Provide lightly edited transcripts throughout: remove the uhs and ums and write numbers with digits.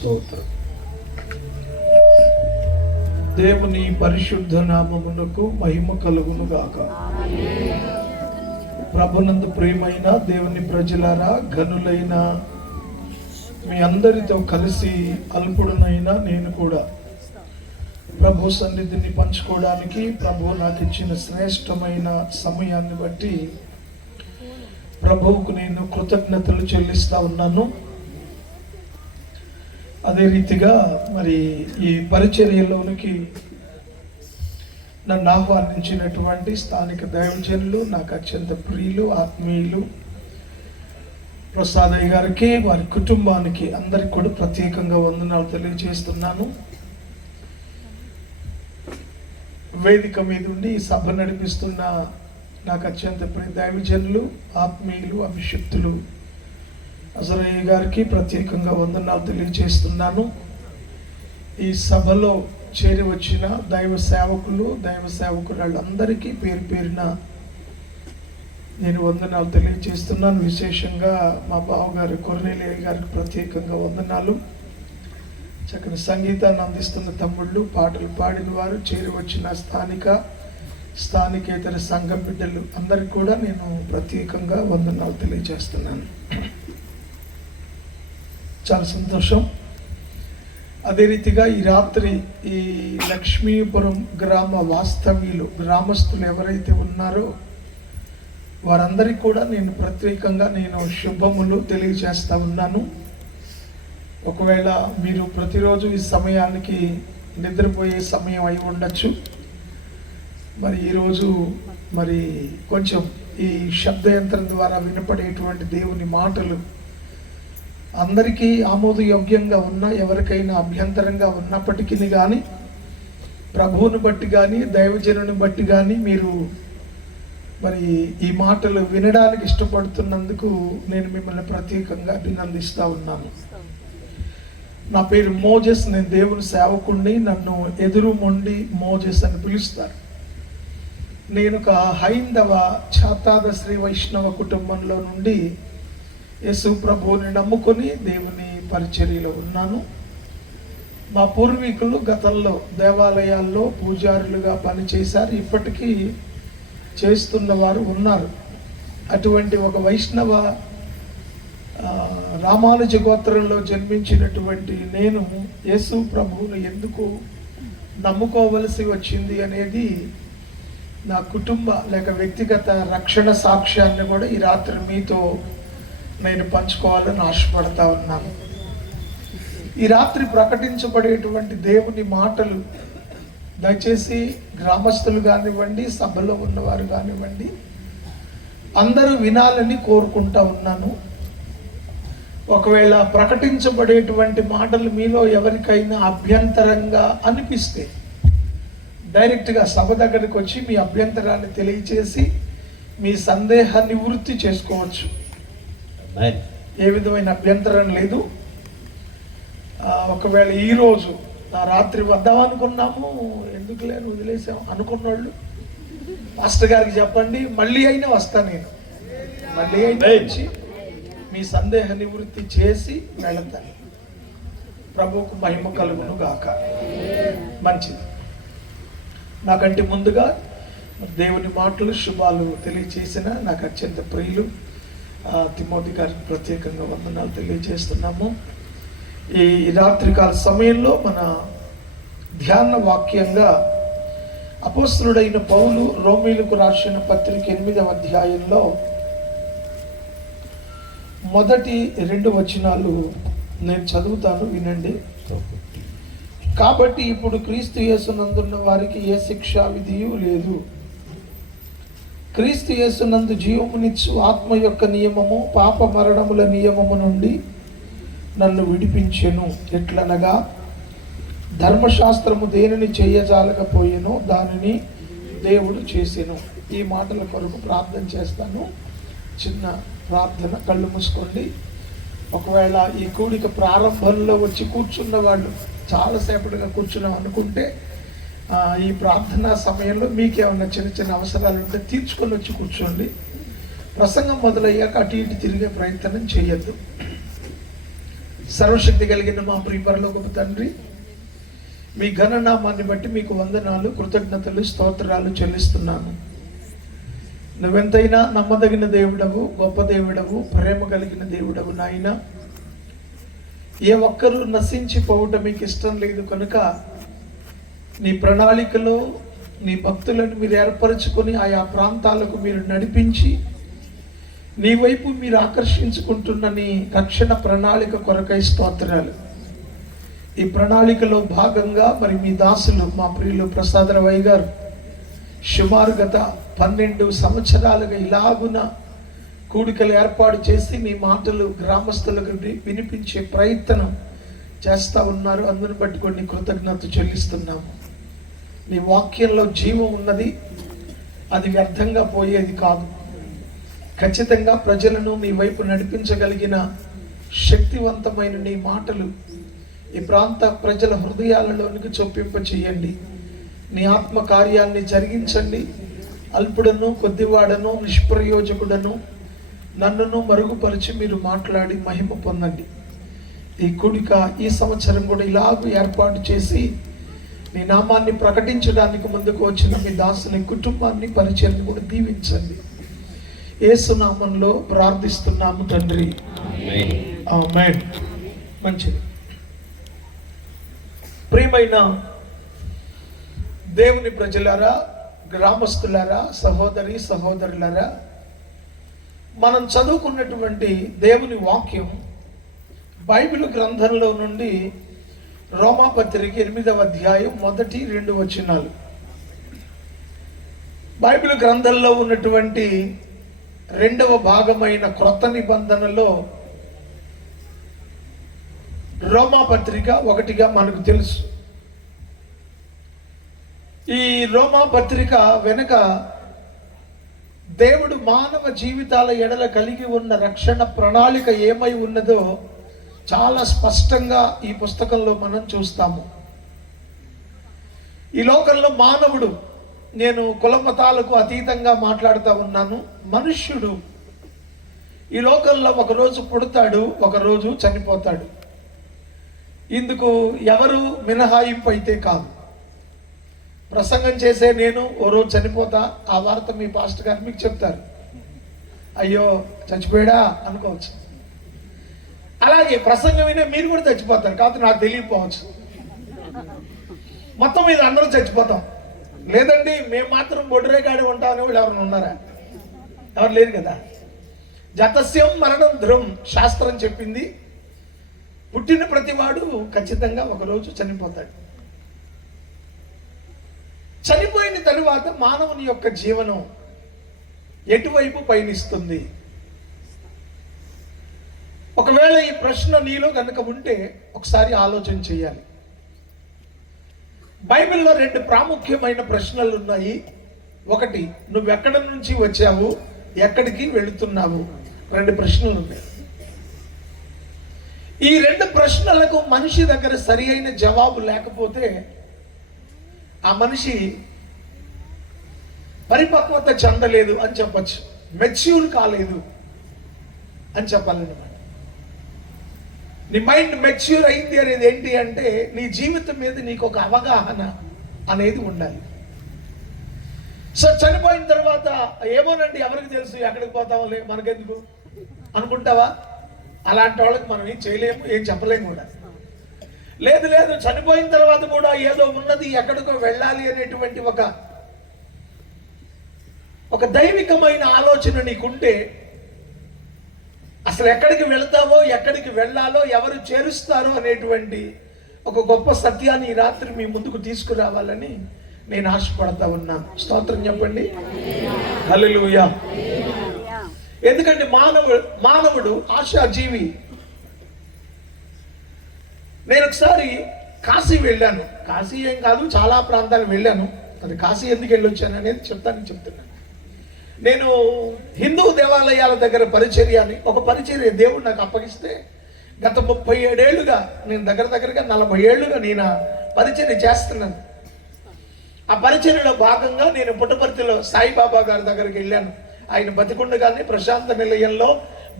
స్తోత్రం. దేవుని పరిశుద్ధ నామమునకు మహిమ కలుగును గాక. ప్రభునందు ప్రియమైన దేవుని ప్రజలారా, ఘనులైన మీ అందరితో కలిసి అల్పుడునైనా నేను కూడా ప్రభు సన్నిధిని పంచుకోవడానికి ప్రభు నాకు ఇచ్చిన శ్రేష్టమైన సమయాన్ని బట్టి ప్రభువుకు నేను కృతజ్ఞతలు చెల్లిస్తా ఉన్నాను. అదే రీతిగా మరి ఈ పరిచర్యలోనికి నన్ను ఆహ్వానించినటువంటి స్థానిక దైవజనులు, నాకు అత్యంత ప్రియులు, ఆత్మీయులు ప్రసాదయ్య గారికి, వారి కుటుంబానికి అందరికి కూడా ప్రత్యేకంగా వందనాలు తెలియజేస్తున్నాను. వేదిక మీద ఉండి ఈ సభ నడిపిస్తున్న నాకు అత్యంత ప్రియ దైవజనులు, ఆత్మీయులు, అభిషిక్తులు అజరయ్య గారికి ప్రత్యేకంగా వందనాలు తెలియజేస్తున్నాను. ఈ సభలో చేరి వచ్చిన దైవ సేవకులందరికీ పేరు పేరున నేను వందనాలు తెలియజేస్తున్నాను. విశేషంగా మా బావగారు కొర్నేలయ్య గారికి ప్రత్యేకంగా వందనాలు. చక్కని సంగీతాన్ని అందిస్తున్న తమ్ముళ్ళు, పాటలు పాడిన వారు, చేరి వచ్చిన స్థానికేతర సంఘ బిడ్డలు అందరికి కూడా నేను ప్రత్యేకంగా వందనాలు తెలియజేస్తున్నాను. చాలా సంతోషం. అదే రీతిగా ఈ రాత్రి ఈ లక్ష్మీపురం గ్రామ వాస్తవ్యులు, గ్రామస్తులు ఎవరైతే ఉన్నారో వారందరికీ కూడా నేను ప్రత్యేకంగా శుభములు తెలియజేస్తా ఉన్నాను. ఒకవేళ మీరు ప్రతిరోజు ఈ సమయానికి నిద్రపోయే సమయం అయి ఉండొచ్చు. మరి ఈరోజు మరి కొంచెం ఈ శబ్దయంత్రం ద్వారా వినపడేటువంటి దేవుని మాటలు అందరికీ ఆమోదయోగ్యంగా ఉన్న, ఎవరికైనా అభ్యంతరంగా ఉన్నప్పటికీ కానీ ప్రభువుని బట్టి కానీ దైవజనుని బట్టి కానీ మీరు మరి ఈ మాటలు వినడానికి ఇష్టపడుతున్నందుకు నేను మిమ్మల్ని ప్రత్యేకంగా అభినందిస్తూ ఉన్నాను. నా పేరు మోజెస్, నేను దేవుని సేవకుడిని. నన్ను ఎదురు మొండి మోజెస్ అని పిలుస్తారు. నేను ఒక హైందవ ఛాతాద శ్రీ వైష్ణవ కుటుంబంలో నుండి యేసు ప్రభువుని నమ్ముకొని దేవుని పరిచర్యలో ఉన్నాను. మా పూర్వీకులు గతంలో దేవాలయాల్లో పూజారులుగా పనిచేశారు, ఇప్పటికీ చేస్తున్న వారు ఉన్నారు. అటువంటి ఒక వైష్ణవ రామానుజ గోత్రంలో జన్మించినటువంటి నేను యేసు ప్రభువును ఎందుకు నమ్ముకోవలసి వచ్చింది అనేది నా కుటుంబ లేక వ్యక్తిగత రక్షణ సాక్ష్యాన్ని కూడా ఈ రాత్రి మీతో నేను పంచుకోవాలని ఆశపడతా ఉన్నాను. ఈ రాత్రి ప్రకటించబడేటువంటి దేవుని మాటలు దయచేసి గ్రామస్తులు కానివ్వండి, సభలో ఉన్నవారు కానివ్వండి, అందరూ వినాలని కోరుకుంటా ఉన్నాను. ఒకవేళ ప్రకటించబడేటువంటి మాటలు మీలో ఎవరికైనా అభ్యంతరంగా అనిపిస్తే డైరెక్ట్గా సభ దగ్గరికి వచ్చి మీ అభ్యంతరాన్ని తెలియచేసి మీ సందేహాన్ని నివృత్తి చేసుకోవచ్చు. ఏ విధమైన అభ్యంతరం లేదు. ఒకవేళ ఈరోజు రాత్రి వద్దామనుకున్నాము, ఎందుకు లేని వదిలేసాం అనుకున్నోళ్ళు మాస్టర్ గారికి చెప్పండి, మళ్ళీ అయినా వస్తా. నేను మళ్ళీ అయినా వచ్చి మీ సందేహ నివృత్తి చేసి వెళతాను. ప్రభువుకు మహిమ కలుగును గాక. మంచిది. నాకంటే ముందుగా దేవుని మాటలు, శుభాలు తెలియచేసిన నాకు అత్యంత ప్రియులు తిమోతి గారికి ప్రత్యేకంగా వందనాలు తెలియజేస్తున్నాము. ఈ రాత్రికాల సమయంలో మన ధ్యాన వాక్యంగా అపోస్తలుడైన పౌలు రోమీయులకు రాసిన పత్రిక 8వ అధ్యాయంలో మొదటి 2 వచనాలు నేను చదువుతాను, వినండి. కాబట్టి ఇప్పుడు క్రీస్తు యేసునందున్న వారికి ఏ శిక్షా విధియు లేదు. క్రీస్తు యేసునందు జీవమునిచ్చు ఆత్మ యొక్క నియమము పాప మరణముల నియమము నుండి నన్ను విడిపించెను. ఎట్లనగా ధర్మశాస్త్రము దేనిని చేయజాలకపోయేనో దానిని దేవుడు చేసెను. ఈ మాటల కొరకు ప్రార్థన చేస్తాను. చిన్న ప్రార్థన, కళ్ళు మూసుకోండి. ఒకవేళ ఈ కూడిక ప్రారంభంలో వచ్చి కూర్చున్న వాళ్ళు చాలాసేపటిగా కూర్చున్నాం అనుకుంటే ఈ ప్రార్థనా సమయంలో మీకేమన్నా చిన్న చిన్న అవసరాలు ఉంటే తీర్చుకొని వచ్చి కూర్చోండి. ప్రసంగం మొదలయ్యాక అటు ఇటు తిరిగే ప్రయత్నం చేయొద్దు. సర్వశక్తి కలిగిన మా ప్రియ పరలోకపు తండ్రి, మీ ఘననామాన్ని బట్టి మీకు వందనాలు, కృతజ్ఞతలు, స్తోత్రాలు చెల్లిస్తున్నాను. నువ్వెంతైనా నమ్మదగిన దేవుడవు, గొప్ప దేవుడవు, ప్రేమ కలిగిన దేవుడవు నాయన. ఏ ఒక్కరూ నశించిపోవటం మీకు ఇష్టం లేదు కనుక నీ ప్రణాళికలో నీ భక్తులను మీరు ఏర్పరచుకొని ఆయా ప్రాంతాలకు మీరు నడిపించి నీ వైపు మీరు ఆకర్షించుకుంటున్న నీ రక్షణ ప్రణాళిక కొరకై స్తోత్రాలు. ఈ ప్రణాళికలో భాగంగా మరి మీ దాసులు మా ప్రియులు ప్రసాద రవయ్య గారు సుమారు గత 12 సంవత్సరాలుగా ఇలాగున కూడికలు ఏర్పాటు చేసి మీ మాటలు గ్రామస్తులకు వినిపించే ప్రయత్నం చేస్తూ ఉన్నారు. అందుని బట్టి కొన్ని కృతజ్ఞత చెల్లిస్తున్నాము. నీ వాక్యంలో జీవం ఉన్నది, అది వ్యర్థంగా పోయేది కాదు. ఖచ్చితంగా ప్రజలను నీ వైపు నడిపించగలిగిన శక్తివంతమైన నీ మాటలు ఈ ప్రాంత ప్రజల హృదయాలలోనికి చొప్పింప చేయండి. నీ ఆత్మ కార్యాన్ని జరిగించండి. అల్పుడను, కొద్దివాడను, నిష్ప్రయోజకుడను నన్నును మరుగుపరిచి మీరు మాట్లాడి మహిమ పొందండి. ఈ కూడిక ఈ సంవత్సరం కూడా ఇలాగూ ఏర్పాటు చేసి నీ నామాన్ని ప్రకటించడానికి ముందుకు వచ్చిన మీ దాసుని కుటుంబాన్ని, పరిచయాన్ని కూడా దీవించండి. యేసు నామంలో ప్రార్థిస్తున్నాము తండ్రి, ఆమేన్. మంచిది. ప్రియమైన దేవుని ప్రజలారా, గ్రామస్తులారా, సహోదరి సహోదరులారా, మనం చదువుకున్నటువంటి దేవుని వాక్యం బైబిల్ గ్రంథంలో నుండి రోమాపత్రిక 8వ అధ్యాయం 1-2 వచనాలు. బైబిల్ గ్రంథంలో ఉన్నటువంటి 2వ భాగమైన క్రొత్త నిబంధనలో రోమాపత్రిక 1గా మనకు తెలుసు. ఈ రోమాపత్రిక వెనుక దేవుడు మానవ జీవితాల ఎడల కలిగి ఉన్న రక్షణ ప్రణాళిక ఏమై ఉన్నదో చాలా స్పష్టంగా ఈ పుస్తకంలో మనం చూస్తాము. ఈ లోకంలో మానవుడు, నేను కుల మతాలకు అతీతంగా మాట్లాడుతూ ఉన్నాను, మనుష్యుడు ఈ లోకంలో ఒకరోజు పుడతాడు, ఒకరోజు చనిపోతాడు. ఇందుకు ఎవరు మినహాయింపు అయితే కాదు. ప్రసంగం చేసే నేను ఓ రోజు చనిపోతా, ఆ వార్త మీ పాస్టర్ గారు మీకు చెప్తారు, అయ్యో చచ్చిపోయాడా అనుకోవచ్చు. అలాగే ప్రసంగం వినే మీరు కూడా చచ్చిపోతారు, కాబట్టి నాకు తెలియకపోవచ్చు. మొత్తం మీద అందరూ చచ్చిపోతాం. లేదండి మేము మాత్రం బొడ్రేగాడి ఉంటామని వాళ్ళు ఎవరైనా ఉన్నారా? ఎవరు లేరు కదా. జతస్యం మరణం ధ్రువం శాస్త్రం చెప్పింది. పుట్టిన ప్రతివాడు ఖచ్చితంగా ఒకరోజు చనిపోతాడు. చనిపోయిన తరువాత మానవుని యొక్క జీవనం ఎటువైపు పయనిస్తుంది? ఒకవేళ ఈ ప్రశ్న నీలో కనుక ఉంటే ఒకసారి ఆలోచన చేయాలి. బైబిల్లో 2 ప్రాముఖ్యమైన ప్రశ్నలు ఉన్నాయి. ఒకటి, నువ్వెక్కడ నుంచి వచ్చావు, ఎక్కడికి వెళుతున్నావు? 2 ప్రశ్నలు ఉన్నాయి. ఈ 2 ప్రశ్నలకు మనిషి దగ్గర సరి అయిన జవాబు లేకపోతే ఆ మనిషి పరిపక్వత చెందలేదు అని చెప్పచ్చు, మెచ్యూర్ కాలేదు అని చెప్పాలన్నమాట. నీ మైండ్ మెచ్యూర్ అయింది అనేది ఏంటి అంటే నీ జీవితం మీద నీకు ఒక అవగాహన అనేది ఉండాలి. సో చనిపోయిన తర్వాత ఏమోనండి ఎవరికి తెలుసు, ఎక్కడికి పోతామో మనకెందుకు అనుకుంటావా? అలాంటి వాళ్ళకి మనం ఏం చేయలేము, ఏం చెప్పలేము కూడా. లేదు లేదు, చనిపోయిన తర్వాత కూడా ఏదో ఉన్నది, ఎక్కడికో వెళ్ళాలి అనేటువంటి ఒక దైవికమైన ఆలోచన నీకుంటే అసలు ఎక్కడికి వెళతావో, ఎక్కడికి వెళ్ళాలో, ఎవరు చేరుస్తారో అనేటువంటి ఒక గొప్ప సత్యాన్ని ఈ రాత్రి మీ ముందుకు తీసుకురావాలని నేను ఆశపడతా ఉన్నాను. స్తోత్రం చెప్పండి. హల్లెలూయా. ఎందుకంటే మానవుడు ఆశాజీవి. నేను ఒకసారి కాశీ వెళ్ళాను. కాశీ ఏం కాదు, చాలా ప్రాంతాలు వెళ్ళాను. అది కాశీ ఎందుకు వెళ్ళొచ్చాను అనేది చెప్తున్నాను. నేను హిందూ దేవాలయాల దగ్గర ఒక పరిచర్య దేవుడు నాకు అప్పగిస్తే గత 37 ఏళ్ళుగా నేను దగ్గరగా 40 ఏళ్ళుగా నేను పరిచర్య చేస్తున్నాను. ఆ పరిచర్యలో భాగంగా నేను పుట్టపర్తిలో సాయిబాబా గారి దగ్గరికి వెళ్ళాను. ఆయన బతికుండగానే ప్రశాంత నిలయంలో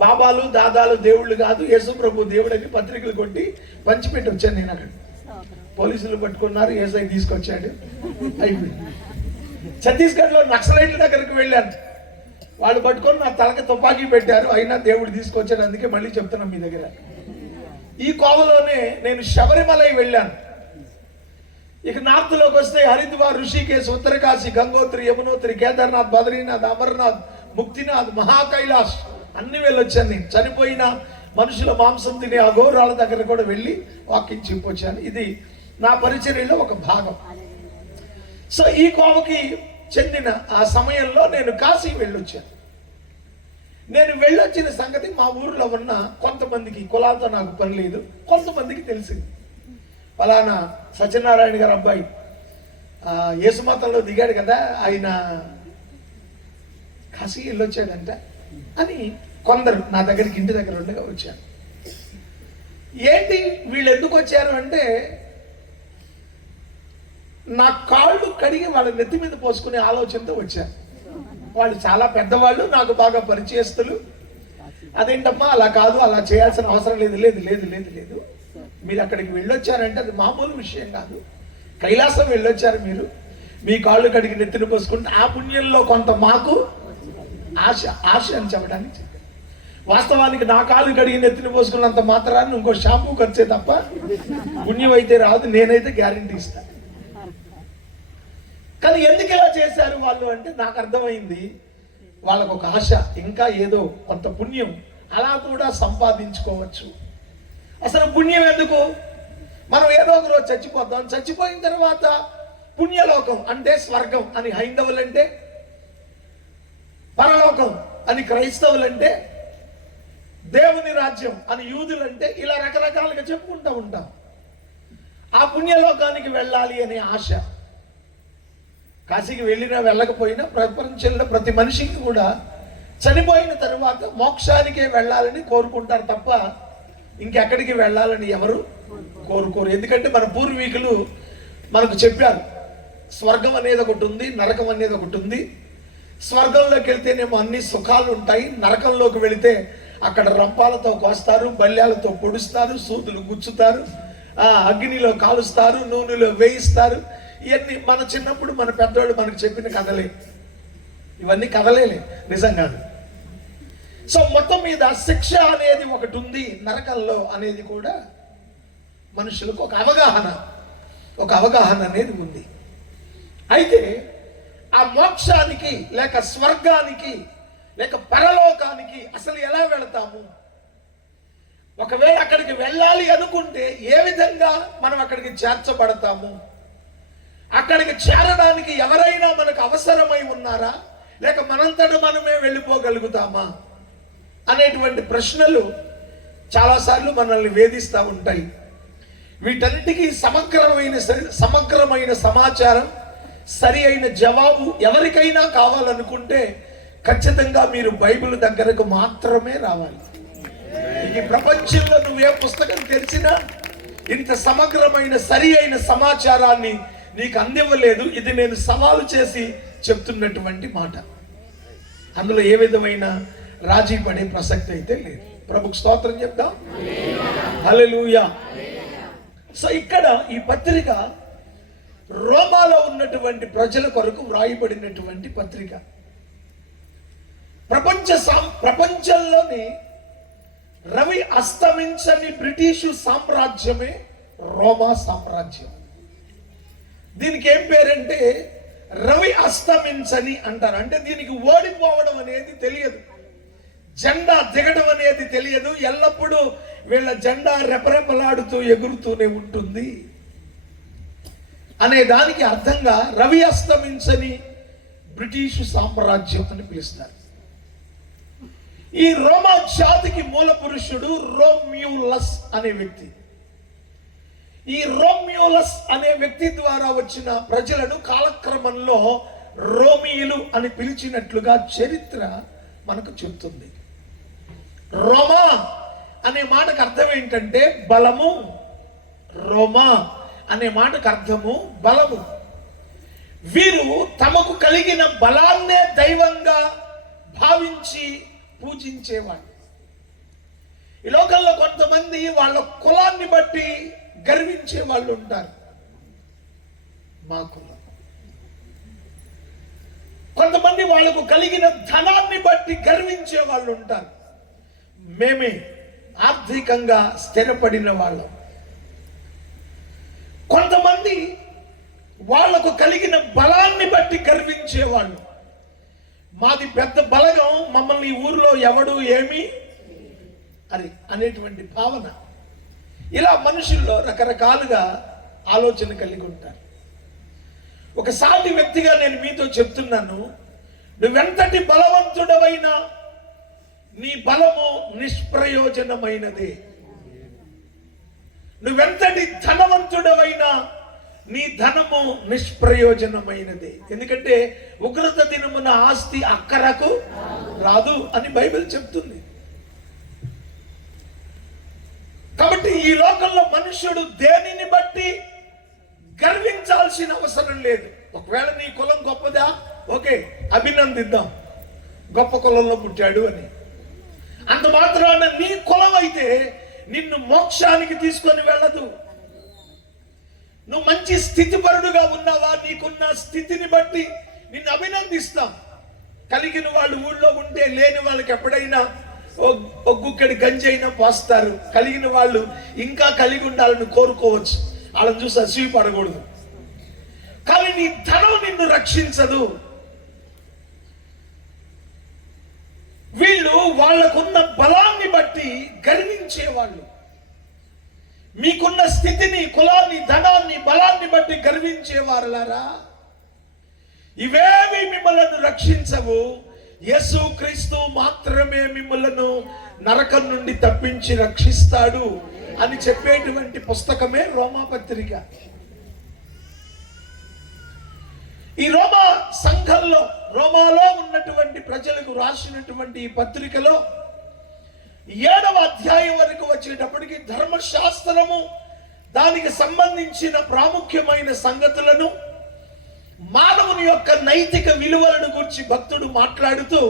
బాబాలు దాదాలు దేవుళ్ళు కాదు, యేసు ప్రభు దేవుడని పత్రికలు కొట్టి పంచిపెట్టి వచ్చాను నేను. అక్కడ పోలీసులు పట్టుకున్నారు, ఏసఐ తీసుకొచ్చాడు, అయిపోయింది. ఛత్తీస్గఢ్లో నక్సలైట్ల దగ్గరికి వెళ్ళాను, వాళ్ళు పట్టుకొని నా తలకి తుపాకీ పెట్టారు, అయినా దేవుడు తీసుకొచ్చాడు. అందుకే మళ్ళీ చెప్తున్నాం మీ దగ్గర. ఈ కోవలోనే నేను శబరిమలై వెళ్ళాను. ఇక నార్త్లోకి వస్తే హరిద్వార్, ఋషికేశ్, ఉత్తరకాశి, గంగోత్రి, యమునోత్రి, కేదార్నాథ్, బద్రీనాథ్, అమర్నాథ్, ముక్తినాథ్, మహాకైలాష్ అన్ని వెళ్ళొచ్చాను. నేను చనిపోయిన మనుషుల మాంసం తినే అఘోరాల దగ్గర కూడా వెళ్ళి వాకింగ్ చెప్పొచ్చాను. ఇది నా పరిచర్యలో ఒక భాగం. సో ఈ కోవకి చెందిన ఆ సమయంలో నేను కాశీ వెళ్ళొచ్చాను. నేను వెళ్ళొచ్చిన సంగతి మా ఊరిలో ఉన్న కొంతమందికి, కులాలతో నాకు పని లేదు, కొంతమందికి తెలిసింది. ఫలానా సత్యనారాయణ గారు అబ్బాయి యేసుమాతంలో దిగాడు కదా, ఆయన కాశీ వెళ్ళొచ్చాడంట అని కొందరు నా దగ్గరికి ఇంటి దగ్గర ఉండగా వచ్చారు. ఏంటి వీళ్ళు ఎందుకు వచ్చారు అంటే, నా కాళ్ళు కడిగి వాళ్ళ నెత్తి మీద పోసుకునే ఆలోచనతో వచ్చారు. వాళ్ళు చాలా పెద్దవాళ్ళు, నాకు బాగా పరిచయస్తులు. అదేంటమ్మా అలా కాదు, అలా చేయాల్సిన అవసరం లేదు, లేదు లేదు లేదు లేదు మీరు అక్కడికి వెళ్ళొచ్చారంటే అది మామూలు విషయం కాదు, కైలాసం వెళ్ళొచ్చారు మీరు, మీ కాళ్ళు కడిగి నెత్తిని పోసుకుంటే ఆ పుణ్యంలో కొంత మాకు ఆశ ఆశ అని చెప్పడానికి చెప్పారు. వాస్తవానికి నా కాళ్ళు కడిగి నెత్తిని పోసుకున్నంత మాత్రాన్ని ఇంకో షాంపూ ఖర్చే తప్ప పుణ్యం అయితే రాదు, నేనైతే గ్యారంటీ ఇస్తాను. కానీ ఎందుకు ఇలా చేశారు వాళ్ళు అంటే నాకు అర్థమైంది, వాళ్ళకు ఒక ఆశ, ఇంకా ఏదో కొంత పుణ్యం అలా కూడా సంపాదించుకోవచ్చు. అసలు పుణ్యం ఎందుకు? మనం ఏదో ఒక రోజు చచ్చిపోతాం, చచ్చిపోయిన తర్వాత పుణ్యలోకం అంటే స్వర్గం అని హైందవులంటే, పరలోకం అని క్రైస్తవులంటే, దేవుని రాజ్యం అని యూదులంటే, ఇలా రకరకాలుగా చెప్పుకుంటూ ఉంటాం. ఆ పుణ్యలోకానికి వెళ్ళాలి అనే ఆశ. కాశీకి వెళ్ళినా వెళ్ళకపోయినా ప్రపంచంలో ప్రతి మనిషికి కూడా చనిపోయిన తరువాత మోక్షానికే వెళ్ళాలని కోరుకుంటారు తప్ప ఇంకెక్కడికి వెళ్ళాలని ఎవరు కోరుకోరు. ఎందుకంటే మన పూర్వీకులు మనకు చెప్పారు, స్వర్గం అనేది ఒకటి ఉంది, నరకం అనేది ఒకటి ఉంది. స్వర్గంలోకి వెళ్తేనేమో అన్ని సుఖాలు ఉంటాయి, నరకంలోకి వెళితే అక్కడ రంపాలతో కోస్తారు, బల్యాలతో పొడుస్తారు, సూదులు గుచ్చుతారు, అగ్నిలో కాలుస్తారు, నూనెలో వేయిస్తారు. ఇవన్నీ మన చిన్నప్పుడు మన పెద్దవాళ్ళు మనకు చెప్పిన కథలే, ఇవన్నీ కథలేలే, నిజం కాదు. సో మొత్తం మీద శిక్ష అనేది ఒకటి ఉంది నరకంలో అనేది కూడా మనుషులకు ఒక అవగాహన అనేది ఉంది. అయితే ఆ మోక్షానికి లేక స్వర్గానికి లేక పరలోకానికి అసలు ఎలా వెళతాము? ఒకవేళ అక్కడికి వెళ్ళాలి అనుకుంటే ఏ విధంగా మనం అక్కడికి చేర్చబడతాము? అక్కడికి చేరడానికి ఎవరైనా మనకు అవసరమై ఉన్నారా, లేక మనంతట మనమే వెళ్ళిపోగలుగుతామా అనేటువంటి ప్రశ్నలు చాలాసార్లు మనల్ని వేధిస్తూ ఉంటాయి. వీటన్నిటికీ సమగ్రమైన సమాచారం, సరి అయిన జవాబు ఎవరికైనా కావాలనుకుంటే ఖచ్చితంగా మీరు బైబిల్ దగ్గరకు మాత్రమే రావాలి. ఈ ప్రపంచంలో నువ్వే పుస్తకం తెరిచినా ఇంత సమగ్రమైన సరి అయిన సమాచారాన్ని నీకు అందివ్వలేదు. ఇది నేను సవాలు చేసి చెప్తున్నటువంటి మాట. అందులో ఏ విధమైన రాజీ పడే ప్రసక్తి అయితే లేదు. ప్రభుకు స్తోత్రం చెప్దాం. హల్లెలూయా. సో ఇక్కడ ఈ పత్రిక రోమాలో ఉన్నటువంటి ప్రజల కొరకు వ్రాయబడినటువంటి పత్రిక. ప్రపంచంలోని రవి అస్తమించని బ్రిటిషు సామ్రాజ్యమే రోమా సామ్రాజ్యం. దీనికి ఏం పేరంటే రవి అస్తమించని అంటారు. అంటే దీనికి ఓడిపోవడం అనేది తెలియదు, జెండా దిగడం అనేది తెలియదు, ఎల్లప్పుడూ వీళ్ళ జెండా రెపరెపలాడుతూ ఎగురుతూనే ఉంటుంది అనే దానికి అర్థంగా రవి అస్తమించని బ్రిటిషు సామ్రాజ్యం అని పిలుస్తారు. ఈ రోమా జాతికి మూల పురుషుడు రోమ్యూలస్ అనే వ్యక్తి. ఈ రోమ్యూలస్ అనే వ్యక్తి ద్వారా వచ్చిన ప్రజలను కాలక్రమంలో రోమీయులు అని పిలిచినట్లుగా చరిత్ర మనకు చెప్తుంది. రోమా అనే మాటకు అర్థం ఏంటంటే బలము. రోమా అనే మాటకు అర్థము బలము. వీరు తమకు కలిగిన బలాన్నే దైవంగా భావించి పూజించేవాడు. ఈ లోకంలో కొంతమంది వాళ్ళ కులాన్ని బట్టి గర్వించే వాళ్ళు ఉంటారు. మా కులం. కొంతమంది వాళ్ళకు కలిగిన ధనాన్ని బట్టి గర్వించే వాళ్ళు ఉంటారు. మేమే ఆర్థికంగా స్థిరపడిన వాళ్ళం. కొంతమంది వాళ్లకు కలిగిన బలాన్ని బట్టి గర్వించేవాళ్ళు. మాది పెద్ద బలగం, మమ్మల్ని ఈ ఊర్లో ఎవడు ఏమి అని అనేటువంటి భావన. ఇలా మనుషుల్లో రకరకాలుగా ఆలోచన కలిగి ఉంటారు. ఒక సాటి వ్యక్తిగా నేను మీతో చెప్తున్నాను, నువ్వెంతటి బలవంతుడవైనా నీ బలము నిష్ప్రయోజనమైనదే. నువ్వెంతటి ధనవంతుడవైనా నీ ధనము నిష్ప్రయోజనమైనదే. ఎందుకంటే ఉగ్రత దినమున ఆస్తి అక్కరకు రాదు అని బైబిల్ చెప్తుంది. కాబట్టి ఈ లోకంలో మనుష్యుడు దేనిని బట్టి గర్వించాల్సిన అవసరం లేదు. ఒకవేళ నీ కులం గొప్పదా, ఓకే, అభినందిద్దాం, గొప్ప కులంలో పుట్టాడు అని. అంత మాత్రాన నీ కులం అయితే నిన్ను మోక్షానికి తీసుకొని వెళ్ళదు. నువ్వు మంచి స్థితిపరుడుగా ఉన్నావా, నీకున్న స్థితిని బట్టి నిన్ను అభినందిస్తాం. కలిగిన వాళ్ళు ఊళ్ళో ఉంటే లేని వాళ్ళకి ఎప్పుడైనా ఒగ్గుక్కడి గంజైనా పోస్తారు. కలిగిన వాళ్ళు ఇంకా కలిగి ఉండాలని కోరుకోవచ్చు. వాళ్ళని చూసి అసూయపడకూడదు. కానీ నీ ధనం నిన్ను రక్షించదు. వీళ్ళు వాళ్ళకున్న బలాన్ని బట్టి గర్వించేవాళ్ళు. మీకున్న స్థితిని, కులాన్ని, ధనాన్ని, బలాన్ని బట్టి గర్వించేవారులారా, ఇవేవి మిమ్మల్ని రక్షించవు. యేసుక్రీస్తు మాత్రమే మిమ్మల్ని నరకం నుండి తప్పించి రక్షిస్తాడు అని చెప్పేటువంటి పుస్తకమే రోమాపత్రిక. ఈ రోమా సంఘంలో, రోమాలో ఉన్నటువంటి ప్రజలకు రాసినటువంటి ఈ పత్రికలో 7వ అధ్యాయం వరకు వచ్చేటప్పటికి ధర్మశాస్త్రము, దానికి సంబంధించిన ప్రాముఖ్యమైన సంగతులను, మానవుని యొక్క నైతిక విలువలను గురించి భక్తుడు మాట్లాడుతూ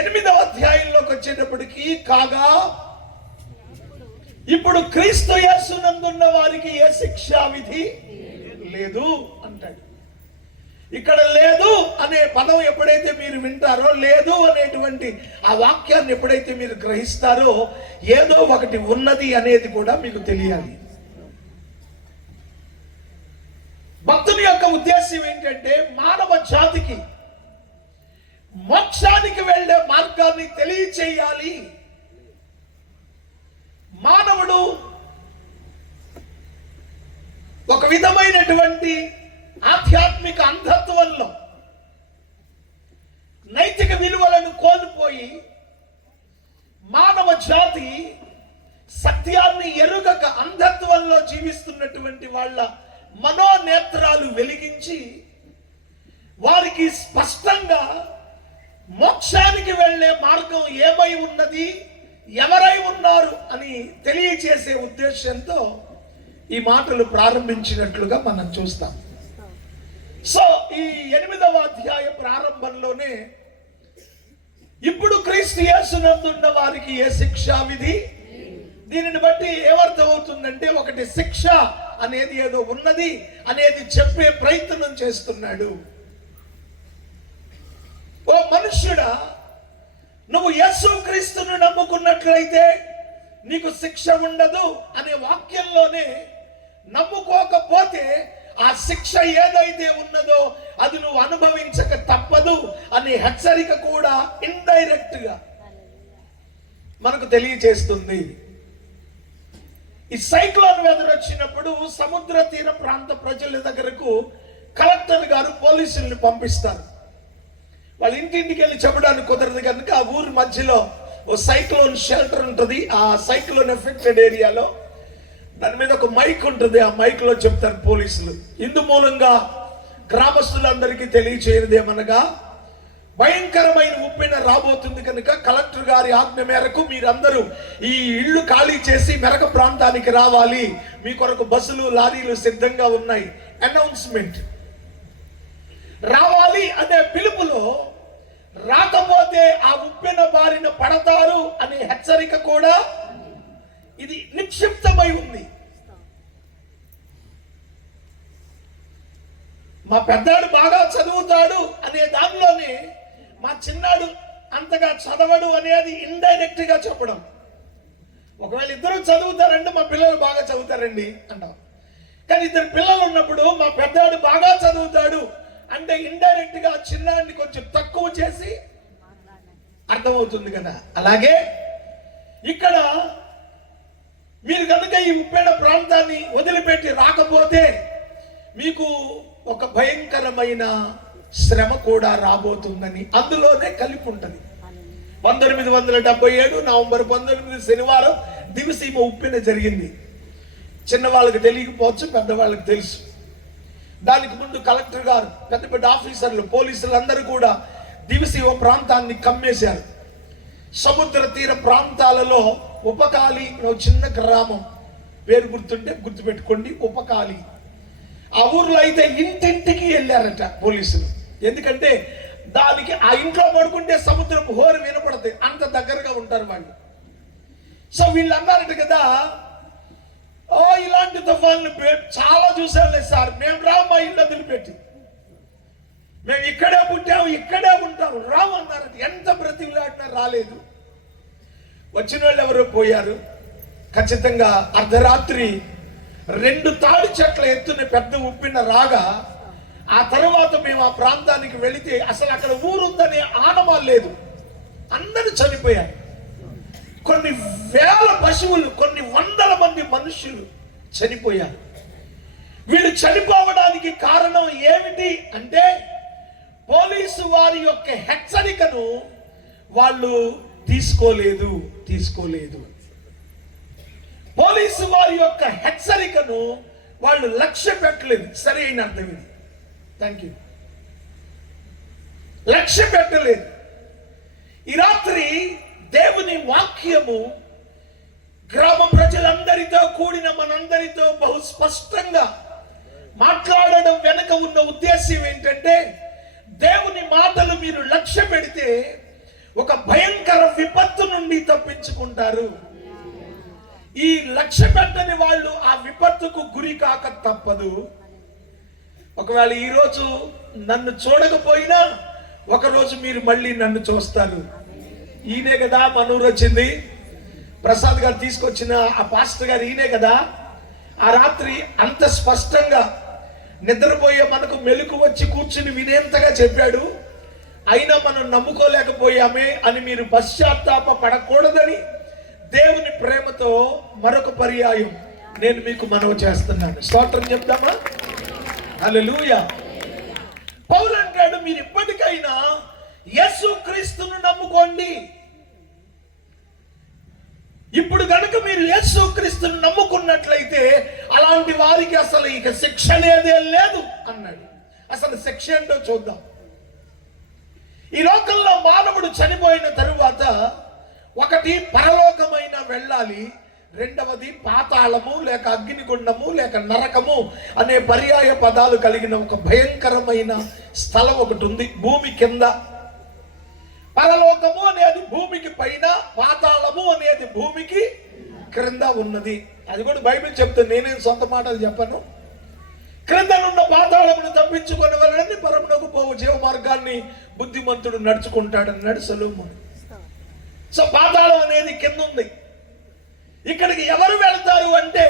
8వ అధ్యాయంలోకి వచ్చేటప్పటికి, కాగా ఇప్పుడు క్రీస్తు యేసునందున్న వారికి ఏ శిక్షా విధి లేదు అంటాడు. ఇక్కడ లేదు అనే పదం ఎప్పుడైతే మీరు వింటారో, లేదు అనేటువంటి ఆ వాక్యాన్ని ఎప్పుడైతే మీరు గ్రహిస్తారో, ఏదో ఒకటి ఉన్నది అనేది కూడా మీకు తెలియాలి. భక్తుని యొక్క ఉద్దేశం ఏంటంటే, మానవ జాతికి మోక్షానికి వెళ్ళే మార్గాన్ని తెలియచేయాలి. మానవుడు ఒక విధమైనటువంటి ఆధ్యాత్మిక అంధత్వంలో నైతిక విలువలను కోల్పోయి, మానవ జాతి సత్యాన్ని ఎరుగక అంధత్వంలో జీవిస్తున్నటువంటి వాళ్ళ మనోనేత్రాలు వెలిగించి వారికి స్పష్టంగా మోక్షానికి వెళ్ళే మార్గం ఏమై ఉన్నది, ఎవరై ఉన్నారు అని తెలియచేసే ఉద్దేశంతో ఈ మాటలు ప్రారంభించినట్లుగా మనం చూస్తాం. సో ఈ 8వ అధ్యాయ ప్రారంభంలోనే ఇప్పుడు క్రీస్తు యేసునందున్న వారికి ఏ శిక్షా విధి, దీనిని బట్టి ఏమర్థం అవుతుందంటే, ఒకటి శిక్ష అనేది ఏదో ఉన్నది అనేది చెప్పే ప్రయత్నం చేస్తున్నాడు. ఓ మనుష్యుడా, నువ్వు యేసుక్రీస్తును నమ్ముకున్నట్లయితే నీకు శిక్ష ఉండదు అనే వాక్యంలోనే, నమ్ముకోకపోతే ఆ శిక్ష ఏదైతే ఉన్నదో అది నువ్వు అనుభవించక తప్పదు అనే హెచ్చరిక కూడా ఇండైరెక్ట్ గా మనకు తెలియజేస్తుంది. ఈ సైక్లోన్ వెదర్ వచ్చినప్పుడు సముద్ర తీర ప్రాంత ప్రజల దగ్గరకు కలెక్టర్ గారు పోలీసుల్ని పంపిస్తారు. వాళ్ళ ఇంటింటికి వెళ్ళి చెప్పడానికి కుదరదు కనుక ఆ ఊరి మధ్యలో ఓ సైక్లోన్ షెల్టర్ ఉంటుంది. ఆ సైక్లోన్ ఎఫెక్టెడ్ ఏరియాలో దాని మీద ఒక మైక్ ఉంటుంది. ఆ మైక్ లో చెప్తారు పోలీసులు. ఇందు మూలంగా గ్రామస్తులందరికీ తెలియచేయదేమనగా, భయంకరమైన ఉప్పెన రాబోతుంది కనుక కలెక్టర్ గారి ఆజ్ఞ మేరకు మీరందరూ ఈ ఇళ్లు ఖాళీ చేసి మెరక ప్రాంతానికి రావాలి, మీ కొరకు బస్సులు, లారీలు సిద్ధంగా ఉన్నాయి. అనౌన్స్మెంట్ రావాలి అనే పిలుపులో రాకపోతే ఆ ఉప్పెన బారిన పడతారు అనే హెచ్చరిక కూడా ఇది నిక్షిప్తమై ఉంది. మా పెద్దాడు బాగా చదువుతాడు అనే దానిలోనే మా చిన్నాడు అంతగా చదవడు అనేది ఇండైరెక్ట్ గా చెప్పడం. ఒకవేళ ఇద్దరు చదువుతారంటే మా పిల్లలు బాగా చదువుతారండి అంటాం. కానీ ఇద్దరు పిల్లలు ఉన్నప్పుడు మా పెద్దాడు బాగా చదువుతాడు అంటే ఇండైరెక్ట్ గా చిన్నాడిని కొంచెం తక్కువ చేసి అర్థమవుతుంది కదా. అలాగే ఇక్కడ మీరు కనుక ఈ ఉప్పెన ప్రాంతాన్ని వదిలిపెట్టి రాకపోతే మీకు ఒక భయంకరమైన శ్రమ కూడా రాబోతుందని అందులోనే కలిపి ఉంటుంది. 1977 నవంబర్ 19 శనివారం దివిసీమ ఉప్పెన జరిగింది. చిన్నవాళ్ళకి తెలియకపోవచ్చు, పెద్దవాళ్ళకి తెలుసు. దానికి ముందు కలెక్టర్ గారు, పెద్ద పెద్ద ఆఫీసర్లు, పోలీసులు అందరూ కూడా దివిసీమ ప్రాంతాన్ని కమ్మేశారు. సముద్ర తీర ప్రాంతాలలో ఉపకాలి చిన్న గ్రామం, పేరు గుర్తుంటే గుర్తుపెట్టుకోండి, ఉపకాలి. ఆ ఊర్లో అయితే ఇంటింటికి వెళ్ళారట పోలీసులు. ఎందుకంటే దానికి ఆ ఇంట్లో పడుకుంటే సముద్రపు హోరు వినపడతాయి, అంత దగ్గరగా ఉంటారు వాళ్ళు. సో వీళ్ళు అన్నారట కదా, ఓ ఇలాంటి తుఫాన్లు చాలా చూసాంలే సార్, మేము రాము మా ఇల్లు వదిలిపెట్టి, మేము ఇక్కడే పుట్టాము ఇక్కడే ఉంటాము రాము అన్నారట. ఎంత బ్రతిమలాడినా రాలేదు. వచ్చిన వాళ్ళు ఎవరో పోయారు. ఖచ్చితంగా అర్ధరాత్రి 2 తాడి చెట్ల ఎత్తున పెద్ద ఉప్పిన రాగా ఆ తర్వాత మేము ఆ ప్రాంతానికి వెళితే అసలు అక్కడ ఊరుందనే ఆనవాలు లేదు. అందరూ చనిపోయారు. కొన్ని వేల పశువులు, కొన్ని వందల మంది మనుషులు చనిపోయారు. వీళ్ళు చనిపోవడానికి కారణం ఏమిటి అంటే పోలీసు వారి యొక్క హెచ్చరికను వాళ్ళు తీసుకోలేదు. పోలీసు వారి యొక్క హెచ్చరికను వాళ్ళు లక్ష్య పెట్టలేదు. సరైన అర్థం ఇది. Thank you. లక్ష్య పెట్టలేదు. ఈ రాత్రి దేవుని వాక్యము గ్రామ ప్రజలందరితో కూడిన మనందరితో బహు స్పష్టంగా మాట్లాడడం వెనుక ఉన్న ఉద్దేశం ఏంటంటే, దేవుని మాటలు మీరు లక్ష్య పెడితే ఒక భయంకర విపత్తు నుండి తప్పించుకుంటారు. ఈ లక్ష్య పెట్టని వాళ్ళు ఆ విపత్తుకు గురి కాక తప్పదు. ఒకవేళ ఈరోజు నన్ను చూడకపోయినా ఒకరోజు మీరు మళ్ళీ నన్ను చూస్తారు. ఈయనే కదా మనూరు వచ్చింది, ప్రసాద్ గారు తీసుకొచ్చిన ఆ పాస్టర్ గారు ఈయనే కదా. ఆ రాత్రి అంత స్పష్టంగా నిద్రపోయే మనకు మెలకు వచ్చి కూర్చుని వినేంతగా చెప్పాడు. అయినా మనం నమ్ముకోలేకపోయామే అని మీరు పశ్చాత్తాప పడకూడదని దేవుని ప్రేమతో మరొక పర్యాయం నేను మీకు మనవి చేస్తున్నాను. స్తోత్రం చెప్తామా? హల్లెలూయా. పౌలు అంటాడు, మీరు ఇప్పటికైనా యేసుక్రీస్తును నమ్ముకోండి. ఇప్పుడు కనుక మీరు యేసుక్రీస్తును నమ్ముకున్నట్లయితే అలాంటి వారికి అసలు ఇక శిక్ష అనేదే లేదు అన్నాడు. అసలు శిక్ష ఏంటో చూద్దాం. ఈ లోకంలో మానవుడు చనిపోయిన తరువాత ఒకటి పరలోకమైన వెళ్ళాలి, రెండవది పాతాళము లేక అగ్నిగుండము లేక నరకము అనే పర్యాయ పదాలు కలిగిన ఒక భయంకరమైన స్థలం ఒకటి ఉంది భూమి కింద. పరలోకము అనేది భూమికి పైన, పాతాళము అనేది భూమికి క్రింద ఉన్నది. అది కూడా బైబిల్ చెప్తుంది, నేనేం సొంత మాటలు చెప్పను. క్రిందనున్న పాతాళమును తప్పించుకునే వాళ్ళని పరమునకు పోవు జీవ మార్గాన్ని బుద్ధిమంతుడు నడుచుకుంటాడన్నాడు సొలొమోను. సో పాతాళం అనేది కింద ఉంది. ఇక్కడికి ఎవరు వెళ్తారు అంటే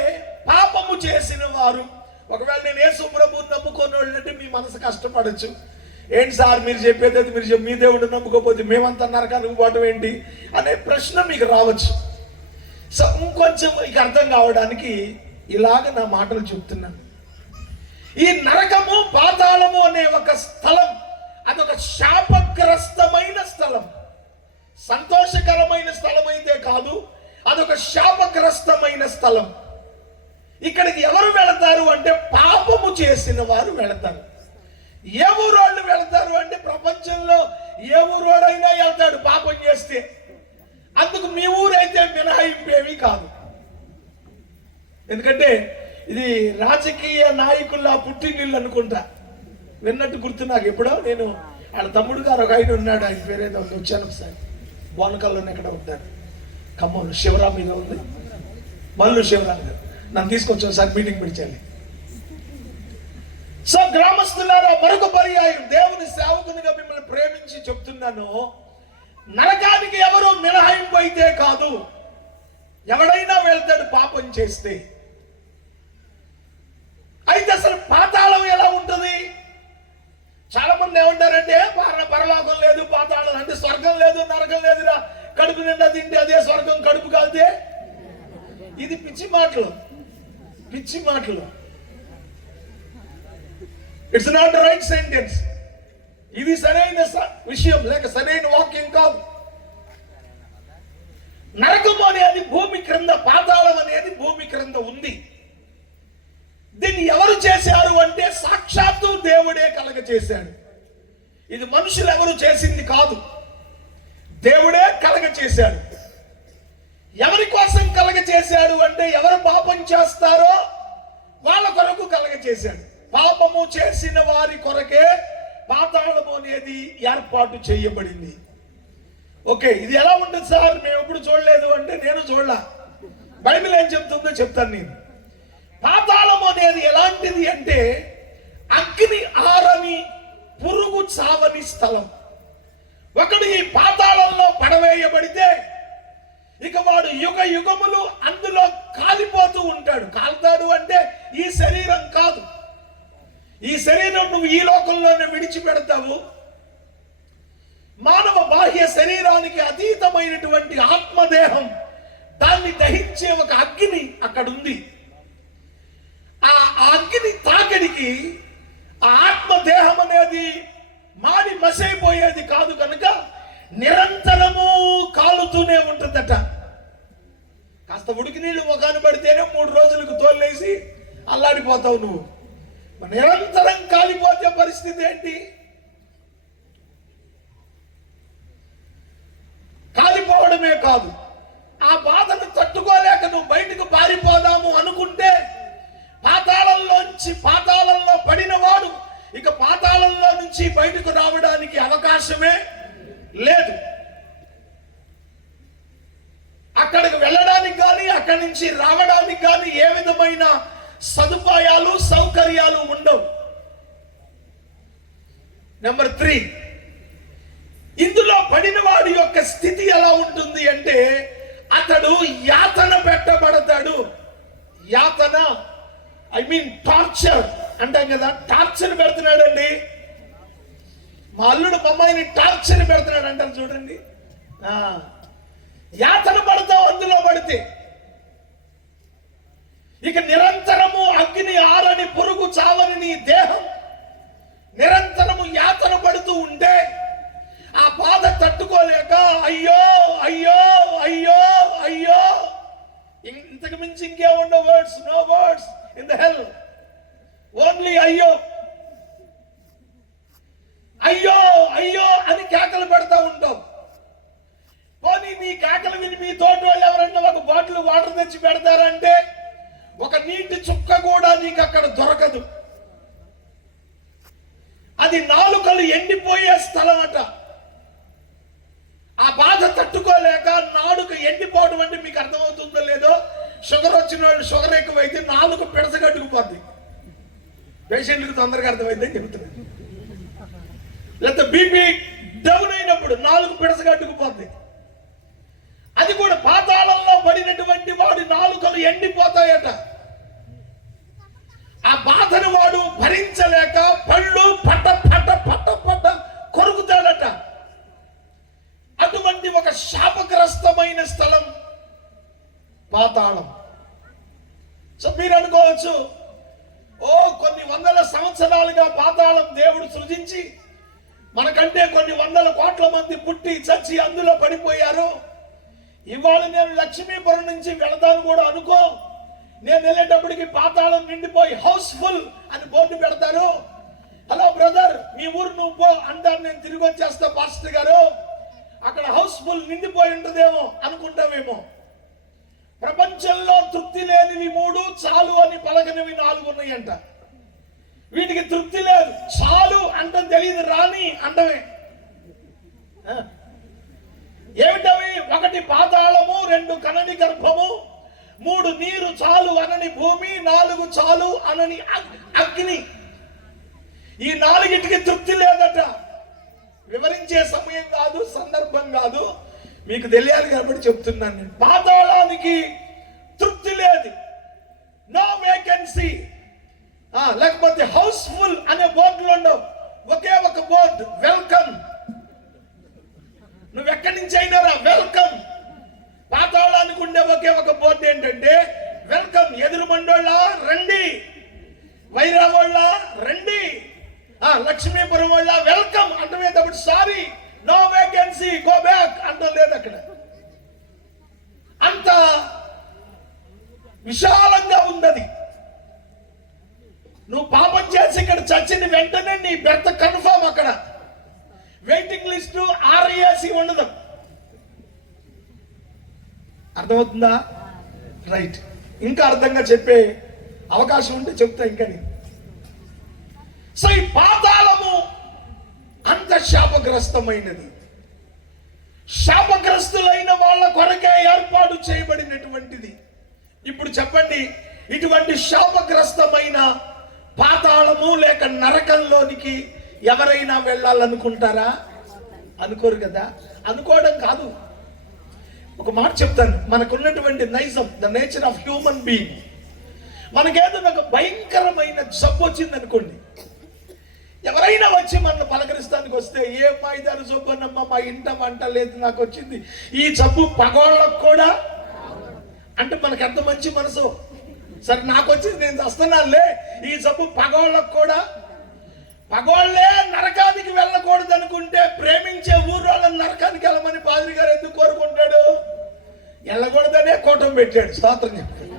పాపము చేసిన వారు. ఒకవేళ నేను యేసు ప్రభువుని నమ్ముకున్న వాళ్ళంటే మీ మనసు కష్టపడచ్చు. ఏంటి సార్ మీరు చెప్పేది, మీరు మీ దేవుడు నమ్ముకోకపోతే మేమంతా నరకానికి పోవటం ఏంటి అనే ప్రశ్న మీకు రావచ్చు. సో ఇంకొంచెం మీకు అర్థం కావడానికి ఇలాగ నా మాటలు చెప్తున్నాను. ఈ నరకము పాతాళము అనే ఒక స్థలం అదొక శాపగ్రస్తమైన స్థలం. సంతోషకరమైన స్థలం అయితే కాదు, అదొక శాపగ్రస్తమైన స్థలం. ఇక్కడికి ఎవరు వెళతారు అంటే పాపము చేసిన వారు వెళతారు. ఏ ఊరోళ్ళు వెళతారు అంటే ప్రపంచంలో ఏ ఊరోడైనా వెళ్తాడు పాపం చేస్తే. అందుకు మీ ఊరైతే మినహాయింపేవి కాదు. ఎందుకంటే ఇది రాజకీయ నాయకుల పుట్టినిల్లు అనుకుంటా, విన్నట్టు గుర్తు నాకు. ఎప్పుడో నేను వాళ్ళ తమ్ముడు గారు ఒక ఆయన ఉన్నాడు, ఆయన పేరేదో ఉంది, వచ్చాను ఒకసారి. బోనకల్లోనే ఎక్కడ ఉంటారు, ఖమ్మంలో శివరాం మీద ఉంది, మల్లు శివరాం గారు. నన్ను తీసుకొచ్చి ఒకసారి మీటింగ్ పిలిచాలి. సో గ్రామస్తులారా, మరొక పర్యాయం దేవుని సేవకునిగా మిమ్మల్ని ప్రేమించి చెప్తున్నాను, నరకానికి ఎవరు మినహాయింపు అయితే కాదు, ఎవడైనా వెళ్తాడు పాపం చేస్తే. అయితే అసలు పాతాళం ఎలా ఉంటుంది? చాలా మంది ఏమంటారంటే పరలోకం లేదు, పాతాళం అంటే స్వర్గం లేదు, నరకం లేదురా, కడుపు నిండా తింటే అదే స్వర్గం, కడుపు కాదే. ఇది పిచ్చి మాటలు, పిచ్చి మాటలు. It's not right sentence. ఇది సరైన విషయం లేక సరైన వాక్యం కాదు. నరకం అనేది భూమి క్రింద, పాతాళం అనేది భూమి క్రింద ఉంది. దీన్ని ఎవరు చేశారు అంటే సాక్షాత్తు దేవుడే కలగ చేశాడు. ఇది మనుషులు ఎవరు చేసింది కాదు, దేవుడే కలగ చేశాడు. ఎవరి కోసం కలగ చేశాడు అంటే ఎవరు పాపం చేస్తారో వాళ్ళ కొరకు కలగ చేశాడు. పాపము చేసిన వారి కొరకే పాతాళము అనేది ఏర్పాటు చేయబడింది. ఓకే, ఇది ఎలా ఉంటుంది సార్? మేము ఎప్పుడు చూడలేదు అంటే నేను చూడలా. బైబిల్ ఏం చెప్తుందో చెప్తాను నేను. పాతాళం అనేది ఎలాంటిది అంటే అగ్ని ఆరని, పురుగు చావని స్థలం. ఒకడు ఈ పాతాళంలో పడవేయబడితే ఇక వాడు యుగ యుగములు అందులో కాలిపోతూ ఉంటాడు. కాలుతాడు అంటే ఈ శరీరం కాదు, ఈ శరీరం నువ్వు ఈ లోకంలోనే విడిచిపెడతావు. మానవ బాహ్య శరీరానికి అతీతమైనటువంటి ఆత్మదేహం, దాన్ని దహించే ఒక అగ్ని అక్కడ ఉంది. ఆ అగ్ని తాకిడికి ఆ ఆత్మదేహం అనేది మాడి మసైపోయేది కాదు కనుక నిరంతరము కాలుతూనే ఉంటుందట. కాస్త ఉడికి నీళ్లు ముఖాన పడితేనే 3 రోజులకు తోలేసి అల్లాడిపోతావు నువ్వు. నిరంతరం కాలిపోతే పరిస్థితి ఏంటి? కాలిపోవడమే కాదు, ఆ బాధను తట్టుకోలేక నువ్వు బయటకు పారిపోదాము అనుకుంటే పాతాళంలో పడిన వాడు ఇక పాతాళంలో నుంచి బయటకు రావడానికి అవకాశమే లేదు. అక్కడికి వెళ్ళడానికి కానీ అక్కడి నుంచి రావడానికి కానీ ఏ విధమైన సదుపాయాలు సౌకర్యాలు ఉండవు. నెంబర్ 3, ఇందులో పడిన వాడి యొక్క స్థితి ఎలా ఉంటుంది అంటే అతడు యాతన పెట్టబడతాడు. యాతన ఐ మీన్ టార్చర్ అంటాం కదా, టార్చర్ పెడుతున్నాడండి. మా అల్లుడు అమ్మాయిని టార్చర్ పెడుతున్నాడు అంటారు చూడండి. యాతన పడతావు అందులో పడితే. ఇక నిరంతరము అగ్ని ఆరని, పురుగు చావని నీ దేహం నిరంతరము యాతన పడుతూ ఉంటే ఆ బాధ తట్టుకోలేక అయ్యో అయ్యో అయ్యో అయ్యో, ఇంతకు మించి ఇంకే ఉండవు words, no words in the hell, only అయ్యో అయ్యో అయ్యో అని కేకలు పెడతా ఉంటావు. పోనీ నీ కేకలు విని మీ తోటి వాళ్ళు ఎవరన్నా ఒక బాటిల్ వాటర్ తెచ్చి పెడతారంటే ఒక నీటి చుక్క కూడా నీకు అక్కడ దొరకదు. అది నాలుకలు ఎండిపోయే స్థలం అట. ఆ బాధ తట్టుకోలేక నాలుక ఎండిపోవడం అంటే మీకు అర్థమవుతుందో లేదో, షుగర్ వచ్చిన వాళ్ళు షుగర్ ఎక్కువైతే నాలుక పిడసగట్టుకుపోద్ది. పేషెంట్లకు తొందరగా అర్థమైందని చెబుతున్నాను. లేకపోతే బీపీ డౌన్ అయినప్పుడు నాలుగు పిడసగట్టుకుపోద్ది. అది కూడా పాతాళంలో పడినటువంటి వాడి నాలుకలు ఎండిపోతాయట. ఆ బాధను వాడు భరించలేక పళ్ళు పట్ట పట్ట పట్ట పట్ట కొరుకుతాడట. అటువంటి ఒక శాపగ్రస్తమైన స్థలం పాతాళం. సో మీరు అనుకోవచ్చు, కొన్ని వందల సంవత్సరాలుగా పాతాళం దేవుడు సృజించి మనకంటే కొన్ని వందల కోట్ల మంది పుట్టి చచ్చి అందులో పడిపోయారు. ఇవాళ నేను లక్ష్మీపురం నుంచి వెళతాను కూడా అనుకో, నేను వెళ్ళేటప్పటికి పాతాళం నిండిపోయి హౌస్ఫుల్ అని బోర్డు పెడతారు. హలో బ్రదర్, మీ ఊరు నువ్వు పో అంటారు. నేను తిరిగి వచ్చేస్తా పాస్టర్ గారు, అక్కడ హౌస్ఫుల్ నిండిపోయి ఉంటుందేమో అనుకుంటావేమో. ప్రపంచంలో తృప్తి లేనివి 3, చాలు అని పలకనివి 4 ఉన్నాయంట. వీటికి తృప్తి లేదు, చాలు అంటే తెలియదు, రాని అంటవే. ఏమిటవి? 1 పాతాళము, 2 కనని గర్భము, 3 నీరు చాలు అనని భూమి, 4 చాలు అనని అగ్ని. ఈ 4టికి తృప్తి లేదట. వివరించే సమయం కాదు, సందర్భం కాదు, మీకు తెలియాలి కాబట్టి చెప్తున్నాను నేను. పాతాళానికి తృప్తి లేదు, నో వేకెన్సీ. లేకపోతే హౌస్ఫుల్ అనే బోర్డులో ఉండవు, ఒకే ఒక బోర్డు, వెల్కమ్. నువ్వు ఎక్కడి నుంచి అయినా రా, వెల్కమ్. పాతాళానికి ఉండే ఒకే ఒక బోర్డు ఏంటంటే వెల్కమ్. ఎదురుమండోళ్ళ రండి, వైరాగోళ్ళ రండి, లక్ష్మీపురం వాళ్ళ వెల్కమ్ అంటేటప్పుడు sorry, no vacancy, go back అంటం లేదు అక్కడ. అంత విశాలంగా ఉన్నది. నువ్వు పాపం చేసి ఇక్కడ చచ్చిన వెంటనే నీ బెర్త్ కన్ఫర్మ్. అక్కడ వెయిటింగ్ లిస్ట్ RAC ఉండదు. అర్థమవుతుందా? రైట్. ఇంకా అర్థంగా చెప్పే అవకాశం ఉంటే చెప్తా ఇంకా నేను. సో ఈ పాతాళము అంత శాపగ్రస్తమైనది. శాపగ్రస్తులైన వాళ్ళ కొరకే ఏర్పాటు చేయబడినటువంటిది. ఇప్పుడు చెప్పండి, ఇటువంటి శాపగ్రస్తమైన పాతాళము లేక నరకంలోనికి ఎవరైనా వెళ్ళాలనుకుంటారా? అనుకోరు కదా. అనుకోవడం కాదు, ఒక మాట చెప్తాను. మనకున్నటువంటి నైజం, the nature of human being. మనకేదైనా ఒక భయంకరమైన జబ్బు వచ్చింది అనుకోండి, ఎవరైనా వచ్చి మన పలకరిస్తానికి వస్తే, ఏ మాయిదారు జబ్బన్నమ్మ, మా ఇంట వంట లేదు, నాకు వచ్చింది ఈ జబ్బు పగోళ్ళకు కూడా అంటే మనకు ఎంత మంచి మనసు. సరే నాకు వచ్చింది, నేను వస్తున్నానులే, ఈ జబ్బు పగోళ్ళకు కూడా. పగోళ్లే నరకానికి వెళ్ళకూడదు అనుకుంటే ప్రేమించే ఊరోళ్ళని నరకానికి వెళ్ళమని పాదిరి గారు ఎందుకు కోరుకుంటాడు? వెళ్ళకూడదనే కోటం పెట్టాడు. స్తోత్రం చెప్పాడు.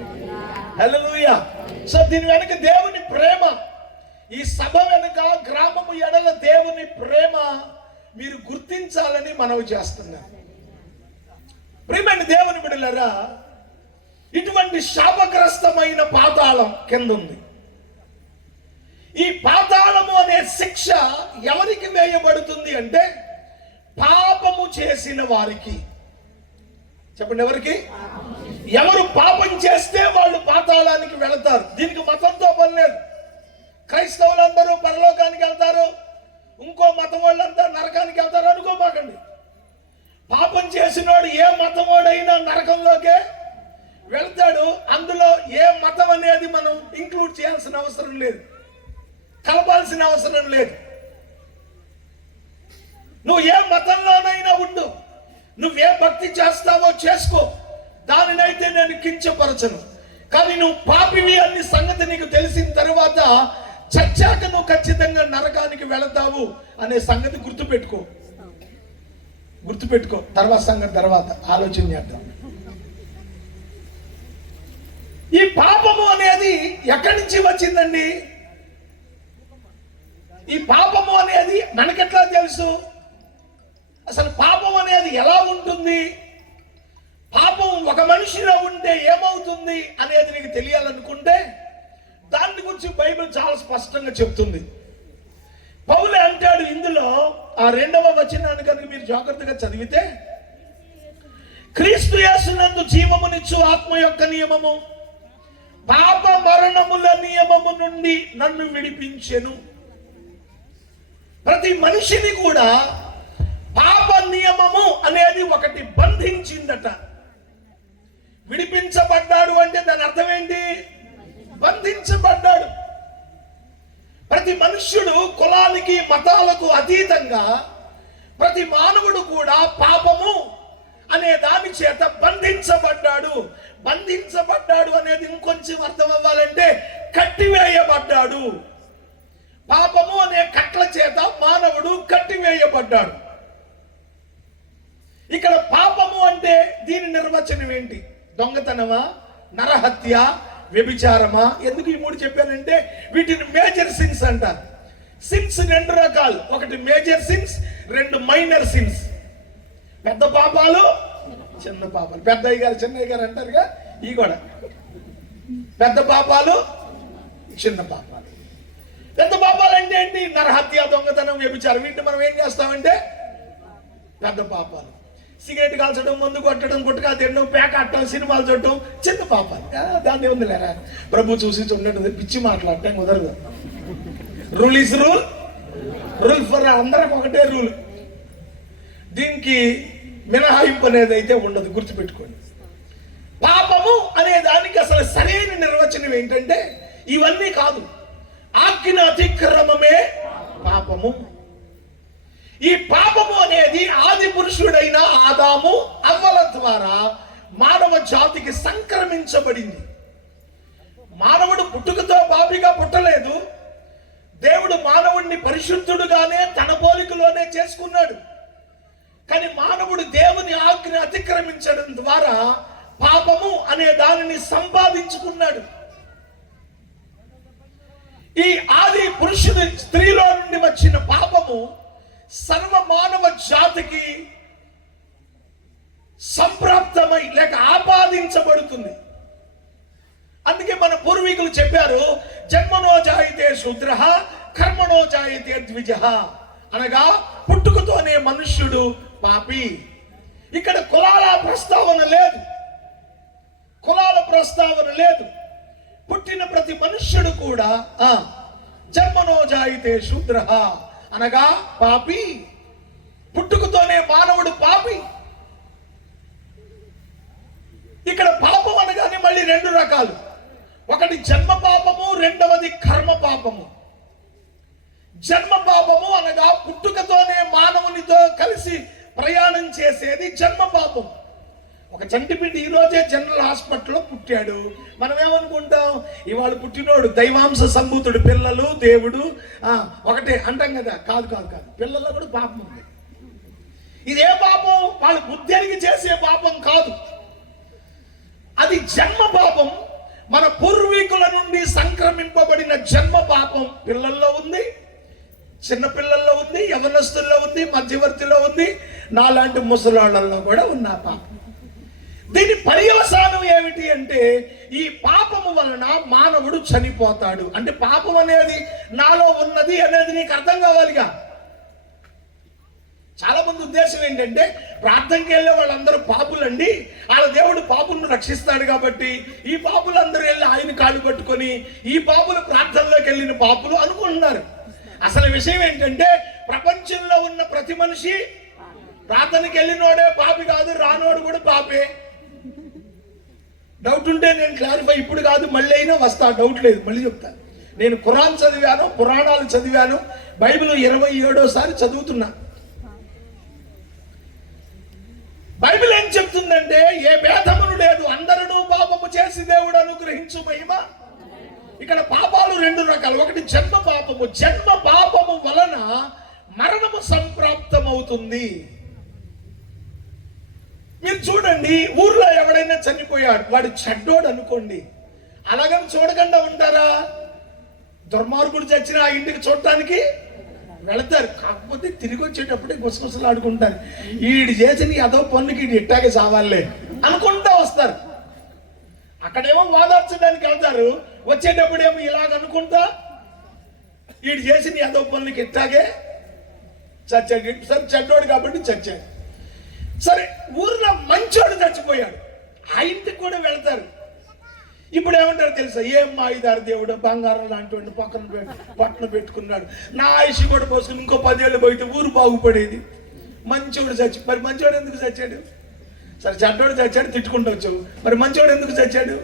హల్లెలూయా. సో దీని వెనక దేవుని ప్రేమ, ఈ సభ వెనుక గ్రామము ఎడల దేవుని ప్రేమ మీరు గుర్తించాలని మనవి చేస్తున్నారు. ప్రియమైన దేవుని బిడ్డలారా, ఇటువంటి శాపగ్రస్తమైన పాతాళం కింద ఉంది. ఈ పాతాళము అనే శిక్ష ఎవరికి వేయబడుతుంది అంటే పాపము చేసిన వారికి. చెప్పండి, ఎవరికి? ఎవరు పాపం చేస్తే వాళ్ళు పాతాళానికి వెళతారు. దీనికి మతంతో పని లేదు. క్రైస్తవులందరూ పరలోకానికి వెళ్తారు, ఇంకో మతం వాళ్ళంతా నరకానికి వెళ్తారు అనుకోమాకండి. పాపం చేసినోడు ఏ మతమోడైనా నరకంలోకే వెళ్తాడు. అందులో ఏ మతం అనేది మనం ఇంక్లూడ్ చేయాల్సిన అవసరం లేదు, కలపాల్సిన అవసరం లేదు. నువ్వు ఏ మతంలోనైనా ఉండు, నువ్వే భక్తి చేస్తావో చేసుకో, దానినైతే నేను కించపరచను. కానీ నువ్వు పాపివి అన్ని సంగతి నీకు తెలిసిన తర్వాత చచ్చాక నువ్వు ఖచ్చితంగా నరకానికి వెళతావు అనే సంగతి గుర్తుపెట్టుకో. తర్వాత సంగతి తర్వాత ఆలోచన చేద్దాం. ఈ పాపము అనేది ఎక్కడి నుంచి వచ్చిందండి? ఈ పాపము అనేది మనకెట్లా తెలుసు? అసలు పాపం అనేది ఎలా ఉంటుంది? పాపం ఒక మనిషిలో ఉంటే ఏమవుతుంది అనేది నీకు తెలియాలనుకుంటే దాని గురించి బైబిల్ చాలా స్పష్టంగా చెప్తుంది. పౌలు అంటాడు ఇందులో, ఆ 2వ వచనాన్ని కనుక మీరు జాగ్రత్తగా చదివితే, క్రీస్తు యేసునందు జీవమునిచ్చు ఆత్మ యొక్క నియమము పాప మరణముల నియమము నుండి నన్ను విడిపించెను. ప్రతి మనిషిని కూడా పాప నియమము అనేది ఒకటి బంధించిందట. విడిపించబడ్డాడు అంటే దాని అర్థం ఏంటి? బంధించబడ్డాడు. ప్రతి మనుష్యుడు కులానికి మతాలకు అతీతంగా ప్రతి మానవుడు కూడా పాపము అనే దాని చేత బంధించబడ్డాడు. బంధించబడ్డాడు అనేది ఇంకొంచెం అర్థం అవ్వాలంటే కట్టివేయబడ్డాడు. పాపము అనే కట్ల చేత మానవుడు కట్టివేయబడ్డాడు. ఇక్కడ పాపము అంటే దీని నిర్వచనం ఏంటి? దొంగతనమా, నరహత్య, వ్యభిచారమా? ఎందుకు ఈ 3 చెప్పానంటే వీటిని మేజర్ సిన్స్ అంటారు. సిన్స్ 2 రకాలు, ఒకటి మేజర్ సిన్స్, 2 మైనర్ సిన్స్. పెద్ద పాపాలు, చిన్న పాపాలు. పెద్దయ్య గారు చిన్నయ్య గారు అంటారుగా, ఈ కూడా పెద్ద పాపాలు, చిన్న పాపాలు. పెద్ద పాపాలు అంటే ఏంటి? నరహత్య, దొంగతనం, వ్యభిచారం, వీటిని మనం ఏం చేస్తామంటే పెద్ద పాపాలు. సిగరెట్ కాల్చడం, మందు కొట్టడం, గుట్టకా తినడం, పేకాడటం, సినిమాలు చూడటం చిన్న పాపాలు. దాన్ని ఉంది లేరా, ప్రభు చూసి చూడండి, పిచ్చి మాట్లాడటం కుదరదు. Rule is rule, rule for అందరికి ఒకటే రూల్. దీనికి మినహాయింపు అనేది అయితే ఉండదు, గుర్తుపెట్టుకోండి. పాపము అనే దానికి అసలు సరైన నిర్వచనం ఏంటంటే ఇవన్నీ కాదు, ఆజ్ఞ అతిక్రమమే పాపము. ఈ పాపము అనేది ఆది పురుషుడైన ఆదాము అవ్వల ద్వారా మానవ జాతికి సంక్రమించబడింది. మానవుడు పుట్టుకతో పాపిగా పుట్టలేదు. దేవుడు మానవుడిని పరిశుద్ధుడుగానే తన పోలికలోనే చేసుకున్నాడు. కానీ మానవుడు దేవుని ఆజ్ఞ అతిక్రమించడం ద్వారా పాపము అనే దానిని సంపాదించుకున్నాడు. ఈ ఆది పురుషుని స్త్రీలో నుండి వచ్చిన పాపము సర్వ మానవ జాతికి సంప్రాప్తమై లేక ఆపాదించబడుతుంది. అందుకే మన పూర్వీకులు చెప్పారు, జన్మనో జాయితే శూద్రః కర్మణో జాయితే ద్విజః, అనగా పుట్టుకతోనే మనుష్యుడు పాపి. ఇక్కడ కులాల ప్రస్తావన లేదు, కులాల ప్రస్తావన లేదు. పుట్టిన ప్రతి మనుష్యుడు కూడా జన్మనో జాయితే శూద్రః అనగా పాపి. పుట్టుకతోనే మానవుడు పాపి. ఇక్కడ పాపం అనగానే మళ్ళీ రెండు రకాలు, ఒకటి జన్మ పాపము, రెండవది కర్మ పాపము. జన్మ పాపము అనగా పుట్టుకతోనే మానవునితో కలిసి ప్రయాణం చేసేది జన్మ పాపం. ఒక చంటిబిడ్డ ఈ రోజే జనరల్ హాస్పిటల్లో పుట్టాడు, మనం ఏమనుకుంటాం, ఇవాళ పుట్టినోడు దైవాంశ సంభూతుడు, పిల్లలు దేవుడు ఒకటే అంటాం కదా. కాదు కాదు కాదు, పిల్లల్లో కూడా పాపం ఉంది. ఇదే పాపం వాళ్ళ బుద్ధికి చేసే పాపం కాదు, అది జన్మ పాపం. మన పూర్వీకుల నుండి సంక్రమింపబడిన జన్మ పాపం పిల్లల్లో ఉంది, చిన్న పిల్లల్లో ఉంది, యవనస్తుల్లో ఉంది, మధ్యవర్తిలో ఉంది, నాలాంటి ముసలాళ్ళల్లో కూడా ఉన్న పాపం. దీని పర్యవసానం ఏమిటి అంటే ఈ పాపము వలన మానవుడు చనిపోతాడు. అంటే పాపం అనేది నాలో ఉన్నది అనేది నీకు అర్థం కావాలిగా. చాలా మంది ఉద్దేశం ఏంటంటే ప్రార్థనకి వెళ్ళే వాళ్ళందరూ పాపులండి, వాళ్ళ దేవుడు పాపులను రక్షిస్తాడు కాబట్టి ఈ పాపులందరూ వెళ్ళి ఆయన కాళ్ళు పట్టుకొని ఈ పాపులు ప్రార్థనలోకి వెళ్ళిన పాపులు అనుకుంటున్నారు. అసలు విషయం ఏంటంటే ప్రపంచంలో ఉన్న ప్రతి మనిషి ప్రార్థనకి వెళ్ళినోడే పాపి కాదు, రానోడు కూడా పాపే. డౌట్ ఉంటే నేను క్లారిఫై ఇప్పుడు కాదు మళ్ళీ అయినా వస్తా, డౌట్ లేదు, మళ్ళీ చెప్తా. నేను ఖురాన్ చదివాను, పురాణాలు చదివాను, బైబిల్ 27వ సారి చదువుతున్నా. బైబిల్ ఏం చెప్తుందంటే ఏ భేదమును లేదు, అందరూ పాపము చేసి దేవుడు అనుగ్రహించు మహిమ. ఇక్కడ పాపాలు రెండు రకాలు, ఒకటి జన్మ పాపము. జన్మ పాపము వలన మరణము సంప్రాప్తమవుతుంది. మీరు చూడండి, ఊర్లో ఎవడైనా చనిపోయాడు, వాడు చెడ్డోడు అనుకోండి, అలాగని చూడకుండా ఉంటారా? దుర్మార్గుడు చచ్చిన ఆ ఇంటికి చూడటానికి వెళతారు. కాకపోతే తిరిగి వచ్చేటప్పుడే గుసగుసలు ఆడుకుంటారు, ఈడు చేసిన అదో పనులకి ఈడు ఇట్టాగే సావాలే అనుకుంటా వస్తారు. అక్కడేమో ఓదార్చడానికి వెళ్తారు, వచ్చేటప్పుడేమో ఇలాగ అనుకుంటా ఈడు చేసిన అదో పనులకి ఇట్టాగే చచ్చాడు. సరే చెడ్డోడు కాబట్టి చచ్చాడు. సరే ఊర్లో మంచోడు చచ్చిపోయాడు, ఆ ఇంటికి కూడా వెళ్తారు. ఇప్పుడు ఏమంటారు తెలుసా, ఏం మాయిదారు దేవుడు, బంగారం లాంటి పక్కన పెట్టుకున్నాడు, నా ఆయుష్ కూడా పోసుకుని ఇంకో 10 ఏళ్ళు పోయితే ఊరు బాగుపడేది. మంచోడు మరి మంచోడు ఎందుకు చచ్చాడు? సరే చెడ్డోడు చచ్చాడు, తిట్టుకుంటూ వచ్చావు, మరి మంచోడు ఎందుకు చచ్చాడు?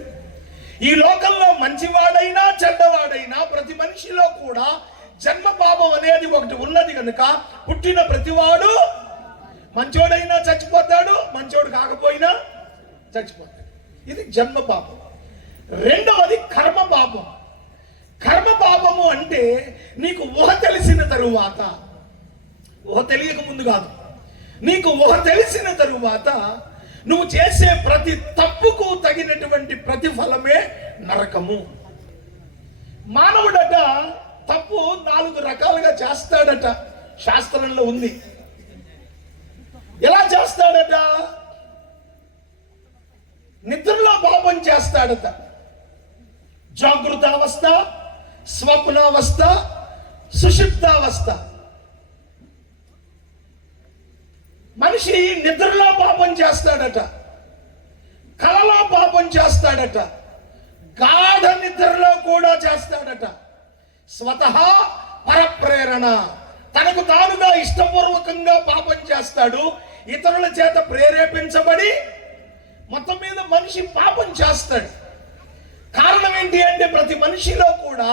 ఈ లోకంలో మంచివాడైనా చెడ్డవాడైనా ప్రతి మనిషిలో కూడా జన్మ పాపం అనేది ఒకటి ఉన్నది కనుక పుట్టిన ప్రతివాడు మంచోడైనా చచ్చిపోతాడు, మంచోడు కాకపోయినా చచ్చిపోతాడు. ఇది జన్మ పాపం. రెండవది కర్మ పాపం. కర్మ పాపము అంటే నీకు ఊహ తెలిసిన తరువాత, ఊహ తెలియక ముందు కాదు, నీకు ఊహ తెలిసిన తరువాత నువ్వు చేసే ప్రతి తప్పుకు తగినటువంటి ప్రతిఫలమే నరకము. మానవుడట తప్పు 4 రకాలుగా చేస్తాడట, శాస్త్రంలో ఉంది. ఎలా చేస్తాడట? నిద్రలో పాపం చేస్తాడట, జాగృతావస్థ, స్వప్నావస్థ, సుషుప్తావస్థ. మనిషి నిద్రలో పాపం చేస్తాడట, కలలో పాపం చేస్తాడట, గాఢ నిద్రలో కూడా చేస్తాడట. స్వతహా పరప్రేరణ, తనకు తానుగా ఇష్టపూర్వకంగా పాపం చేస్తాడు, ఇతరుల చేత ప్రేరేపించబడి మొత్తం మీద మనిషి పాపం చేస్తాడు. కారణం ఏంటి అంటే ప్రతి మనిషిలో కూడా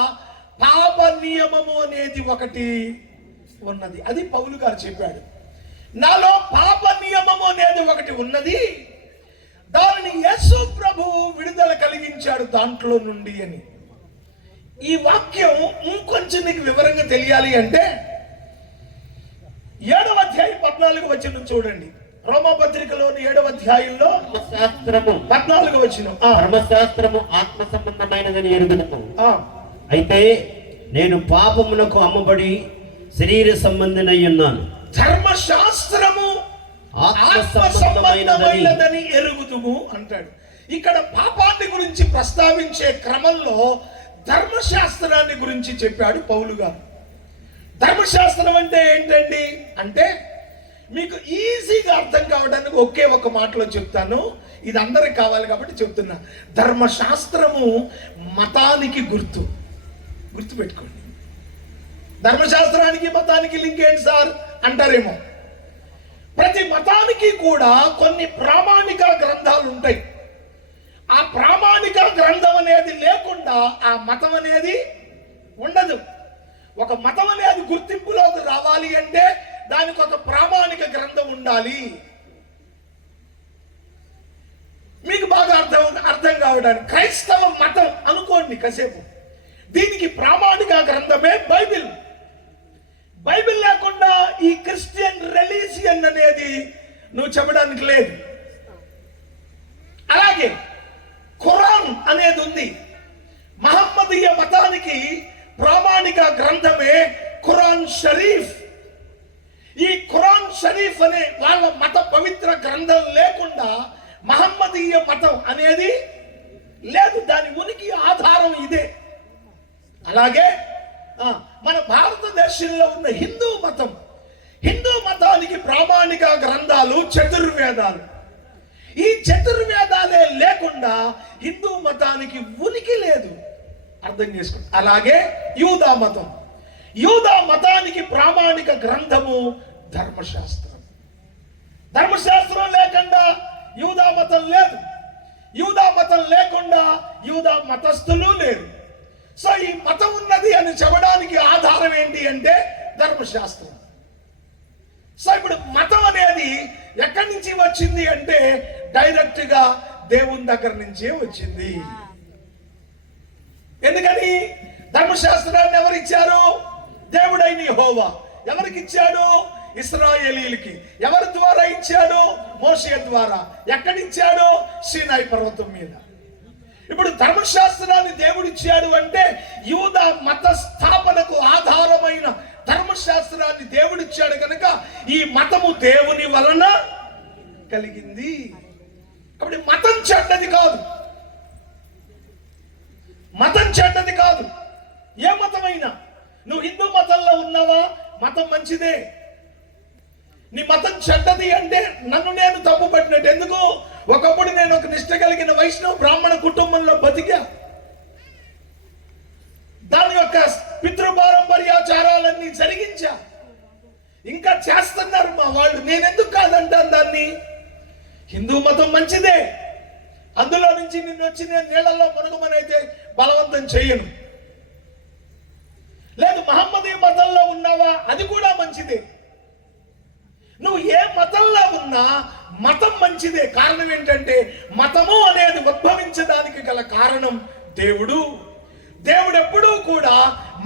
పాప నియమము అనేది ఒకటి ఉన్నది. అది పౌలు గారు చెప్పాడు, నాలో పాప నియమము అనేది ఒకటి ఉన్నది, దానిని యేసు ప్రభువు విడుదల కలిగించాడు దాంట్లో నుండి అని. ఈ వాక్యం ఇంకొంచెం నీకు వివరంగా తెలియాలి అంటే 7వ అధ్యాయం 14వ వచనం చూడండి. రోమపత్రికలోని 7వ అధ్యాయంలో 14వ వచనం, ధర్మశాస్త్రము ఆత్మ సంబంధమైనదని ఎరుగుదుము, అయితే నేను పాపమునకు అమ్మబడి శరీర సంబంధినై ఉన్నాను. ధర్మశాస్త్రము ఆత్మ సంబంధమైనదని ఎరుగుదుము అంటాడు. ఇక్కడ పాపాన్ని గురించి ప్రస్తావించే క్రమంలో ధర్మశాస్త్రాన్ని గురించి చెప్పాడు పౌలు గారు. ధర్మశాస్త్రం అంటే ఏంటండి అంటే మీకు ఈజీగా అర్థం కావడానికి ఒకే ఒక మాటలో చెప్తాను, ఇది అందరికి కావాలి కాబట్టి చెప్తున్నా. ధర్మశాస్త్రము మతానికి గుర్తుపెట్టుకోండి. ధర్మశాస్త్రానికి మతానికి లింక్ ఏంటి సార్ అంటారేమో. ప్రతి మతానికి కూడా కొన్ని ప్రామాణిక గ్రంథాలు ఉంటాయి. ఆ ప్రామాణిక గ్రంథం అనేది లేకుండా ఆ మతం అనేది ఉండదు. ఒక మతం అనేది గుర్తింపులోకి రావాలి అంటే దానికి ఒక ప్రామాణిక గ్రంథం ఉండాలి. మీకు బాగా అర్థం కావడానికి క్రైస్తవ మతం అనుకోండి కాసేపు, దీనికి ప్రామాణిక గ్రంథమే బైబిల్. బైబిల్ లేకుండా ఈ క్రిస్టియన్ రిలీజియన్ అనేది నువ్వు చెప్పడానికి లేదు. అలాగే ఖురాన్ అనేది ఉంది. మహమ్మదీయ మతానికి ప్రామాణిక గ్రంథమే ఖురాన్ షరీఫ్. ఈ ఖురాన్ షరీఫ్ అనే వాళ్ళ మత పవిత్ర గ్రంథం లేకుండా మహమ్మదీయ మతం అనేది లేదు. దాని ఉనికి ఆధారం ఇదే. అలాగే మన భారతదేశంలో ఉన్న హిందూ మతానికి ప్రామాణిక గ్రంథాలు చతుర్వేదాలు. ఈ చతుర్వేదాలే లేకుండా హిందూ మతానికి ఉనికి లేదు. అర్థం చేసుకోండి. అలాగే యూదా మతానికి ప్రామాణిక గ్రంథము ధర్మశాస్త్రం. ధర్మశాస్త్రం లేకుండా యూదా మతం లేదు. యూదా మతం లేకుండా యూదా మతస్థులు లేరు. సో ఈ మతం ఉన్నది అని చెప్పడానికి ఆధారం ఏంటి అంటే ధర్మశాస్త్రం. సో ఇప్పుడు మతం అనేది ఎక్కడి నుంచి వచ్చింది అంటే డైరెక్ట్ గా దేవుని దగ్గర నుంచే వచ్చింది. ఎందుకని ధర్మశాస్త్రాన్ని ఎవరిచ్చారు? దేవుడైన యెహోవా. ఎవరికి ఇచ్చాడు? ఇశ్రాయేలీయులకి. ఎవరి ద్వారా ఇచ్చాడు? మోషే ద్వారా. ఎక్కడిచ్చాడు? సీనాయి పర్వతం మీద. ఇప్పుడు ధర్మశాస్త్రాన్ని దేవుడిచ్చాడు అంటే యూదా మత స్థాపనకు ఆధారమైన ధర్మశాస్త్రాన్ని దేవుడిచ్చాడు కనుక ఈ మతము దేవుని వలన కలిగింది. కాబట్టి మతం చెడ్డది కాదు. మతం చెడ్డది కాదు. ఏ మతమైనా, నువ్వు హిందూ మతంలో ఉన్నావా, మతం మంచిదే. నీ మతం చెడ్డది అంటే నన్ను నేను తప్పు పట్టినట్టు. ఎందుకు? ఒకప్పుడు నేను ఒక నిష్ట కలిగిన వైష్ణవ బ్రాహ్మణ కుటుంబంలో బతికా. దాని యొక్క పితృపారంపర్యాచారాలన్నీ జరిగించా. ఇంకా చేస్తున్నారు మా వాళ్ళు. నేనెందుకు కాదంటాను దాన్ని? హిందూ మతం మంచిదే. అందులో నుంచి నిన్ను వచ్చి నేను నీళ్ళల్లో మునగమనైతే బలవంతం చేయను. లేదు మహమ్మదీయ మతంలో ఉన్నావా, అది కూడా మంచిదే. నువ్వు ఏ మతంలో ఉన్నా మతం మంచిదే. కారణం ఏంటంటే మతము అనేది ఉద్భవించడానికి గల కారణం దేవుడు. దేవుడు ఎప్పుడూ కూడా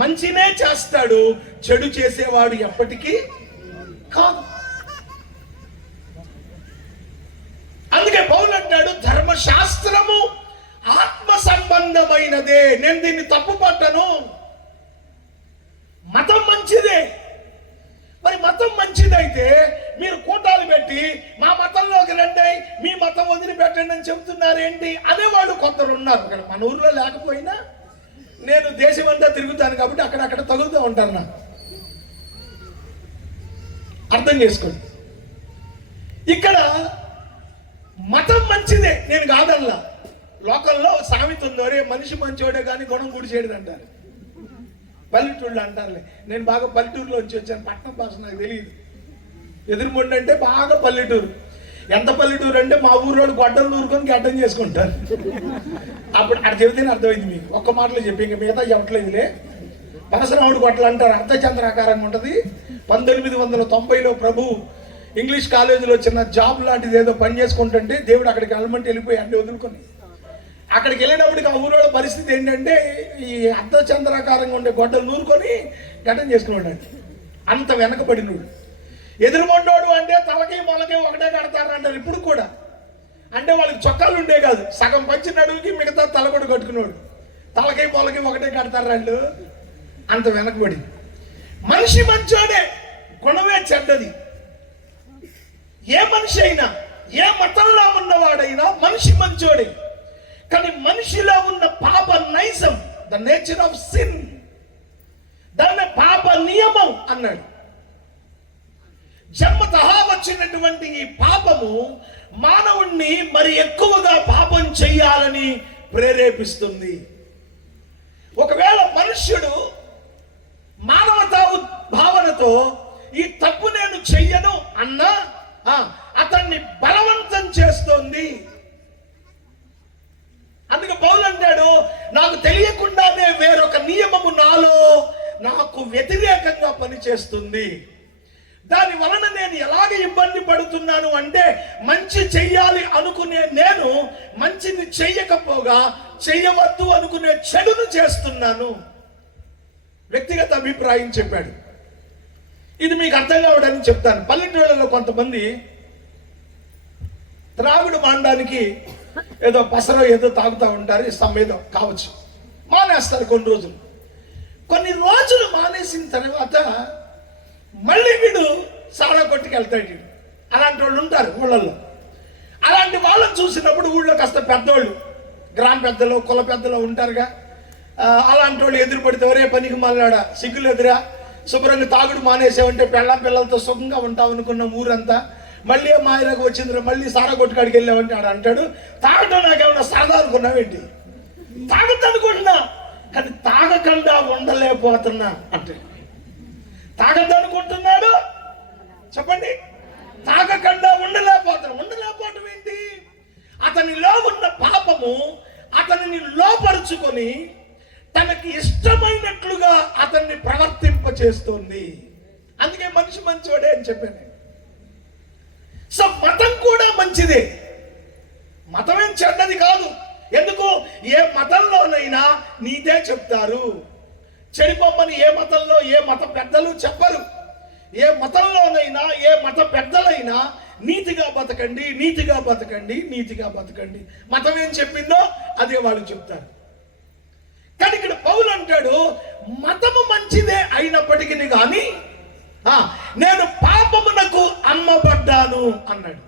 మంచినే చేస్తాడు, చెడు చేసేవాడు ఎప్పటికీ కాదు. అందుకే పౌలు అంటాడు ధర్మశాస్త్రము ఆత్మ సంబంధమైనదే. నేను దీన్ని తప్పు పట్టను. మతం మంచిదే. మరి మతం మంచిదైతే మీరు కూటాలు పెట్టి మా మతంలోకి రండి, మీ మతం వదిలిపెట్టండి అని చెబుతున్నారేంటి అనేవాళ్ళు కొందరు ఉన్నారు. ఇక్కడ మన ఊర్లో లేకపోయినా నేను దేశమంతా తిరుగుతాను కాబట్టి అక్కడక్కడ తగులుతూ ఉంటారు నాకు. అర్థం చేసుకోండి. ఇక్కడ మతం మంచిదే, నేను కాదల్లా. లోకల్లో సామెత ఉంది, ఒరే మనిషి మంచోడే కానీ గుణం గుడిచేయడు అంటారు. పల్లెటూళ్ళు అంటారులే. నేను బాగా పల్లెటూరులోంచి వచ్చాను, పట్టణం భాష నాకు తెలియదు. ఎదురుమొండి అంటే బాగా పల్లెటూరు. ఎంత పల్లెటూరు అంటే మా ఊరోడు గొడ్డలు నూరుకొని గడ్డం చేసుకుంటారు. అప్పుడు అక్కడ చెబితేనే అర్థమైంది మీకు. ఒక్క మాటలో చెప్పి ఇంకా మిగతా చెప్పట్లేదులే. పరశురాముడు గొట్టలు అంటారు, అర్ధచంద్రాకారంగా ఉంటుంది. 1990లో ప్రభు ఇంగ్లీష్ కాలేజీలో చిన్న జాబ్ లాంటిది ఏదో పని చేసుకుంటుంటే దేవుడు అక్కడికి వెళ్ళమంటే వెళ్ళిపోయి అన్ని వదులుకొని అక్కడికి వెళ్ళినప్పటికి ఆ ఊరోళ్ళ పరిస్థితి ఏంటంటే ఈ అర్ధచంద్రాకారంగా ఉండే గొడ్డలు నూరుకొని గడ్డం చేసుకున్నాడు. అంత వెనకబడినోడు. ఎదురుమొండోడు అంటే తలకి మొలకి ఒకటే కడతారు అంటారు ఇప్పుడు కూడా. అంటే వాళ్ళకి చొక్కాలు ఉండే కాదు, సగం పంచి నడువుకి మిగతా తలకొడు కట్టుకున్నాడు. తలకి మొలకి ఒకటే కడతారు వాళ్ళు. అంత వెనకబడి. మనిషి మంచోడే, గుణమే చెడ్డది. ఏ మనిషి అయినా, ఏ మతంలో ఉన్నవాడైనా మనిషి మంచోడే. కానీ మనిషిలో ఉన్న పాప నైజం, ద నేచర్ ఆఫ్ సిన్, దాన్ని పాప నియమం అన్నాడు. జన్మతహా వచ్చినటువంటి ఈ పాపము మానవుణ్ణి మరి ఎక్కువగా పాపం చెయ్యాలని ప్రేరేపిస్తుంది. ఒకవేళ మనుష్యుడు మానవతా భావనతో ఈ తప్పు నేను చెయ్యను అన్నా అతన్ని బలవంతం చేస్తోంది. అందుకే పౌలు అంటాడు, నాకు తెలియకుండానే వేరొక నియమము నాలో నాకు వ్యతిరేకంగా పనిచేస్తుంది. దాని వలన నేను ఎలాగ ఇబ్బంది పడుతున్నాను అంటే, మంచి చెయ్యాలి అనుకునే నేను మంచిని చెయ్యకపోగా చెయ్యవద్దు అనుకునే చెడును చేస్తున్నాను. వ్యక్తిగత అభిప్రాయం చెప్పాడు. ఇది మీకు అర్థం కావడానికి చెప్తాను. పల్లెటూళ్ళలో కొంతమంది త్రాగుడు మానడానికి ఏదో పసరో ఏదో తాగుతూ ఉంటారు, ఇష్టం ఏదో కావచ్చు, మానేస్తారు కొన్ని రోజులు మానేసిన తర్వాత మళ్ళీ వీడు సారా కొట్టుకు వెళ్తాడు. అలాంటి వాళ్ళు ఉంటారు ఊళ్ళల్లో. అలాంటి వాళ్ళని చూసినప్పుడు ఊళ్ళో కాస్త పెద్దోళ్ళు, గ్రామ పెద్దలు, కుల పెద్దలు ఉంటారుగా. అలాంటి వాళ్ళు ఎదురు పడితే, ఒరే పనికి మళ్ళాడా, సిగ్గులు ఎదురా, శుభ్రంగా తాగుడు మానేసావంటే పెళ్ళం పిల్లలతో సుఖంగా ఉంటావు అనుకున్న ఊరంతా, మళ్ళీ మాయలకు వచ్చింది మళ్ళీ సారా కొట్టుకాడికి వెళ్ళావంటే ఆడ అంటాడు, తాగటం నాకేమన్నా సరదా అనుకున్నావేంటి? తాగద్దనుకుంటున్నా కానీ తాగకుండా ఉండలేకపోతున్నా అంటే. తాగద్దనుకుంటున్నాడు, చెప్పండి, తాగకుండా ఉండలేకపోవటం ఏంటి? అతనిలో ఉన్న పాపము అతనిని లోపరుచుకొని తనకి ఇష్టమైనట్లుగా అతన్ని ప్రవర్తింపచేస్తుంది. అందుకే మనిషి మంచివాడే అని చెప్పాను. సో మతం కూడా మంచిదే, మతమేం చెడ్డది కాదు. ఎందుకు? ఏ మతంలోనైనా నీదే చెప్తారు, చెడిపోమని ఏ మతంలో ఏ మత పెద్దలు చెప్పరు. ఏ మతంలోనైనా ఏ మత పెద్దలైనా నీతిగా బతకండి, నీతిగా బతకండి, నీతిగా బతకండి. మతం ఏం చెప్పిందో అదే వాళ్ళు చెప్తారు. కానీ ఇక్కడ పౌలు అంటాడు, మతము మంచిదే అయినప్పటికీ కానీ నేను పాపమునకు అమ్మబడ్డాను అన్నాడు.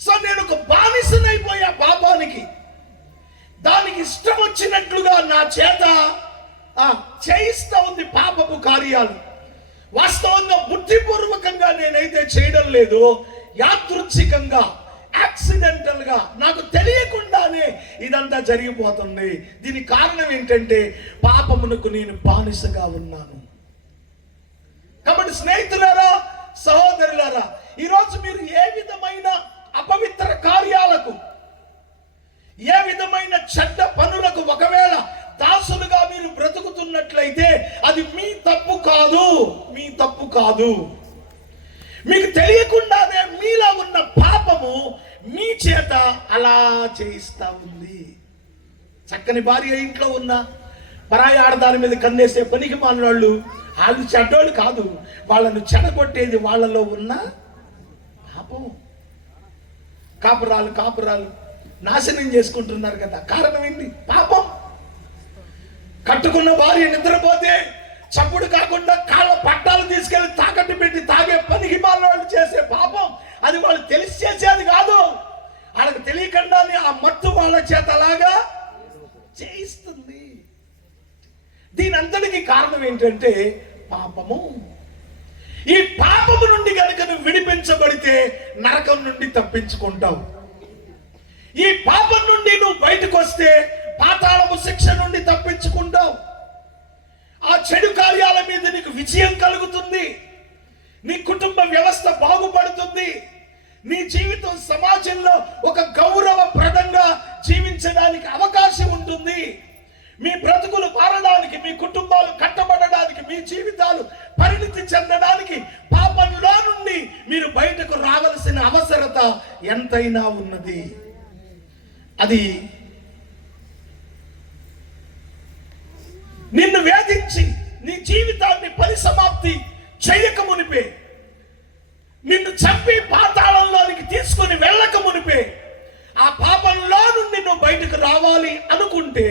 సో నేను ఒక బానిసనైపోయా పాపానికి. దానికి ఇష్టం వచ్చినట్లుగా నా చేత చేయిస్తా ఉంది పాపపు కార్యాలు. వాస్తవంగా బుద్ధిపూర్వకంగా నేనైతే చేయడం లేదు, యాదృచ్ఛికంగా, యాక్సిడెంటల్ గా, నాకు తెలియకుండానే ఇదంతా జరిగిపోతుంది. దీనికి కారణం ఏంటంటే పాపమునకు నేను బానిసగా ఉన్నాను. కాబట్టి స్నేహితులారా, సహోదరులారా, ఈరోజు మీరు ఏ విధమైన అపవిత్ర కార్యాలకు, ఏ విధమైన చెడ్డ పనులకు ఒకవేళ దాసులుగా మీరు బ్రతుకుతున్నట్లయితే అది మీ తప్పు కాదు, మీ తప్పు కాదు. మీకు తెలియకుండానే మీలో ఉన్న పాపము మీ చేత అలా చేయిస్తా ఉంది. చక్కని భార్య ఇంట్లో ఉన్న పరాయి ఆడదాని మీద కన్నేసే పనికి మానవాళ్ళు, వాళ్ళు చెడ్డోళ్ళు కాదు, వాళ్ళను చెడగొట్టేది వాళ్ళలో ఉన్న పాపం. కాపురాలు నాశనం చేసుకుంటున్నారు కదా, కారణం ఏంటి? పాపం. కట్టుకున్న భార్య నిద్రపోతే చప్పుడు కాకుండా కాళ్ళ పట్టాలు తీసుకెళ్లి తాకట్టు పెట్టి తాగే పనికి వాళ్ళు చేసే పాపం, అది వాళ్ళు తెలిసి చేసేది కాదు. వాళ్ళకి తెలియకుండానే ఆ మత్తు వాళ్ళ చేత అలాగా చేయిస్తుంది. దీని అంతటికి కారణం ఏంటంటే పాపము. ఈ పాపము నుండి కనుక నువ్వు విడిపించబడితే వెళితే నరకం నుండి తప్పించుకుంటావు. ఈ పాపం నుండి నువ్వు బయటకు వస్తే పాతాళపు శిక్ష నుండి తప్పించుకుంటావు. ఆ చెడు కార్యాల మీద నీకు విజయం కలుగుతుంది. నీ కుటుంబ వ్యవస్థ బాగుపడుతుంది. నీ జీవితం సమాజంలో ఒక గౌరవప్రదంగా జీవించడానికి అవకాశం ఉంటుంది. మీ బ్రతుకులు మారడానికి, మీ కుటుంబాలు కట్టబడడానికి, మీ జీవితాలు పరిణితి చెందడానికి పాపంలో నుండి మీరు బయటకు రావాల్సిన అవసరత ఎంతైనా ఉన్నది. అది నిన్ను వేధించి నీ జీవితాన్ని పరిసమాప్తి చేయక మునిపే, నిన్ను చంపి పాతాళంలోనికి తీసుకుని వెళ్ళక మునిపే, ఆ పాపంలో నుండి నువ్వు బయటకు రావాలి అనుకుంటే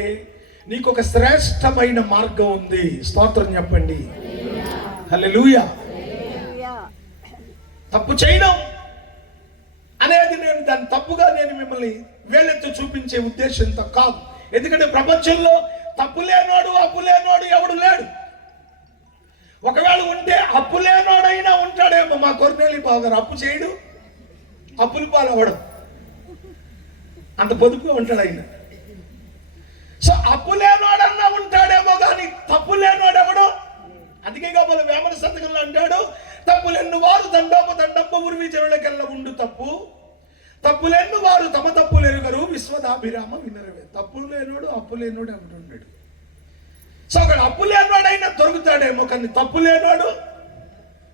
నీకు ఒక శ్రేష్టమైన మార్గం ఉంది. స్తోత్రం చెప్పండి. హల్లెలూయా. తప్పు చేయడం అనేది నేను దాన్ని తప్పుగా నేను మిమ్మల్ని వేలెత్తి చూపించే ఉద్దేశంతో కాదు. ఎందుకంటే ప్రపంచంలో తప్పు లేనోడు అప్పు లేనోడు ఎవడు లేడు. ఒకవేళ ఉంటే అప్పు లేనోడైనా ఉంటాడేమో. మా కొర్నేలి బాగారు అప్పు చేయడు, అప్పులు పాలు అవ్వడం, అంత పొదుపుగా ఉంటాడు ఆయన. సో అప్పు లేనోడన్నా ఉంటాడేమో కానీ తప్పు లేనోడెవడో. అందుకే కాబట్టి వేమన శతకంలో అంటాడు, తప్పులెన్ను వారు దండోప దండప్ప ఉర్వి జనులకెల్ల ఉండు తప్పు, తప్పులెన్ను వారు తమ తప్పులు ఎరుగరు విశ్వదాభిరామ వినరవే. తప్పులు లేనోడు అప్పు లేనోడు ఎవడున్నాడు. సో ఒకడు అప్పు లేనోడైనా దొరుకుతాడేమో, కానీ తప్పు లేనోడు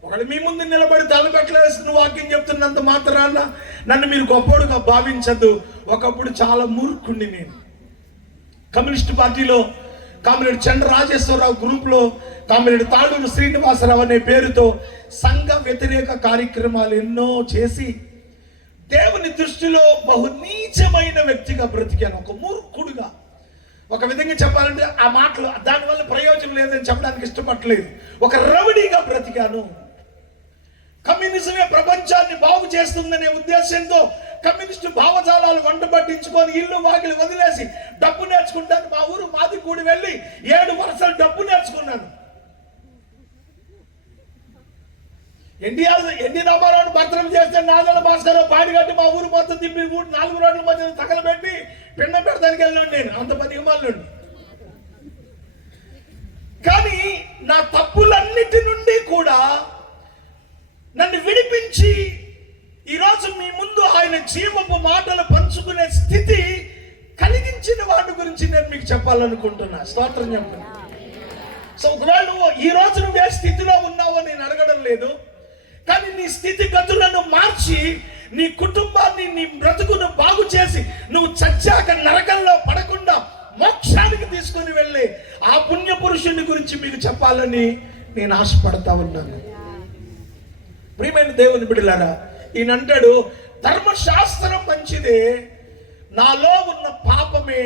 ఒకడు మీ ముందు నిలబడి తలపెట్టలేసిన వాక్యం చెప్తున్నంత మాత్రాన నన్ను మీరు గొప్పోడుగా భావించద్దు. ఒకప్పుడు చాలా మూర్ఖుండి నేను. కమ్యూనిస్ట్ పార్టీలో కామ్రేడ్ చంద్ర రాజేశ్వరరావు గ్రూప్లో కామ్రేడ్ తాళూరు శ్రీనివాసరావు అనే పేరుతో సంఘ వ్యతిరేక కార్యక్రమాలు ఎన్నో చేసి దేవుని దృష్టిలో బహు నీచమైన వ్యక్తిగా బ్రతికాను. ఒక మూర్ఖుడుగా. ఒక విధంగా చెప్పాలంటే ఆ మాటలు దానివల్ల ప్రయోజనం లేదని చెప్పడానికి ఇష్టపడలేదు. ఒక రౌడీగా బ్రతికాను. కమ్యూనిజమే ప్రపంచాన్ని బాగు చేస్తుందనే ఉద్దేశంతో కమ్యూనిస్టు భావజాలాలు వంట పట్టించుకొని ఇల్లు వాకిలు వదిలేసి డబ్బు నేర్చుకుంటాను. మా ఊరు మాదికూడి వెళ్ళి 7 వరుసలు డబ్బు నేర్చుకున్నాను. ఎన్టీ రామారావు భర్తనం చేస్తే నాగల భాస్కర్ పాడి కట్టి మా ఊరు మొత్తం తిప్పి 4 రోడ్ల మధ్య తగలబెట్టి పిండం పెడతానికి వెళ్ళాను నేను. అంత పనిమాలు. కానీ నా తప్పులన్నిటి నుండి కూడా నన్ను విడిపించి ఈరోజు మీ ముందు ఆయన జీవపు మాటలు పంచుకునే స్థితి కలిగించిన వాటి గురించి నేను మీకు చెప్పాలనుకుంటున్నా. స్తోత్రం చెప్పండి. సో ఒకవేళ నువ్వు ఈ రోజు నువ్వు ఏ స్థితిలో ఉన్నావో నేను అడగడం లేదు, కానీ నీ స్థితిగతులను మార్చి నీ కుటుంబాన్ని నీ బ్రతుకును బాగు చేసి నువ్వు చచ్చాక నరకంలో పడకుండా మోక్షానికి తీసుకొని వెళ్ళి ఆ పుణ్య పురుషుని గురించి మీకు చెప్పాలని నేను ఆశపడతా ఉన్నాను. ప్రియమైన దేవుని బిడ్డలారా, ఈయన అంటాడు ధర్మశాస్త్రం మంచిదే, నాలో ఉన్న పాపమే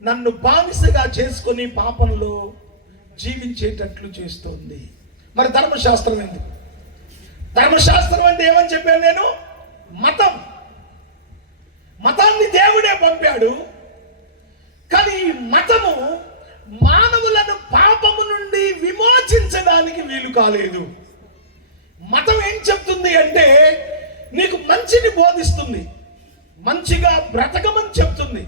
నన్ను బానిసగా చేసుకొని పాపంలో జీవించేటట్లు చేస్తోంది. మరి ధర్మశాస్త్రం ఎందుకు? ధర్మశాస్త్రం అంటే ఏమని చెప్పాను నేను? మతం. మతాన్ని దేవుడే పంపాడు, కానీ ఈ మతము మానవులను పాపము నుండి విమోచించడానికి వీలు కాలేదు. మతం ఏం చెప్తుంది అంటే నీకు మంచిని బోధిస్తుంది, మంచిగా బ్రతకమని చెప్తుంది.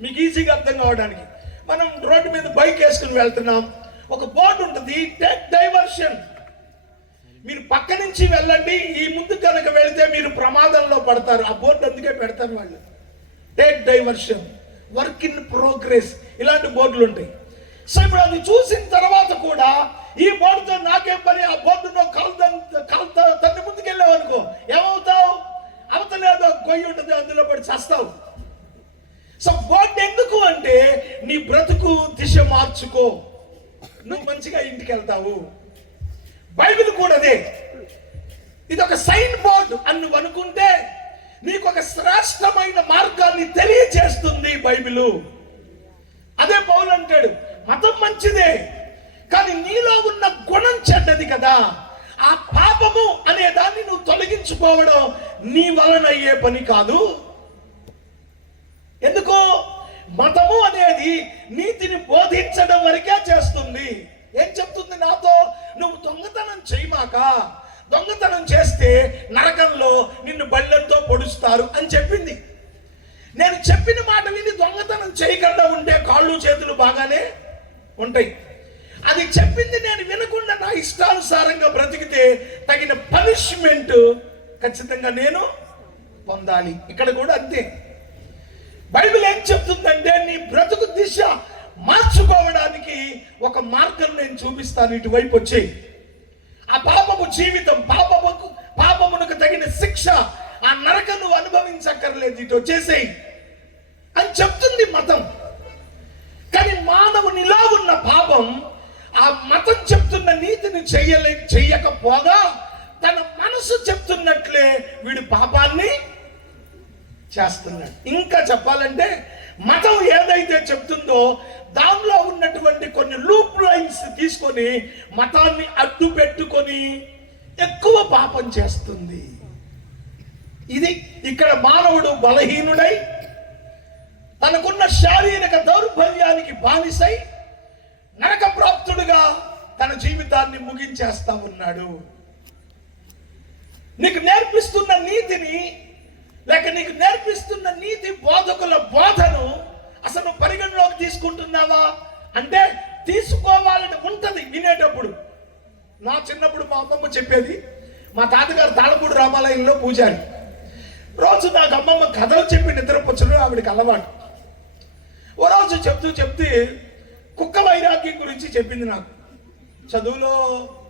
మీకు ఈజీగా అర్థం కావడానికి మనం రోడ్డు మీద బైక్ వేసుకుని వెళ్తున్నాం, ఒక బోర్డు ఉంటుంది, టేక్ డైవర్షన్, మీరు పక్క నుంచి వెళ్ళండి, ఈ ముందు కనుక వెళితే మీరు ప్రమాదంలో పడతారు. ఆ బోర్డు అందుకే పెడతారు వాళ్ళు. Take diversion, work in progress, ఇలాంటి బోర్డులు ఉంటాయి. సో ఇప్పుడు అది చూసిన తర్వాత కూడా ఈ బోర్డుతో నాకేం పని, ఆ బోర్డులో కలుతా తన్ని ముందుకు వెళ్ళావు అనుకో ఏమవుతావు? అవతలేదో గొయ్యి ఉంటుంది, అందులో పడి చస్తావు. సో బోర్డు ఎందుకు అంటే నీ బ్రతుకు దిశ మార్చుకో, నువ్వు మంచిగా ఇంటికి వెళ్తావు. బైబిల్ కూడా అదే, ఇది ఒక సైన్ బోర్డు అని నువ్వు అనుకుంటే నీకు ఒక శ్రేష్టమైన మార్గాన్ని తెలియజేస్తుంది బైబిలు. అదే పౌలు అంటాడు మతం మంచిదే, కానీ నీలో ఉన్న గుణం చెడ్డది కదా. ఆ పాపము అనే దాన్ని నువ్వు తొలగించుకోవడం నీ వలన అయ్యే పని కాదు. ఎందుకు? మతము అనేది నీతిని బోధించడం వరకే చేస్తుంది. ఏం చెప్తుంది నాతో? నువ్వు దొంగతనం చేయమాక, దొంగతనం చేస్తే నరకంలో నిన్ను బళ్ళెంతో పొడుస్తారు అని చెప్పింది. నేను చెప్పిన మాట విని దొంగతనం చేయకుండా ఉంటే కాళ్ళు చేతులు బాగానే ఉంటాయి. అది చెప్పింది నేను వినకుండా నా ఇష్టానుసారంగా బ్రతికితే తగిన పనిష్మెంట్ ఖచ్చితంగా నేను పొందాలి. ఇక్కడ కూడా అంతే. బైబిల్ ఏం చెప్తుందంటే నీ బ్రతుకు దిశ మార్చుకోవడానికి ఒక మార్గం నేను చూపిస్తాను, ఇటువైపు వచ్చేయి. ఆ పాపము జీవితం, పాపమునకు తగిన శిక్ష, ఆ నరకం నువ్వు అనుభవించక్కర్లేదు, ఇటు వచ్చేసేయి అని చెప్తుంది మతం. కానీ మానవునిలో ఉన్న పాపం ఆ మతం చెప్తున్న నీతిని చెయ్యకపోగా తన మనసు చెప్తున్నట్లే వీడు పాపాన్ని చేస్తున్నాడు. ఇంకా చెప్పాలంటే మతం ఏదైతే చెప్తుందో దానిలో ఉన్నటువంటి కొన్ని లూప్ లైన్స్ తీసుకొని మతాన్ని అడ్డు పెట్టుకొని ఎక్కువ పాపం చేస్తుంది. ఇది ఇక్కడ మానవుడు బలహీనుడై తనకున్న శారీరక దౌర్బల్యానికి బానిసై నరక ప్రాప్తుడుగా తన జీవితాన్ని ముగించేస్తా ఉన్నాడు. నీకు నేర్పిస్తున్న నీతిని లేక నీకు నేర్పిస్తున్న నీతి బోధకుల బోధను అసలు పరిగణలోకి తీసుకుంటున్నావా అంటే తీసుకోవాలని ఉంటది వినేటప్పుడు. నా చిన్నప్పుడు మా అమ్మమ్మ చెప్పేది, మా తాతగారు తాళపూడి రామాలయంలో పూజారి. రోజు నాకు అమ్మమ్మ కథలు చెప్పి నిద్రపుచ్చడం ఆవిడకి అలవాటు. ఓ రోజు చెప్తూ కుక్క వైరాగ్యం గురించి చెప్పింది. నాకు చదువులో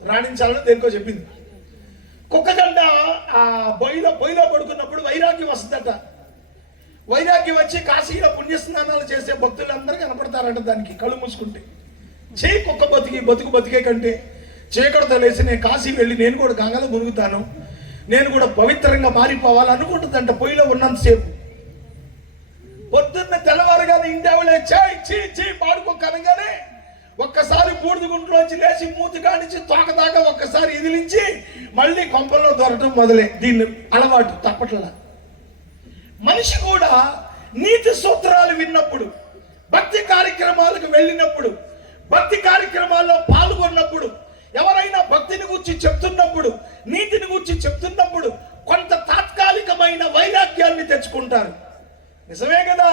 రాణించాలని దేనికో చెప్పింది. కుక్క గంట ఆ పొయ్యిలో పడుకున్నప్పుడు వైరాగ్యం వస్తుందట. వైరాగ్యం వచ్చి కాశీలో పుణ్యస్నానాలు చేసే భక్తులందరూ కనపడతారట దానికి కళ్ళు మూసుకుంటే. చేయి కుక్క బతికే కంటే చీకటితో లేచి నేను కాశీ వెళ్ళి నేను కూడా గంగలో మునుగుతాను, నేను కూడా పవిత్రంగా మారిపోవాలి అనుకుంటుందంట పొయ్యిలో ఉన్నంతసేపు. పొద్దున్న తెల్లవారుగానే ఇంటావులే చీ పాడుకోక అనగానే ఒక్కసారి బూడిద గుంట్లోంచి లేచి మూతి కానించి తోక దాకా ఒక్కసారి ఇదిలించి మళ్ళీ కొంపల్లో దొరకటం మొదలే. దీన్ని అలవాటు తప్పట్లా. మనిషి కూడా నీతి సూత్రాలు విన్నప్పుడు, భక్తి కార్యక్రమాలకు వెళ్ళినప్పుడు, భక్తి కార్యక్రమాల్లో పాల్గొన్నప్పుడు, ఎవరైనా భక్తిని గురించి చెప్తున్నప్పుడు, నీతిని గురించి చెప్తున్నప్పుడు కొంత తాత్కాలికమైన వైరాగ్యాన్ని తెచ్చుకుంటారు. నిజమే కదా,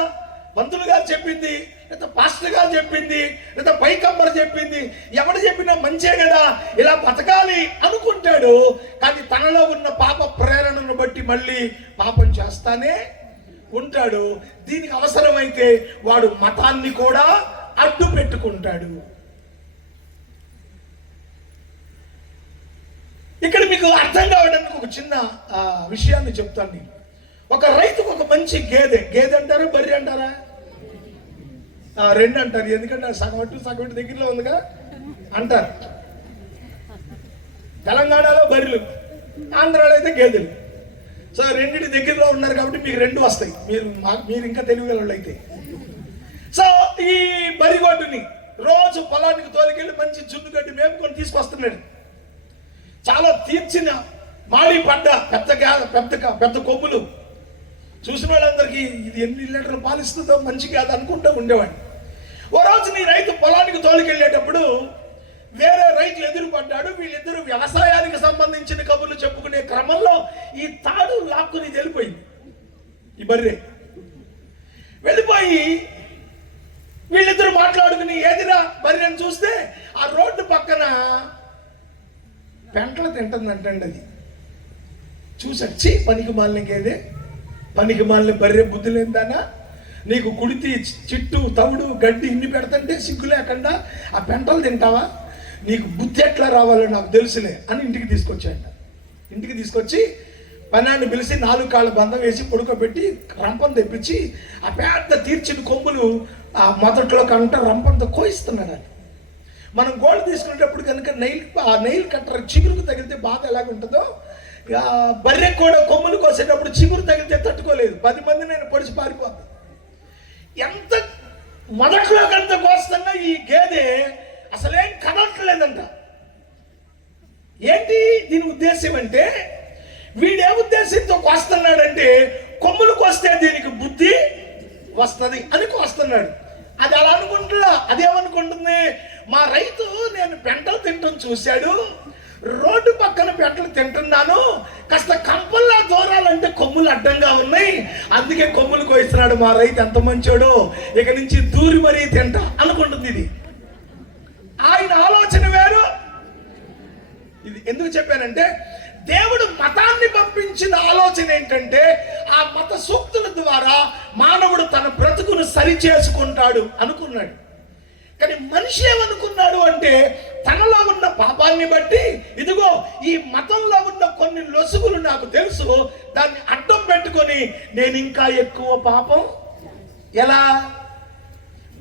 పంతులు గారు చెప్పింది లేదా పాస్టర్ గారు చెప్పింది లేదా పైకమ్మరు చెప్పింది ఎవడు చెప్పినా మంచే కదా, ఇలా బతకాలి అనుకుంటాడు. కానీ తనలో ఉన్న పాప ప్రేరణను బట్టి మళ్ళీ పాపం చేస్తానే ఉంటాడు. దీనికి అవసరమైతే వాడు మతాన్ని కూడా అడ్డు పెట్టుకుంటాడు. ఇక్కడ మీకు అర్థం కావడానికి ఒక చిన్న విషయాన్ని చెప్తాను నేను. ఒక రైతుకు ఒక మంచి గేదె అంటారా బర్రె అంటారా? రెండు అంటారు, ఎందుకంటే సగం దగ్గరలో ఉందిగా అంటారు. తెలంగాణలో బర్రెలు, ఆంధ్రాలో అయితే గేదెలు. సో రెండింటి దగ్గరలో ఉన్నారు కాబట్టి మీకు రెండు వస్తాయి, మీరు ఇంకా తెలివిగల అయితే. సో ఈ బరిగొడ్డుని రోజు పొలానికి తోలికెళ్ళి మంచి జున్ను గడ్డి మేపుకొని తీసుకొస్తున్నాడు. చాలా తీర్చిన మాడి పడ్డ పెద్ద కొమ్ములు చూసిన వాళ్ళందరికీ ఇది ఎన్ని లీటర్లు పాలిస్తుందో మంచి కాదు అనుకుంటూ ఉండేవాడిని. ఓ రోజు నీ రైతు పొలానికి తోలికెళ్ళేటప్పుడు వేరే రైతు ఎదురు పడ్డాడు. వీళ్ళిద్దరూ వ్యవసాయానికి సంబంధించిన కబుర్లు చెప్పుకునే క్రమంలో ఈ తాడు లాక్కుని వెళ్ళిపోయింది. ఈ బర్రె వెళ్ళిపోయి వీళ్ళిద్దరూ మాట్లాడుకుని ఏదిరా బర్రెని చూస్తే ఆ రోడ్డు పక్కన పెంటలు తింటుందంటండి. అది చూసొచ్చి పనికి మాలిన గేదే, పనికి మాలిన బర్రె, బుద్ధి లేదానా, నీకు కుడితి చిట్టు తవుడు గడ్డి ఇన్ని పెడతంటే సిగ్గు లేకుండా ఆ పెంటలు తింటావా, నీకు బుద్ధి ఎట్లా రావాలో నాకు తెలుసులే అని ఇంటికి తీసుకొచ్చాడు. ఇంటికి తీసుకొచ్చి పనాన్ని పిలిచి 4 కాళ్ళ బంధం వేసి పడుకోబెట్టి రంపం తెప్పించి ఆ పెద్ద తీర్చిన కొమ్ములు ఆ మొదట్లో కంట రంపంతో కోయిస్తున్నాడు. మనం గోల్డ్ తీసుకునేటప్పుడు కనుక నెయిల్ కట్టర్ చిగురుకు తగిలితే బాధ ఎలాగుంటుందో బర్రె కూడా కొమ్ములు కోసేటప్పుడు చిగురు తగిలితే తట్టుకోలేదు. 10 మంది నేను పొడిచి పారిపోతాను. ఎంత మొదట్లో కంత కోస్తున్నా ఈ గేదె అసలేం కదలట్లేదంట. ఏంటి దీని ఉద్దేశం అంటే, వీడే ఉద్దేశంతో కోస్తున్నాడంటే కొమ్ములు కోస్తే దీనికి బుద్ధి వస్తుంది అని కోస్తున్నాడు. అది అలా అనుకుంటున్నా, అదేమనుకుంటుంది, మా రైతు నేను పెంటలు తింటాం చూశాడు, రోడ్డు పక్కన పెట్టలు తింటున్నాను, కాస్త కంపల్లా దూరాలంటే కొమ్ములు అడ్డంగా ఉన్నాయి, అందుకే కొమ్ములు కోయిస్తున్నాడు మా రైతు, ఎంత మంచోడు, ఇక నుంచి దూరి మరీ తింటా అనుకుంటుంది. ఇది ఆయన ఆలోచన వేరు. ఇది ఎందుకు చెప్పానంటే, దేవుడు మతాన్ని పంపించిన ఆలోచన ఏంటంటే, ఆ మత సూక్తుల ద్వారా మానవుడు తన బ్రతుకును సరి చేసుకుంటాడు అనుకున్నాడు. కానీ మనిషి ఏమనుకున్నాడు అంటే, తనలో ఉన్న పాపాన్ని బట్టి, ఇదిగో ఈ మతంలో ఉన్న కొన్ని లొసుగులు నాకు తెలుసు, దాన్ని అడ్డం పెట్టుకొని నేను ఇంకా ఎక్కువ పాపం. ఎలా?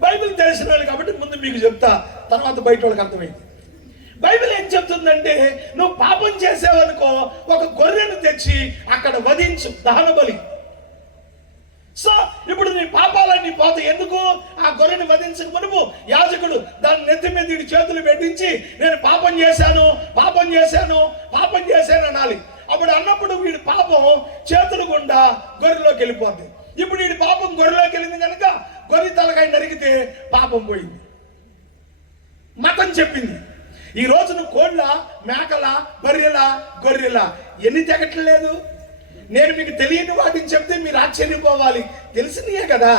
బైబిల్ తెలిసిన వాళ్ళు కాబట్టి ముందు మీకు చెప్తా, తర్వాత బయట వాళ్ళకి అర్థమైంది. బైబిల్ ఏం చెప్తుందంటే, నువ్వు పాపం చేసావనుకో, ఒక గొర్రెను తెచ్చి అక్కడ వధించు, దహన బలి. సో ఇప్పుడు నీ పాపాలన్నీ పోతాయి. ఎందుకు? ఆ గొర్రెని వధించక మునుపు యాజకుడు దాని నెత్తి మీద చేతులు పెట్టించి, నేను పాపం చేశాను అనాలి. అప్పుడు అన్నప్పుడు వీడి పాపం చేతులు గుండా గొర్రెలోకి వెళ్ళిపోద్ది. ఇప్పుడు వీడి పాపం గొర్రెలోకి వెళ్ళింది కనుక గొర్రె తలకాయ నరికితే పాపం పోయింది. మతం చెప్పింది. ఈ రోజు నువ్వు కోళ్ళ, మేకల, బర్రెల, గొర్రెల ఎన్ని తెగట్లేదు. నేను మీకు తెలియని వాటిని చెప్తే మీరు ఆశ్చర్యపోవాలి, తెలిసినయే కదా.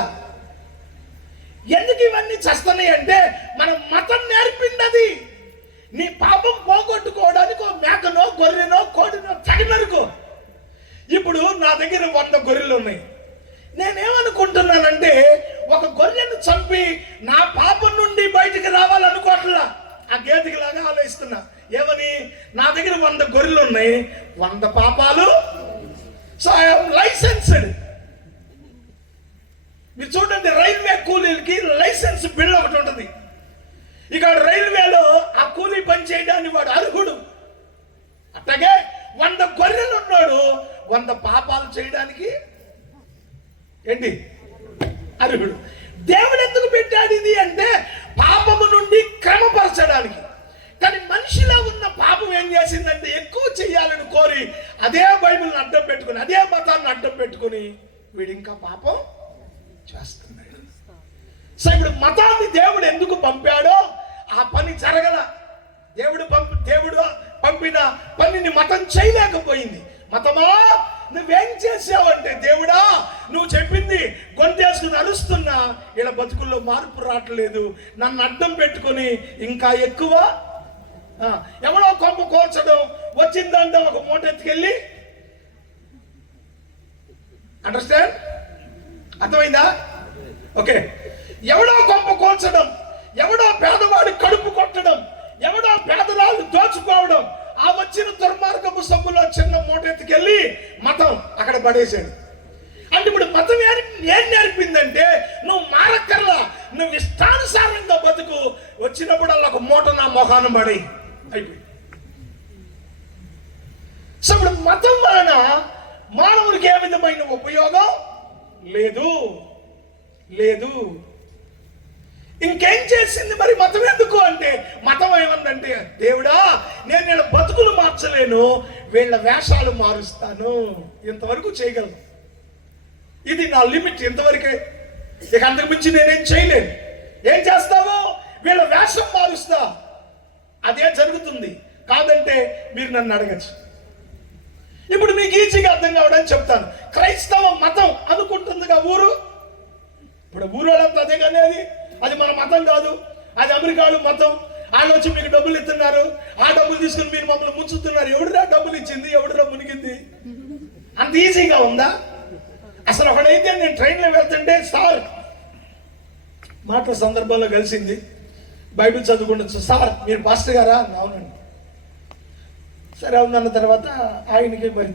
ఎందుకు ఇవన్నీ చస్తున్నాయి అంటే, మన మతం నేర్పింది అది. నీ పాపం పోగొట్టుకోవడానికి ఒక మేకనో, గొర్రెనో, కోడినో తగినరుకో. ఇప్పుడు నా దగ్గర 100 గొర్రెలు ఉన్నాయి. నేనేమనుకుంటున్నానంటే, ఒక గొర్రెను చంపి నా పాపం నుండి బయటికి రావాలనుకోవట్లా. ఆ గేదెకి లాగా ఆలోచిస్తున్నా. ఏమని? నా దగ్గర 100 గొర్రెలు ఉన్నాయి, 100 పాపాలు. So I'm licensed. మీరు చూడండి, రైల్వే కూలీలకి లైసెన్స్ బిల్ ఒకటి ఉంటుంది. ఇక రైల్వేలో ఆ కూలీ పని చేయడానికి వాడు అర్హుడు. అట్లాగే 100 గొర్రెలు ఉన్నాడు, 100 పాపాలు చేయడానికి ఏంటి అర్హుడు. దేవుడు ఎందుకు పెట్టాడు ఇది అంటే, పాపము నుండి క్రమపరచడానికి. కానీ మనిషిలో ఉన్న పాపం ఏం చేసిందంటే, ఎక్కువ చెయ్యాలని కోరి అదే బైబిల్ని అడ్డం పెట్టుకుని, అదే మతాన్ని అడ్డం పెట్టుకుని వీడు ఇంకా పాపం చేస్తున్నాడు. సో ఇప్పుడు మతాన్ని దేవుడు ఎందుకు పంపాడో ఆ పని జరగల. దేవుడు పంపిన పనిని మతం చేయలేకపోయింది. మతమా నువ్వేం చేసావంటే, దేవుడా నువ్వు చెప్పింది గొంతేసుకుని అరుస్తున్నా, ఇలా బతుకుల్లో మార్పు రావట్లేదు, నన్ను అడ్డం పెట్టుకొని ఇంకా ఎక్కువ ఎవడో కొంప కోల్చడం, వచ్చిందంటే ఒక మూట ఎత్తుకెళ్ళి. అండర్స్టాండ్? అర్థమైందా? ఓకే. ఎవడో కొంప కోల్చడం, ఎవడో పేదవాడి కడుపు కొట్టడం, ఎవడో పేదరాళ్ళు దోచుకోవడం, ఆ వచ్చిన దుర్మార్గపు సబ్బులో చిన్న మూట ఎత్తుకెళ్ళి మతం అక్కడ పడేసాడు. అంటే ఇప్పుడు మతం ఏం నేర్పిందంటే, నువ్వు మారక్కర్లా, నువ్వు ఇష్టానుసారంగా బతుకు, వచ్చినప్పుడు అలా ఒక మూట నా మొహాన పడి అయిపోయింది. సో ఇప్పుడు మతం వలన మానవుడికి ఏ విధమైన ఉపయోగం లేదు. ఇంకేం చేసింది మరి మతం ఎందుకు అంటే, మతం ఏమందంటే, దేవుడా నేను వీళ్ళ బతుకులు మార్చలేను, వీళ్ళ వేషాలు మారుస్తాను, ఇంతవరకు చేయగలను, ఇది నా లిమిట్, ఇంతవరకే, ఇక అంతకు మించి నేనేం చేయలేను. ఏం చేస్తావు? వీళ్ళ వేషం మారుస్తా. అదే జరుగుతుంది. కాదంటే మీరు నన్ను అడగచ్చు. ఇప్పుడు మీకు ఈజీగా అర్థం కావడానికి చెప్తాను. క్రైస్తవ మతం అనుకుంటుందిగా ఊరు. ఇప్పుడు ఊరోళ్ళంతా అదే కానీ అది మన మతం కాదు, అది అమెరికాలో మతం. వాళ్ళు వచ్చి మీకు డబ్బులు ఇస్తున్నారు, ఆ డబ్బులు తీసుకుని మీరు మమ్మల్ని ముంచుతున్నారు. ఎవడురా డబ్బులు ఇచ్చింది, ఎవడురా మునిగింది? అంత ఈజీగా ఉందా? అసలు ఒకడైతే నేను ట్రైన్లో వెళ్తుంటే సార్ మాటల సందర్భంలో కలిసింది, బయట చదువుకుంటు, సార్ మీరు పాస్టర్ గారా? అవునండి. సరే అవునన్న తర్వాత ఆయనకి మరి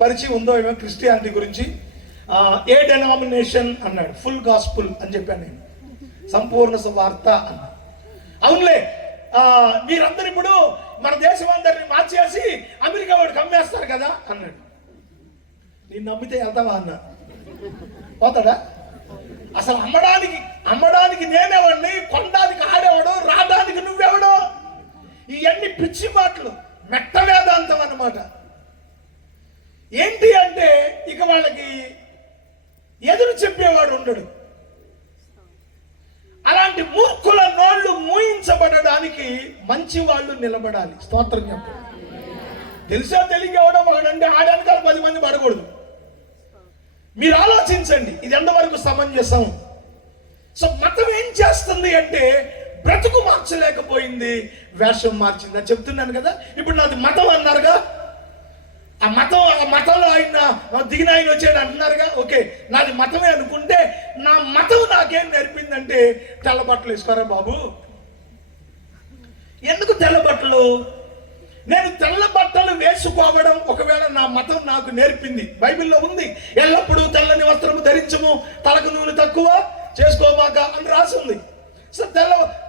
పరిచయం ఉందో ఏమో క్రిస్టియానిటీ గురించి. ఏ డెనామినేషన్ అన్నాడు. ఫుల్ గాస్పుల్ అని చెప్పాను నేను, సంపూర్ణ సువార్త అన్నా. అవునులే, మీరందరూ ఇప్పుడు మన దేశం అందరిని మార్చేసి అమెరికా వాడికి అమ్మేస్తారు కదా అన్నాడు. నేను నమ్మితే వెళ్తావా అన్నా. పోతాడా? అసలు అమ్మడానికి నేనేవాడిని, కొనడానికి ఆడేవాడు, రావడానికి నువ్వెవడో. ఇవన్నీ పిచ్చి మాటలు, మెట్ట వేదాంతం అన్నమాట. ఏంటి అంటే, ఇక వాళ్ళకి ఎదురు చెప్పేవాడు ఉండడు. అలాంటి మూర్ఖుల నోళ్లు మూయించబడడానికి మంచి వాళ్ళు నిలబడాలి. స్తోత్రం చెప్పండి. తెలిసా తెలియక ఎవడో ఒకడంటే ఆడనకాల 10 మంది పడకూడదు. మీరు ఆలోచించండి, ఇది ఎంతవరకు సమంజసం? సో మతం ఏం చేస్తుంది అంటే బ్రతుకు మార్చలేకపోయింది, వేషం మార్చింది. అని చెప్తున్నాను కదా. ఇప్పుడు నాది మతం అన్నారుగా, ఆ మతంలో ఆయన దిగిన ఆయన వచ్చాడు అంటున్నారుగా. ఓకే, నాది మతమే అనుకుంటే నా మతం నాకేం నేర్పిందంటే తెల్ల బట్టలు వేసుకోరా బాబు. ఎందుకు తెల్ల బట్టలు? నేను తెల్ల బట్టలు వేసుకోవడం ఒకవేళ నా మతం నాకు నేర్పింది. బైబిల్లో ఉంది, ఎల్లప్పుడూ తెల్లని వస్త్రము ధరించము, తలకు నూనె తక్కువ చేసుకోమాక అని రాసి ఉంది. సో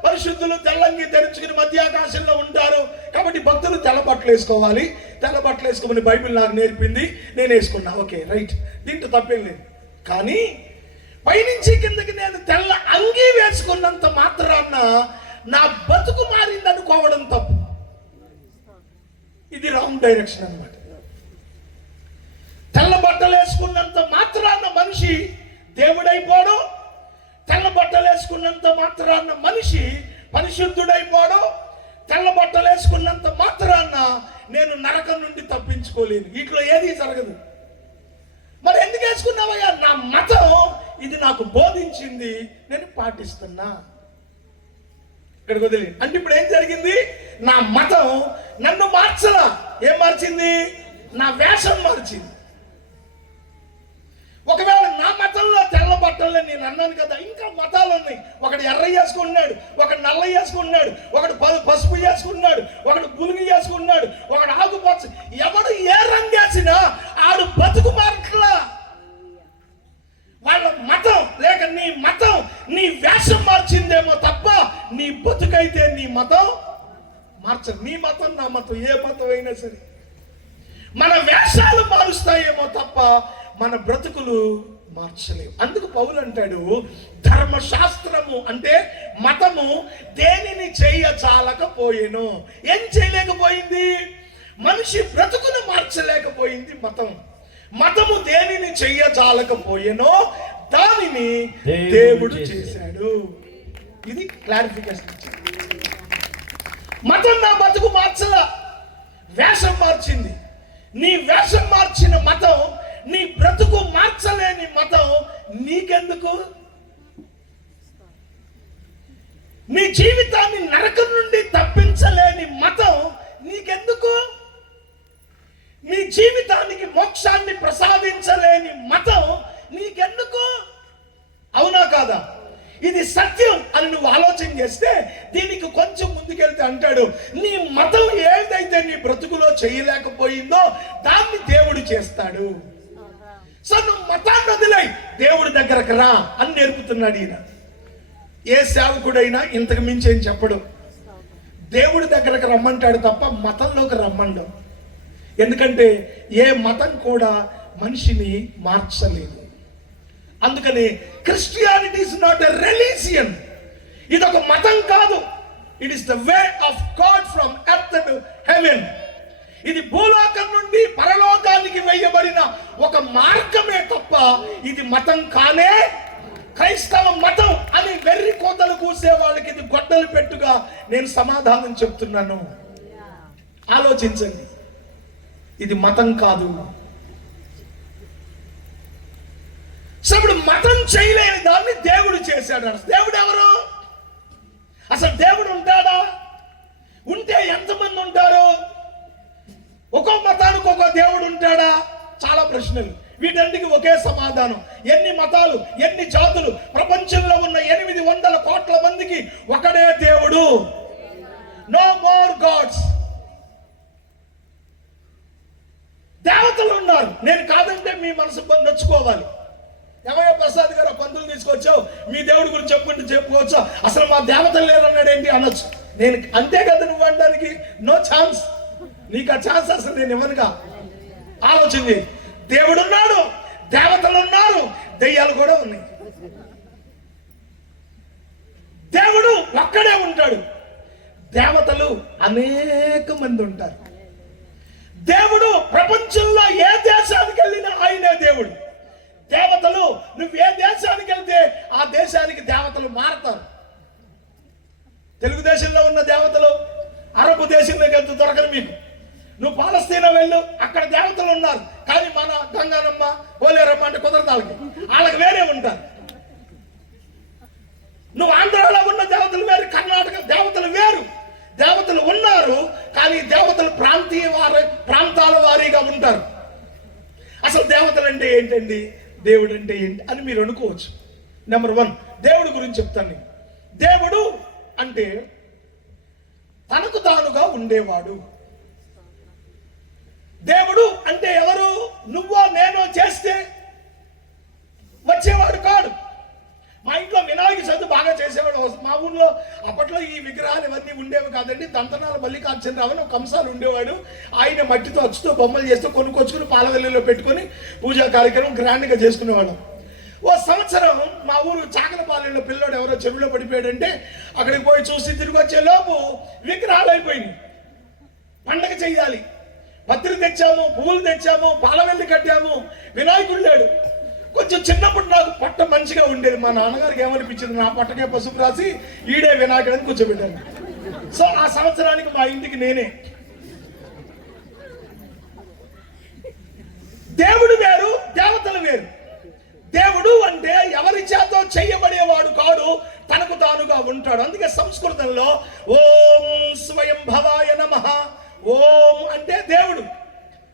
పరిశుద్ధులు తెల్లంగి ధరించుకుని మధ్య ఆకాశంలో ఉంటారు కాబట్టి భక్తులు తెల్ల బట్టలు వేసుకోవాలి. తెల్ల బట్టలు వేసుకోమని బైబిల్ నాకు నేర్పింది, నేను వేసుకున్నా. ఓకే, రైట్, దీంట్లో తప్పేం లేదు. కానీ పైనుంచి కిందకి నేను తెల్ల అంగీ వేసుకున్నంత మాత్రాన నా బతుకు మారింది అనుకోవడం తప్పు. ఇది రాంగ్ డైరెక్షన్ అన్నమాట. తెల్ల బట్టలు వేసుకున్నంత మాత్రాన మనిషి దేవుడైపోడు, తెల్ల బట్టలు వేసుకున్నంత మాత్రాన మనిషి పరిశుద్ధుడైపోడు, తెల్ల బట్టలు వేసుకున్నంత మాత్రాన నేను నరకం నుండి తప్పించుకోలేను. వీటిలో ఏది జరగదు. మరి ఎందుకు వేసుకున్నావయ్యా? నా మతం ఇది నాకు బోధించింది, నేను పాటిస్తున్నా. ఇక్కడికి వదిలి అంటే ఇప్పుడు ఏం జరిగింది? నా మతం నన్ను మార్చలా. ఏం మార్చింది? నా వేషం మార్చింది. ఒకవేళ నా మతంలో తెల్ల బట్టలే నేను అన్నాను కదా, ఇంకా మతాలు ఉన్నాయి. ఒకడు ఎర్ర వేసుకున్నాడు, ఒకడు నల్ల వేసుకున్నాడు, ఒకడు పసుపు వేసుకున్నాడు, ఒకడు బులుగు వేసుకున్నాడు, ఒకడు ఆకుపచ్చ. ఎవడు ఏ రంగు వేసినా ఆడు బతుకు మారట్లా. వాళ్ళ మతం లేక నీ మతం నీ వేషం మార్చిందేమో తప్ప నీ బతుకైతే నీ మతం మార్చదు. నీ మతం నా మతం ఏ మతం అయినా సరే మన వేషాలు మారుస్తాయేమో తప్ప మన బ్రతుకులు మార్చలేవు. అందుకు పౌలు అంటాడు, ధర్మశాస్త్రము అంటే మతము దేనిని చేయచాలకపోయేను. ఏం చేయలేకపోయింది? మనిషి బ్రతుకును మార్చలేకపోయింది మతం. మతము దేనిని చెయ్యచాలకపోయేనో దానిని దేవుడు చేశాడు. ఇది క్లారిఫికేషన్. మతం నా బతుకు మార్చలా, వేషం మార్చింది. నీ వేషం మార్చిన మతం నీ బ్రతుకు మార్చలేని మతం నీకెందుకు? నీ జీవితాన్ని నరకం నుండి తప్పించలేని మతం నీకెందుకు? నీ జీవితానికి మోక్షాన్ని ప్రసాదించలేని మతం నీకెందుకు? అవునా కాదా? ఇది సత్యం అని నువ్వు ఆలోచన చేస్తే దీనికి కొంచెం ముందుకెళ్తే అంటాడు, నీ మతం ఏదైతే నీ బ్రతుకులో చేయలేకపోయిందో దాన్ని దేవుడు చేస్తాడు. సో నువ్వు మతాన్ని వదిలేయ్, దేవుడి దగ్గరకు రా అని నేర్పుతున్నాడు ఈయన. ఏ సేవకుడైనా ఇంతకు మించి ఏం చెప్పడు. దేవుడి దగ్గరకు రమ్మంటాడు తప్ప మతంలోకి రమ్మండు. ఎందుకంటే ఏ మతం కూడా మనిషిని మార్చలేదు. అందుకని Christianity is not a religion. ఇది ఒక మతం కాదు. It is the way of God from earth to heaven. ఇది భూలోకం నుండి పరలోకానికి వేయబడిన ఒక మార్గమే తప్ప ఇది మతం కానే. క్రైస్తవ మతం అని వెర్రి కోతలు కూసే వాళ్ళకి ఇది గొడ్డలు పెట్టుగా నేను సమాధానం చెప్తున్నాను. ఆలోచించండి, ఇది మతం కాదు. సో ఇప్పుడు మతం చేయలేని దాన్ని దేవుడు చేశాడు. దేవుడు ఎవరు? అసలు దేవుడు ఉంటాడా? ఉంటే ఎంతమంది ఉంటారు? ఒక్కో మతానికి ఒక్కో దేవుడు ఉంటాడా? చాలా ప్రశ్నలు. వీటన్నిటికీ ఒకే సమాధానం. ఎన్ని మతాలు, ఎన్ని జాతులు, ప్రపంచంలో ఉన్న 800 కోట్ల మందికి ఒకడే దేవుడు. No more gods. దేవతలు ఉన్నారు. నేను కాదంటే మీ మనసు నొచ్చుకోవాలి. ఏమయ్య ప్రసాద్ గారు పంతులు తీసుకొచ్చావు, మీ దేవుడి గురించి చెప్పుకోవచ్చు, అసలు మా దేవతలు లేరు అన్నాడు ఏంటి అనొచ్చు. నేను అంతే కదా నువ్వు అనడానికి నో ఛాన్స్. నీకు ఆ ఛాన్స్ అసలు నేను ఇవ్వనుగా. ఆలోచించి, దేవుడు ఉన్నాడు, దేవతలు ఉన్నారు, దెయ్యాలు కూడా ఉన్నాయి. దేవుడు ఒక్కడే ఉంటాడు, దేవతలు అనేక మంది ఉంటారు. దేవుడు ప్రపంచంలో ఏ దేశానికి వెళ్ళినా ఆయనే దేవుడు. దేవతలు నువ్వు ఏ దేశానికి వెళ్తే ఆ దేశానికి దేవతలు మారతారు. తెలుగుదేశంలో ఉన్న దేవతలు అరబ్ దేశంలోకి వెళ్తూ దొరకరు మీకు. నువ్వు పాలస్తీనా వెళ్ళు, అక్కడ దేవతలు ఉన్నారు. కానీ మన గంగానమ్మ పోలేరమ్మ అంటే కుదరదు, వాళ్ళకి వేరే ఉంటారు. నువ్వు ఆంధ్రాలో ఉన్న దేవతలు వేరు, కర్ణాటక దేవతలు వేరు. దేవతలు ఉన్నారు, కానీ దేవతలు ప్రాంతాల వారీగా ఉంటారు. అసలు దేవతలు అంటే ఏంటండి, దేవుడు అంటే ఏంటి అని మీరు అనుకోవచ్చు. నెంబర్ 1, దేవుడు గురించి చెప్తాను. దేవుడు అంటే తనకు తానుగా ఉండేవాడు. దేవుడు అంటే ఎవరు? నువ్వో నేనో చేస్తే వచ్చేవాడు కాడు. మా ఇంట్లో వినాయక చవితి బాగా చేసేవాడు. మా ఊర్లో అప్పట్లో ఈ విగ్రహాలు ఇవన్నీ ఉండేవి కాదండి. దంతనాల మల్లికార్జునరావు అని ఒక కంసాలు ఉండేవాడు. ఆయన మట్టితో అచ్చుతో బొమ్మలు చేస్తూ కొనుక్కొచ్చుకుని పాలవెల్లిలో పెట్టుకొని పూజా కార్యక్రమం గ్రాండ్గా చేసుకునేవాడు. ఓ సంవత్సరం మా ఊరు చాకలపాలెంలో పిల్లోడు ఎవరో చెరువులో పడిపోయాడంటే అక్కడికి పోయి చూసి తిరిగి వచ్చే లోపు విగ్రహాలు అయిపోయినాయి. పండగ చెయ్యాలి, పత్రి తెచ్చాము, పువ్వులు తెచ్చాము, పాలవెల్లి కట్టాము, వినాయకుడు లేడు. కొంచెం చిన్నప్పుడు నాకు పట్ట మంచిగా ఉండేది. మా నాన్నగారికి ఏమనిపించింది, నా పట్టకే పసుపు రాసి ఈడే వినాయకుడిని కూర్చోబెట్టాను. సో ఆ సంవత్సరానికి మా ఇంటికి నేనే. దేవుడు వేరు, దేవతలు వేరు. దేవుడు అంటే ఎవరి చేతో చెయ్యబడేవాడు కాడు, తనకు తానుగా ఉంటాడు. అందుకే సంస్కృతంలో ఓం స్వయం భవాయ నమః, ఓం అంటే దేవుడు.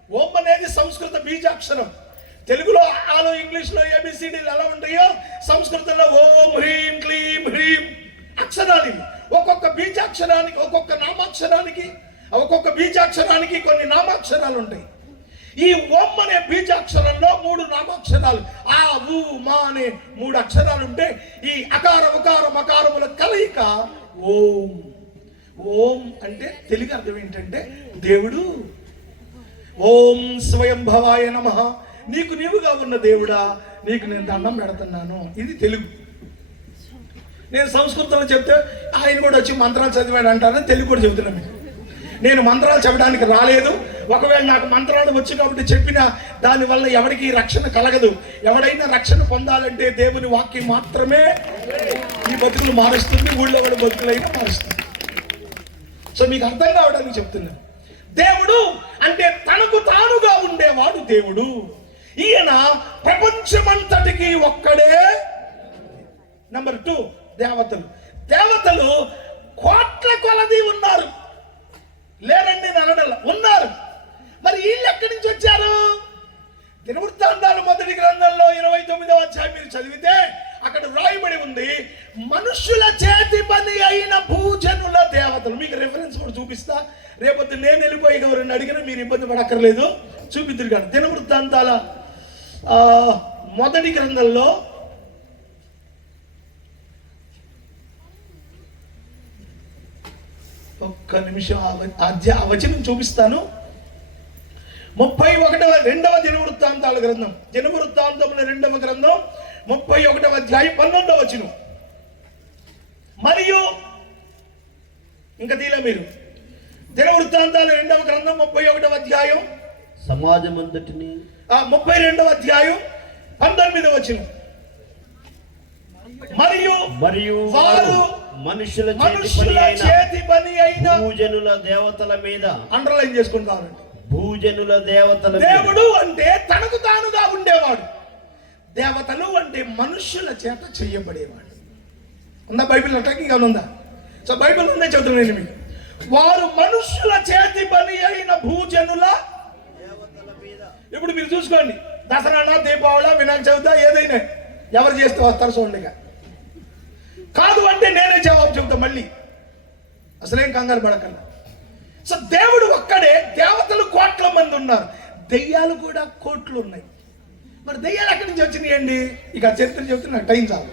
ఓం అనేది సంస్కృత బీజాక్షరం. తెలుగులో ఆలో, ఇంగ్లీష్లో ఏబిసిడీలు ఎలా ఉంటాయో సంస్కృతంలో ఓం హ్రీం క్లీం హ్రీం అక్షరాలు. ఒక్కొక్క బీజాక్షరానికి, ఒక్కొక్క నామాక్షరానికి, ఒక్కొక్క బీజాక్షరానికి కొన్ని నామాక్షరాలు ఉంటాయి. ఈ ఓం అనే బీజాక్షరంలో 3 నామాక్షరాలు, ఆ ఊ మా అనే 3 అక్షరాలు ఉంటే ఈ అకార ఉకార మకారముల కలయిక ఓం. ఓం అంటే తెలుగు అర్థం ఏంటంటే దేవుడు. ఓం స్వయం భవాయ నమః, నీకు నీవుగా ఉన్న దేవుడా, నీకు నేను దండం పెడుతున్నాను. ఇది తెలుగు. నేను సంస్కృతంలో చెప్తే ఆయన కూడా వచ్చి మంత్రాలు చదివాడు అంటారని తెలుగు కూడా చెబుతున్నాను. నేను మంత్రాలు చెప్పడానికి రాలేదు. ఒకవేళ నాకు మంత్రాలు వచ్చు కాబట్టి చెప్పిన దానివల్ల ఎవరికి రక్షణ కలగదు. ఎవడైనా రక్షణ పొందాలంటే దేవుని వాక్యం మాత్రమే ఈ బతుకులు మారుస్తుంది, ఊళ్ళో కూడా బతుకులైనా మారుస్తుంది. సో మీకు అర్థం కావడానికి చెప్తున్నాను. దేవుడు అంటే తనకు తానుగా ఉండేవాడు దేవుడు. ఈయన ప్రపంచమంతటికి ఒక్కడే. నెంబర్ 2, దేవతలు. దేవతలు కోట్ల కొలది ఉన్నారు. లేరండి నలడల ఉన్నారు. మరి వీళ్ళు ఎక్కడి నుంచి వచ్చారు? దినవృత్తాంతాలు మొదటి గ్రంథంలో 29వ అధ్యాయం మీరు చదివితే అక్కడ వ్రాయబడి ఉంది, మనుషుల చేతి పని అయిన భూజనుల దేవతలు. మీకు రెఫరెన్స్ కూడా చూపిస్తా. రేపొద్దు నేను వెళ్ళిపోయి ఎవరిని అడిగినా మీరు ఇబ్బంది పడక్కర్లేదు, చూపిద్దరు కానీ. దినవృత్తాంతాల మొదటి గ్రంథంలో ఒక్క నిమిషం ఆ వచనం చూపిస్తాను. 32వ దినవృత్తాంతాల గ్రంథం, దినవృత్తాంతముల 2వ గ్రంథం 31వ అధ్యాయం 12వ వచనం. మరియు ఇంకా తీలా మీరు దినవృత్తాంతాల 2వ గ్రంథం 31వ అధ్యాయం సమాజమంతటిని 32వ అధ్యాయం 19వ వచనం. మరియు వారు మనుషుల చేతి పని అయిన భూజనుల దేవతల మీద, అండర్లైన్ చేసుకుంటారండి, భూజనుల దేవతల. దేవుడు అంటే తనకు తానుగా ఉండేవాడు. దేవతలు అంటే మనుషుల చేత చెయ్యబడేవాడు. ఉందా బైబిల్ అటాకింగ్ అని ఉందా? సో బైబిల్ ఉందే చదువుతున్నాను మీకు. వారు మనుషుల చేతి పని అయిన భూజనుల దేవతల మీద. ఇప్పుడు మీరు చూసుకోండి, దసరానా, దీపావళి, వినాయక చవితి ఏదైనా ఎవరు చేస్తే వస్తారు చూడండిగా. కాదు అంటే నేనే జవాబు చెబుతా మళ్ళీ, అసలేం కంగారు పడకల్లా. సో దేవుడు ఒక్కడే, దేవతలు కోట్ల మంది ఉన్నారు, దెయ్యాలు కూడా కోట్లు ఉన్నాయి. మరి దెయ్యాలు ఎక్కడి నుంచి వచ్చినాయండి? ఇక చరిత్ర చెబుతే నాకు టైం చాలు,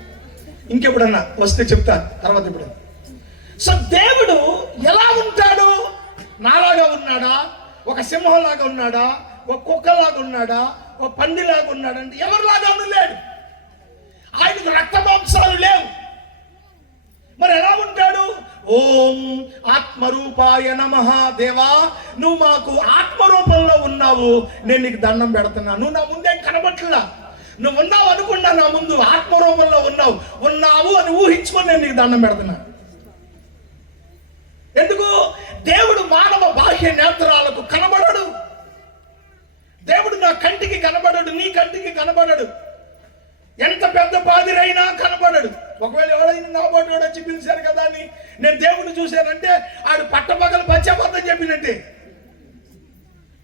ఇంకెప్పుడన్నా వస్తే చెప్తాను తర్వాత. ఎప్పుడన్నా సో దేవుడు ఎలా ఉంటాడు? నాలాగా ఉన్నాడా? ఒక సింహంలాగా ఉన్నాడా? ఒక కుక్కలాగా ఉన్నాడా? ఒక పందిలాగా ఉన్నాడంటే ఎవరిలాగాను లేడు. ఆయనకు రక్త మాంసాలు లేవు. మరి ఎలా ఉంటాడు? ఓం ఆత్మరూపాయ నమః. దేవా, నువ్వు మాకు ఆత్మరూపంలో ఉన్నావు, నేను నీకు దండం పెడుతున్నా. నువ్వు నా ముందేం కనబట్లా, నువ్వు ఉన్నావు అనుకున్నా, నా ముందు ఆత్మరూపంలో ఉన్నావు అని ఊహించుకొని నేను నీకు దండం పెడుతున్నా. ఎందుకు? దేవుడు మానవ బాహ్య నేత్రాలకు కనబడడు. కంటికి కనబడడు, నీ కంటికి కనబడడు. ఎంత పెద్ద పాదిరైనా కనబడడు. ఒకవేళ ఎవడైనా నా పాటు వచ్చి పిలిచారు కదా అని నేను దేవుడిని చూశానంటే ఆడు పట్టపగలు పచ్చబద్ధం చెప్పినట్టే.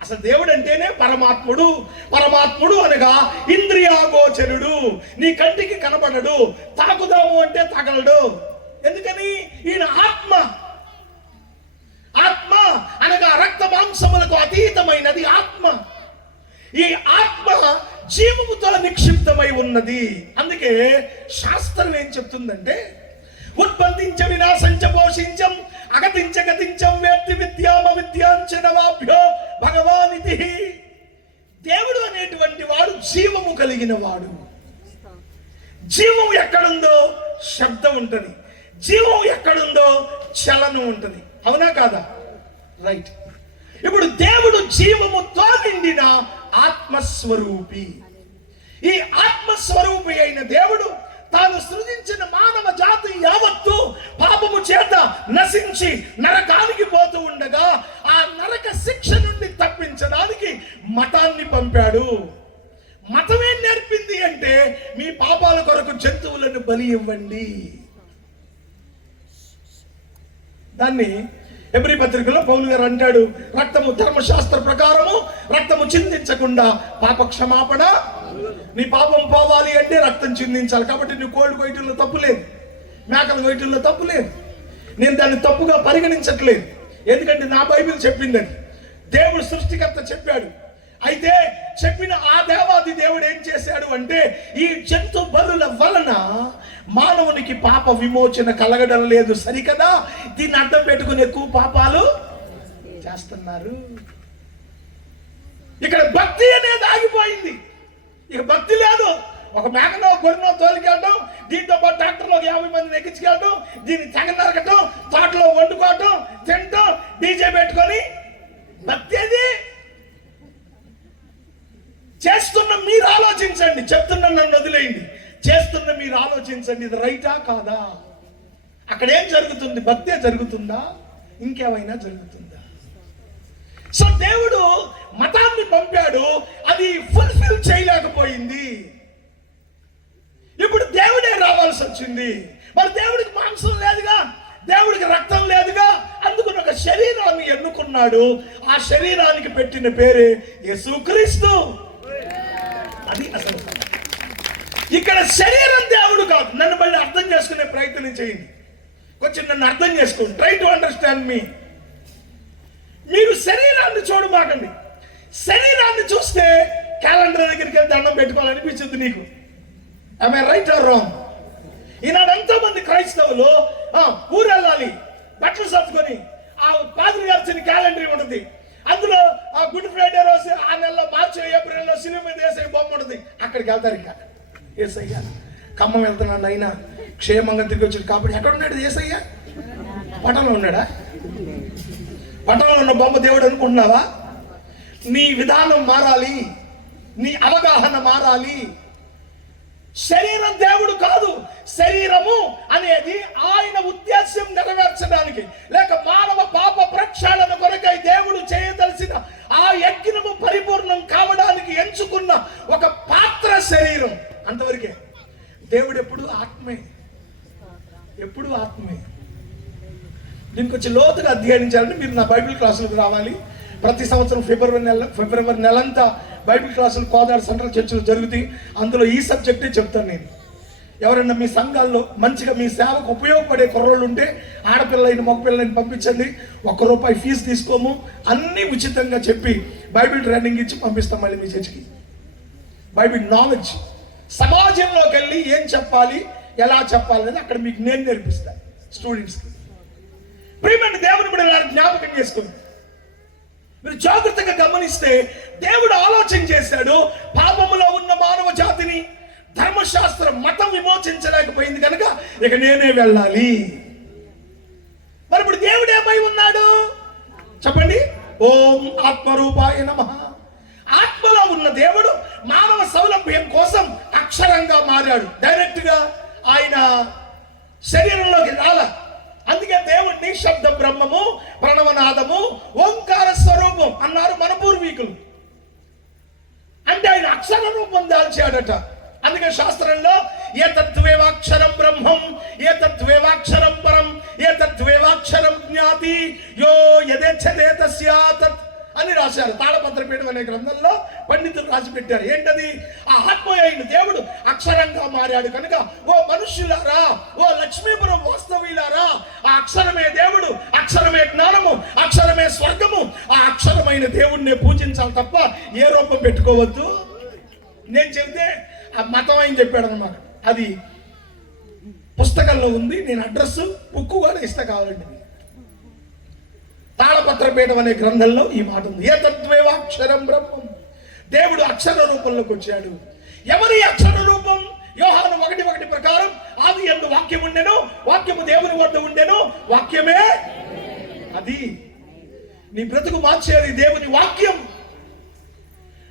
అసలు దేవుడు అంటేనే పరమాత్ముడు. పరమాత్ముడు అనగా ఇంద్రియాగోచరుడు, నీ కంటికి కనబడడు, తాకుదాము అంటే తగలడు. ఎందుకని? ఈయన ఆత్మ. ఆత్మ అనగా రక్త మాంసములకు అతీతమైనది ఆత్మ. ఈ ఆత్మ జీవముతో నిక్షిప్తమై ఉన్నది. అందుకే శాస్త్రం ఏం చెప్తుందంటే, ఉత్పత్తించ వినాశంచ పోషించం అగతించ గతించం వేత్తి విద్యామ విద్యాంచనవాభ్యో భగవానితి. దేవుడు అనేటువంటి వాడు జీవము కలిగిన వాడు. జీవం ఎక్కడుందో శబ్దం ఉంటుంది, జీవం ఎక్కడుందో చలనం ఉంటుంది. అవునా కాదా? రైట్. ఇప్పుడు దేవుడు జీవముతో నిండిన ఆత్మస్వరూపి. ఈ ఆత్మస్వరూపి అయిన దేవుడు తాను సృజించిన మానవ జాతి యావత్తు పాపము చేత నశించి నరకానికి పోతూ ఉండగా ఆ నరక శిక్ష నుండి తప్పించడానికి మతాన్ని పంపాడు. మతం ఏం నేర్పింది అంటే, మీ పాపాల కొరకు జంతువులను బలి ఇవ్వండి. దాన్ని హెబ్రీ పత్రికలో పౌలు గారు అంటాడు, రక్తము ధర్మశాస్త్ర ప్రకారము రక్తము చిందించకుండా పాప క్షమాపణ. నీ పాపం పోవాలి అంటే రక్తం చిందించాలి. కాబట్టి నువ్వు కోళ్ళు కొయ్యటంలో తప్పు లేదు, మేకలు కొయ్యటంలో తప్పు లేదు. నేను దాన్ని తప్పుగా పరిగణించట్లేదు, ఎందుకంటే నా బైబిల్ చెప్పింది అది. దేవుడు సృష్టికర్త చెప్పాడు. అయితే చెప్పిన ఆ దేవాది దేవుడు ఏం చేశాడు అంటే, ఈ జంతు బలుల వలన మానవునికి పాప విమోచన కలగడం లేదు. సరికదా? దీన్ని అడ్డం పెట్టుకుని ఎక్కువ పాపాలు చేస్తున్నారు. ఇక్కడ భక్తి అనేది ఆగిపోయింది. ఇక భక్తి లేదు. ఒక మేకనో గొర్రెనో తోలికెళ్ళడం, దీంతో పాటు ట్రాక్టర్లో 50 మందిని ఎక్కించుకెళ్ళడం, దీన్ని తెగ నరకటం, తోటలో వండుకోవటం, తినటం, డీజే పెట్టుకొని. భక్తి అది చేస్తున్న మీరు ఆలోచించండి. చెప్తున్న నన్ను వదిలేయండి. చేస్తున్న మీరు ఆలోచించండి, ఇది రైటా కాదా? అక్కడ ఏం జరుగుతుంది? భక్తే జరుగుతుందా, ఇంకేమైనా జరుగుతుందా? సో దేవుడు మతాన్ని పంపాడు, అది ఫుల్ఫిల్ చేయలేకపోయింది. ఇప్పుడు దేవుడే రావాల్సి వచ్చింది. మరి దేవుడికి మాంసం లేదుగా, దేవుడికి రక్తం లేదుగా, అందుకు ఒక శరీరాన్ని ఎన్నుకున్నాడు. ఆ శరీరానికి పెట్టిన పేరే యేసుక్రీస్తు. అది అసలు ఇక్కడ శరీరం దేవుడు కాదు. నన్ను మళ్ళీ అర్థం చేసుకునే ప్రయత్నం చేయండి. కొంచెం నన్ను అర్థం చేసుకోండి. ట్రై టు అండర్స్టాండ్ మీ. మీరు శరీరాన్ని చూడమాకండి. శరీరాన్ని చూస్తే క్యాలెండర్ దగ్గరికి వెళ్ళి దండం పెట్టుకోవాలనిపించింది నీకు. am I right or wrong? ఈనాడు ఎంతో మంది క్రైస్తవులు ఊరు వెళ్ళాలి, బట్టలు సర్దుకొని ఆ పాదిరి గారు చిన్న క్యాలెండర్ ఉంటుంది. అందులో ఆ గుడ్ ఫ్రైడే రోజు ఆ నెలలో మార్చి ఏప్రిల్లో సినిమా మీద ఏసై బొమ్మ ఉంటుంది. అక్కడికి వెళ్తారు. ఇంకా ఏసయ్య ఖమ్మం వెళ్తున్నాను అయినా క్షేమంగా తిరిగి వచ్చాడు. కాబట్టి ఎక్కడ ఉన్నాడు ఏసయ్య? పటంలో ఉన్నాడా? పటంలో ఉన్న బొమ్మ దేవుడు అనుకుంటున్నావా? నీ విధానం మారాలి, నీ అవగాహన మారాలి. శరీరం దేవుడు కాదు. శరీరము అనేది ఆయన ఉద్దేశం నెరవేర్చడానికి, లేక మానవ పాప ప్రక్షాళన కొరకై దేవుడు చేయదలిసిన ఆ యజ్ఞము పరిపూర్ణం కావడానికి ఎంచుకున్న ఒక పాత్ర శరీరం. అంతవరకే. దేవుడు ఎప్పుడు ఆత్మే, ఎప్పుడు ఆత్మే. దీనికి వచ్చి లోతుగా అధ్యయనించాలంటే మీరు నా బైబిల్ క్లాసులకు రావాలి. ప్రతి సంవత్సరం ఫిబ్రవరి నెలంతా బైబిల్ క్లాసులు కోదాడ సెంట్రల్ చర్చిలో జరుగుతాయి. అందులో ఈ సబ్జెక్టే చెప్తాను నేను. ఎవరైనా మీ సంఘాల్లో మంచిగా మీ సేవకు ఉపయోగపడే కుర్రోళ్ళు ఉంటే ఆడపిల్లలైన మగపిల్లలైన పంపించండి. ₹1 ఫీజు తీసుకోము, అన్నీ ఉచితంగా చెప్పి బైబిల్ ట్రైనింగ్ ఇచ్చి పంపిస్తాం మళ్ళీ మీ చర్చికి. బైబిల్ నాలెడ్జ్, సమాజంలోకి వెళ్ళి ఏం చెప్పాలి, ఎలా చెప్పాలి అనేది అక్కడ మీకు నేను నేర్పిస్తాను స్టూడెంట్స్కి. ప్రియమైన దేవుని బిడ్డలారా, జ్ఞాపకం చేసుకోండి. మీరు జాగ్రత్తగా గమనిస్తే దేవుడు ఆలోచన చేశాడు, పాపములో ఉన్న మానవ జాతిని ధర్మశాస్త్రం మతం విమోచించలేకపోయింది కనుక ఇక నేనే వెళ్ళాలి. మరి ఇప్పుడు దేవుడు ఏమై ఉన్నాడు చెప్పండి? ఓం ఆత్మరూపాయ నమః. ఆత్మలో ఉన్న దేవుడు మానవ సౌలభ్యం కోసం అక్షరంగా మారాడు. డైరెక్ట్ గా ఆయన శరీరంలోకి రాల. అందుకే దేవుడిని శబ్ద బ్రహ్మము, ప్రణవనాదము, ఓంకార స్వరూపం అన్నారు మన పూర్వీకులు. అంటే దాల్చాడట. అందుకే శాస్త్రంలో ఏతద్వేవాక్షరం బ్రహ్మం ఏతద్వేవాక్షరం పరం ఏతద్వేవాక్షరం జ్ఞాతి యో యదేచ్ఛతే తస్య తత్ అని రాశారు. తాళపత్రపీఠం అనే గ్రంథంలో పండితులు రాసి పెట్టారు. ఏంటది? ఆ ఆత్మ అయిన దేవుడు అక్షరంగా మారాడు కనుక ఓ మనుష్యులారా, ఓ లక్ష్మీపురం వాస్తవ్యులారా, ఆ అక్షరమే దేవుడు, అక్షరమే జ్ఞానము, అక్షరమే స్వర్గము. ఆ అక్షరమైన దేవుడిని పూజించాలి తప్ప ఏ రూపం పెట్టుకోవద్దు. నేను చెబితే ఆ మతం అని చెప్పాడు అనమాట. అది పుస్తకంలో ఉంది. నేను అడ్రస్ బుక్ కూడా ఇస్తా కావాలండి. తాళపత్రపీఠం అనే గ్రంథంలో ఈ మాట ఉంది. ఏతద్వేవాక్షరం బ్రహ్మం. దేవుడు అక్షర రూపంలోకి వచ్చాడు. ఎవరి అక్షర రూపం? యోహాను 1:1 ప్రకారం ఆది యందు వాక్యం ఉండెను, వాక్యము దేవుని వద్ద ఉండెను, వాక్యమే అది. నీ బ్రతుకు మార్చేది దేవుని వాక్యం.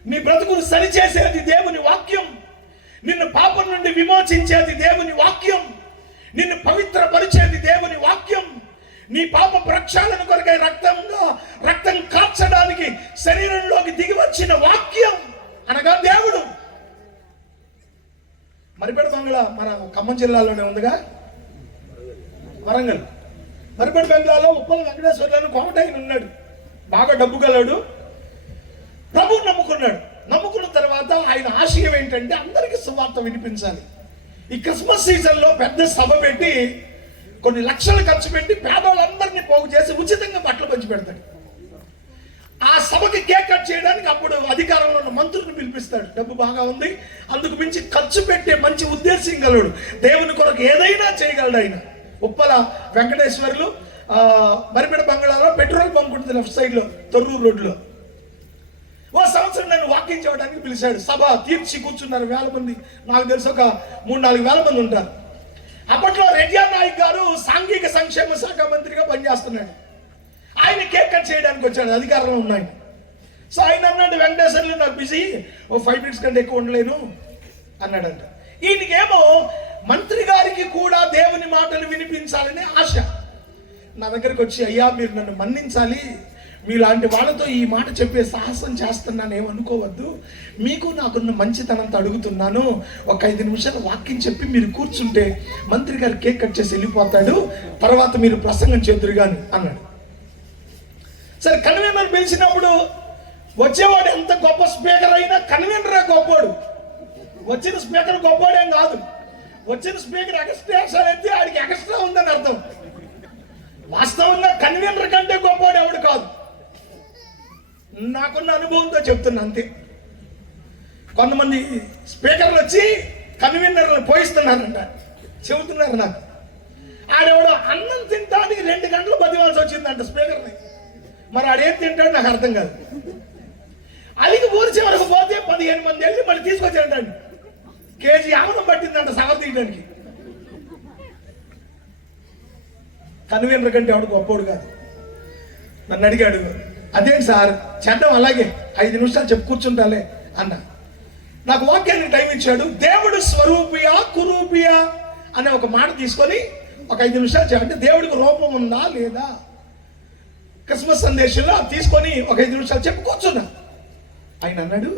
నీ బ్రతుకును సరిచేసేది దేవుని వాక్యం. నిన్ను పాపం నుండి విమోచించేది దేవుని వాక్యం. నిన్ను పవిత్రపరిచేది దేవుని వాక్యం. నీ పాప ప్రక్షాళన కొరకై రక్తం కార్చడానికి శరీరంలోకి దిగి వచ్చిన వాక్యం అనగా దేవుడు. మరిపేట బంగ్ల మన ఖమ్మం జిల్లాలోనే ఉందిగా, వరంగల్. మరిపేట బంగ్లాలో ఉప్పల వెంకటేశ్వర్లను కోమటాయన ఉన్నాడు. బాగా డబ్బు గలడు. ప్రభువు నమ్ముకున్నాడు. నమ్ముకున్న తర్వాత ఆయన ఆశయం ఏంటంటే అందరికీ సువార్త వినిపించాలి. ఈ క్రిస్మస్ సీజన్లో పెద్ద సభ పెట్టి కొన్ని లక్షలు ఖర్చు పెట్టి పేదవాళ్ళందరినీ పోగు చేసి ఉచితంగా బట్టలు పంచి పెడతాడు. ఆ సభకి కేక్ కట్ చేయడానికి అప్పుడు అధికారంలో ఉన్న మంత్రులను పిలిపిస్తాడు. డబ్బు బాగా ఉంది, అందుకు మించి ఖర్చు పెట్టే మంచి ఉద్దేశం గలడు, దేవుని కొరకు ఏదైనా చేయగలడు ఆయన. ఉప్పల వెంకటేశ్వర్లు మరిపేట బంగ్లాలో పెట్రోల్ బంక్ ఉంటుంది లెఫ్ట్ సైడ్ లో, తొర్రూరు రోడ్లో. ఓ సంవత్సరం నన్ను వాకింగ్ చేయడానికి పిలిచాడు. సభ తీర్చి కూర్చున్నారు 1000 మంది. నాకు తెలిసి ఒక 3-4 వేల మంది ఉంటారు. అప్పట్లో రెడ్డి నాయక్ గారు సాంఘిక సంక్షేమ శాఖ మంత్రిగా పనిచేస్తున్నాడు. ఆయన కేక్ కట్ చేయడానికి వచ్చాడు, అధికారంలో ఉన్నాయి. సో ఆయన అన్నాడు, వెంకటేశ్వర్లు నాకు బిజీ, ఓ 5 మినిట్స్ కంటే ఎక్కువ ఉండలేను అన్నాడంట. ఈయనకేమో మంత్రి గారికి కూడా దేవుని మాటలు వినిపించాలనే ఆశ. నా దగ్గరికి వచ్చి, అయ్యా మీరు నన్ను మన్నించాలి, మీలాంటి వాళ్ళతో ఈ మాట చెప్పే సాహసం చేస్తున్నాను, ఏమనుకోవద్దు, మీకు నాకున్న మంచితనంతో అడుగుతున్నాను, ఒక 5 నిమిషాలు వాక్యం చెప్పి మీరు కూర్చుంటే మంత్రి గారు కేక్ కట్ చేసి వెళ్ళిపోతాడు, తర్వాత మీరు ప్రసంగం చేదురు కానీ అన్నాడు. సరే, కన్వీనర్ పిలిచినప్పుడు వచ్చేవాడు ఎంత గొప్ప స్పీకర్ అయినా కన్వీనరే గొప్పోడు. వచ్చిన స్పీకర్ గొప్పోడేం కాదు. వచ్చిన స్పీకర్ ఎక్స్ట్రా అయితే ఆడికి ఎక్స్ట్రా ఉందని అర్థం. వాస్తవంగా కన్వీనర్ కంటే గొప్పోడు ఎవడు కాదు. నాకున్న అనుభవంతో చెప్తున్నా అంతే. కొంతమంది స్పీకర్లు వచ్చి కన్వీనర్లు పోయిస్తున్నారంట, చెబుతున్నారు నాకు. ఆడెవడో అన్నం తింటానికి 2 గంటలు బతివాల్సి వచ్చిందంట స్పీకర్ని. మరి ఆడేం తింటాడు నాకు అర్థం కాదు. అలిగి ఊరిచే వరకు పోతే 15 మంది వెళ్ళి మళ్ళీ తీసుకొచ్చాడండి. కేజీ ఆమదం పట్టిందంట సవర తీయడానికి. కన్వీనర్ కంటే ఎవడు గొప్పోడు కాదు. నన్ను అడిగాడు, అదేంటి సార్ చేద్దాం అలాగే 5 నిమిషాలు చెప్పు కూర్చుంటాలే అన్న. నాకు వాక్యానికి టైం ఇచ్చాడు. దేవుడు స్వరూపియా కురూపియా అనే ఒక మాట తీసుకొని ఒక 5 నిమిషాలు అంటే దేవుడికి రూపం ఉందా లేదా క్రిస్మస్ సందేశంలో తీసుకొని ఒక 5 నిమిషాలు చెప్పు కూర్చున్నా. ఆయన అన్నాడు,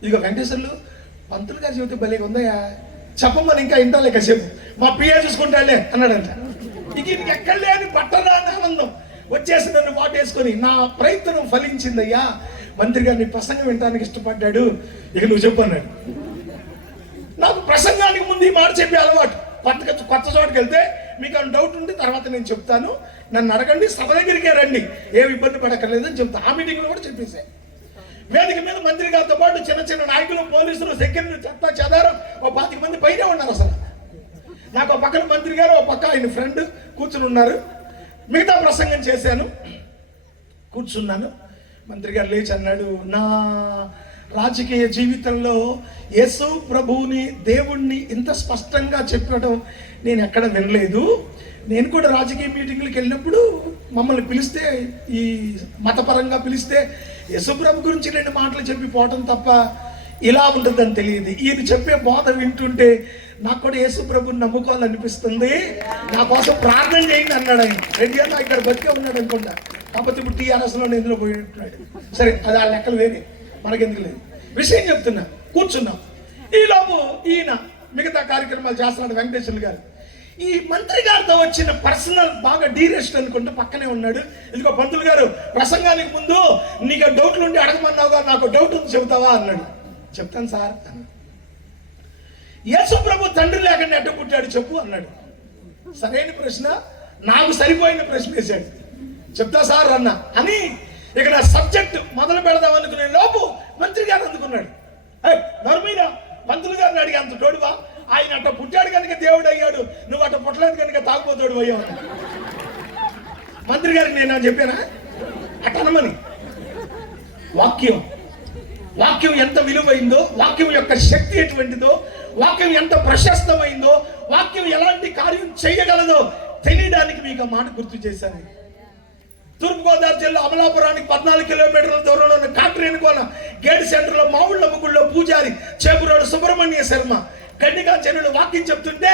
ఇదిగో వెంకటేశ్వర్లు పంతులు గారు చెబితే భలే ఉందయా, చెప్పమని ఇంకా ఇంటాలే కాసేపు, మా పిఏ చూసుకుంటాలే అన్నాడంట. ఇక ఇంక ఎక్కడలే అని పట్టరా ఆనందం వచ్చేసి నన్ను వాటేసుకొని, నా ప్రయత్నం ఫలించిందయ్యా, మంత్రి గారిని ప్రసంగం వినడానికి ఇష్టపడ్డాడు, ఇక నువ్వు చెప్పు అన్నాడు. నాకు ప్రసంగానికి ముందు ఈ మాట చెప్పే అలవాటు. కొత్త చోటుకి వెళ్తే మీకు ఏమైనా డౌట్ ఉంటే తర్వాత నేను చెప్తాను, నన్ను అడగండి, సభ దగ్గరికే రండి, ఏమి ఇబ్బంది పడక్కర్లేదు అని చెప్తా. ఆ మీటింగ్లో కూడా చెప్పేసా. వేదిక మీద మంత్రి గారితో పాటు చిన్న నాయకులు, పోలీసులు, సెక్యూరిటీ, చెత్త చెదారం ఓ 25 మంది పైనే ఉన్నారు. అసలు నాకు ఒక పక్కన మంత్రి గారు, ఒక పక్క ఆయన ఫ్రెండ్ కూర్చుని ఉన్నారు. మిగతా ప్రసంగం చేశాను, కూర్చున్నాను. మంత్రి గారు లేచి అన్నాడు, నా రాజకీయ జీవితంలో యేసు ప్రభువుని, దేవుణ్ణి ఇంత స్పష్టంగా చెప్పడం నేను ఎక్కడ వినలేదు. నేను కూడా రాజకీయ మీటింగ్లకు వెళ్ళినప్పుడు మమ్మల్ని పిలిస్తే, ఈ మతపరంగా పిలిస్తే యేసు ప్రభు గురించి 2 మాటలు చెప్పి పోవటం తప్ప ఇలా ఉంటుందని తెలియదు. ఈయన చెప్పే బోధ వింటుంటే నాకు కూడా యేసు ప్రభుని నమ్ముకోవాలనిపిస్తుంది, నా కోసం ప్రార్థన చేయండి అన్నాడు ఆయన. 2 ఏళ్ళు ఇక్కడ బతికే ఉన్నాడు అనుకుంటా, కాకపోతే ఇప్పుడు TRSలో ఎందులో పోయి ఉంటున్నాడు. సరే, అది ఆ లెక్కలు వేరే, మనకెందుకు లేదు. విషయం చెప్తున్నా. కూర్చున్నాం. ఈలోపు ఈయన మిగతా కార్యక్రమాలు చేస్తున్నాడు వెంకటేశ్వర గారు. ఈ మంత్రి గారితో వచ్చిన పర్సనల్ బాగా డీరెస్ట్ అనుకుంటూ పక్కనే ఉన్నాడు. ఇదిగో పంతులు గారు, ప్రసంగానికి ముందు నీకు డౌట్లు ఉండి అడగమన్నావుగా, నాకు డౌట్ ఉంది చెబుతావా అన్నాడు. చెప్తాను సార్. యేసు ప్రభు తండ్రి లేకుండా ఎట్ట పుట్టాడు చెప్పు అన్నాడు. సరైన ప్రశ్న, నాకు సరిపోయిన ప్రశ్న వేశాడు. చెప్తా సార్ అన్న అని ఇక్కడ సబ్జెక్ట్ మొదలు పెడదాం అనుకునే లోపు మంత్రి గారు అందుకున్నాడు. నర్మీరా, పంతులు గారిని అడిగి అంత తోడువా, ఆయన అట్ట పుట్టాడు కనుక దేవుడు అయ్యాడు, నువ్వు అట్ట పుట్టలేదు కనుక తాగుపోతాడు అయ్యావు. మంత్రి గారికి నేను చెప్పానా అట్ట అనమని? వాక్యం ఎంత విలువైందో, వాక్యం యొక్క శక్తి ఎటువంటిదో, వాక్యం ఎంత ప్రశస్తమైందో, వాక్యం ఎలాంటి కార్యం చేయగలదో తెలియడానికి మీకు ఆ మాట గుర్తు చేశాను. తూర్పుగోదావరి జిల్లా అమలాపురానికి 14 కిలోమీటర్ల దూరంలో ఉన్న కాట్రేనుకోన గేట్ సెంటర్లో మావుళ్ళమ్మ గుళ్ళో పూజారి చేపురోడు సుబ్రహ్మణ్య శర్మ గడ్డిగా జనులు వాక్యం చెప్తుంటే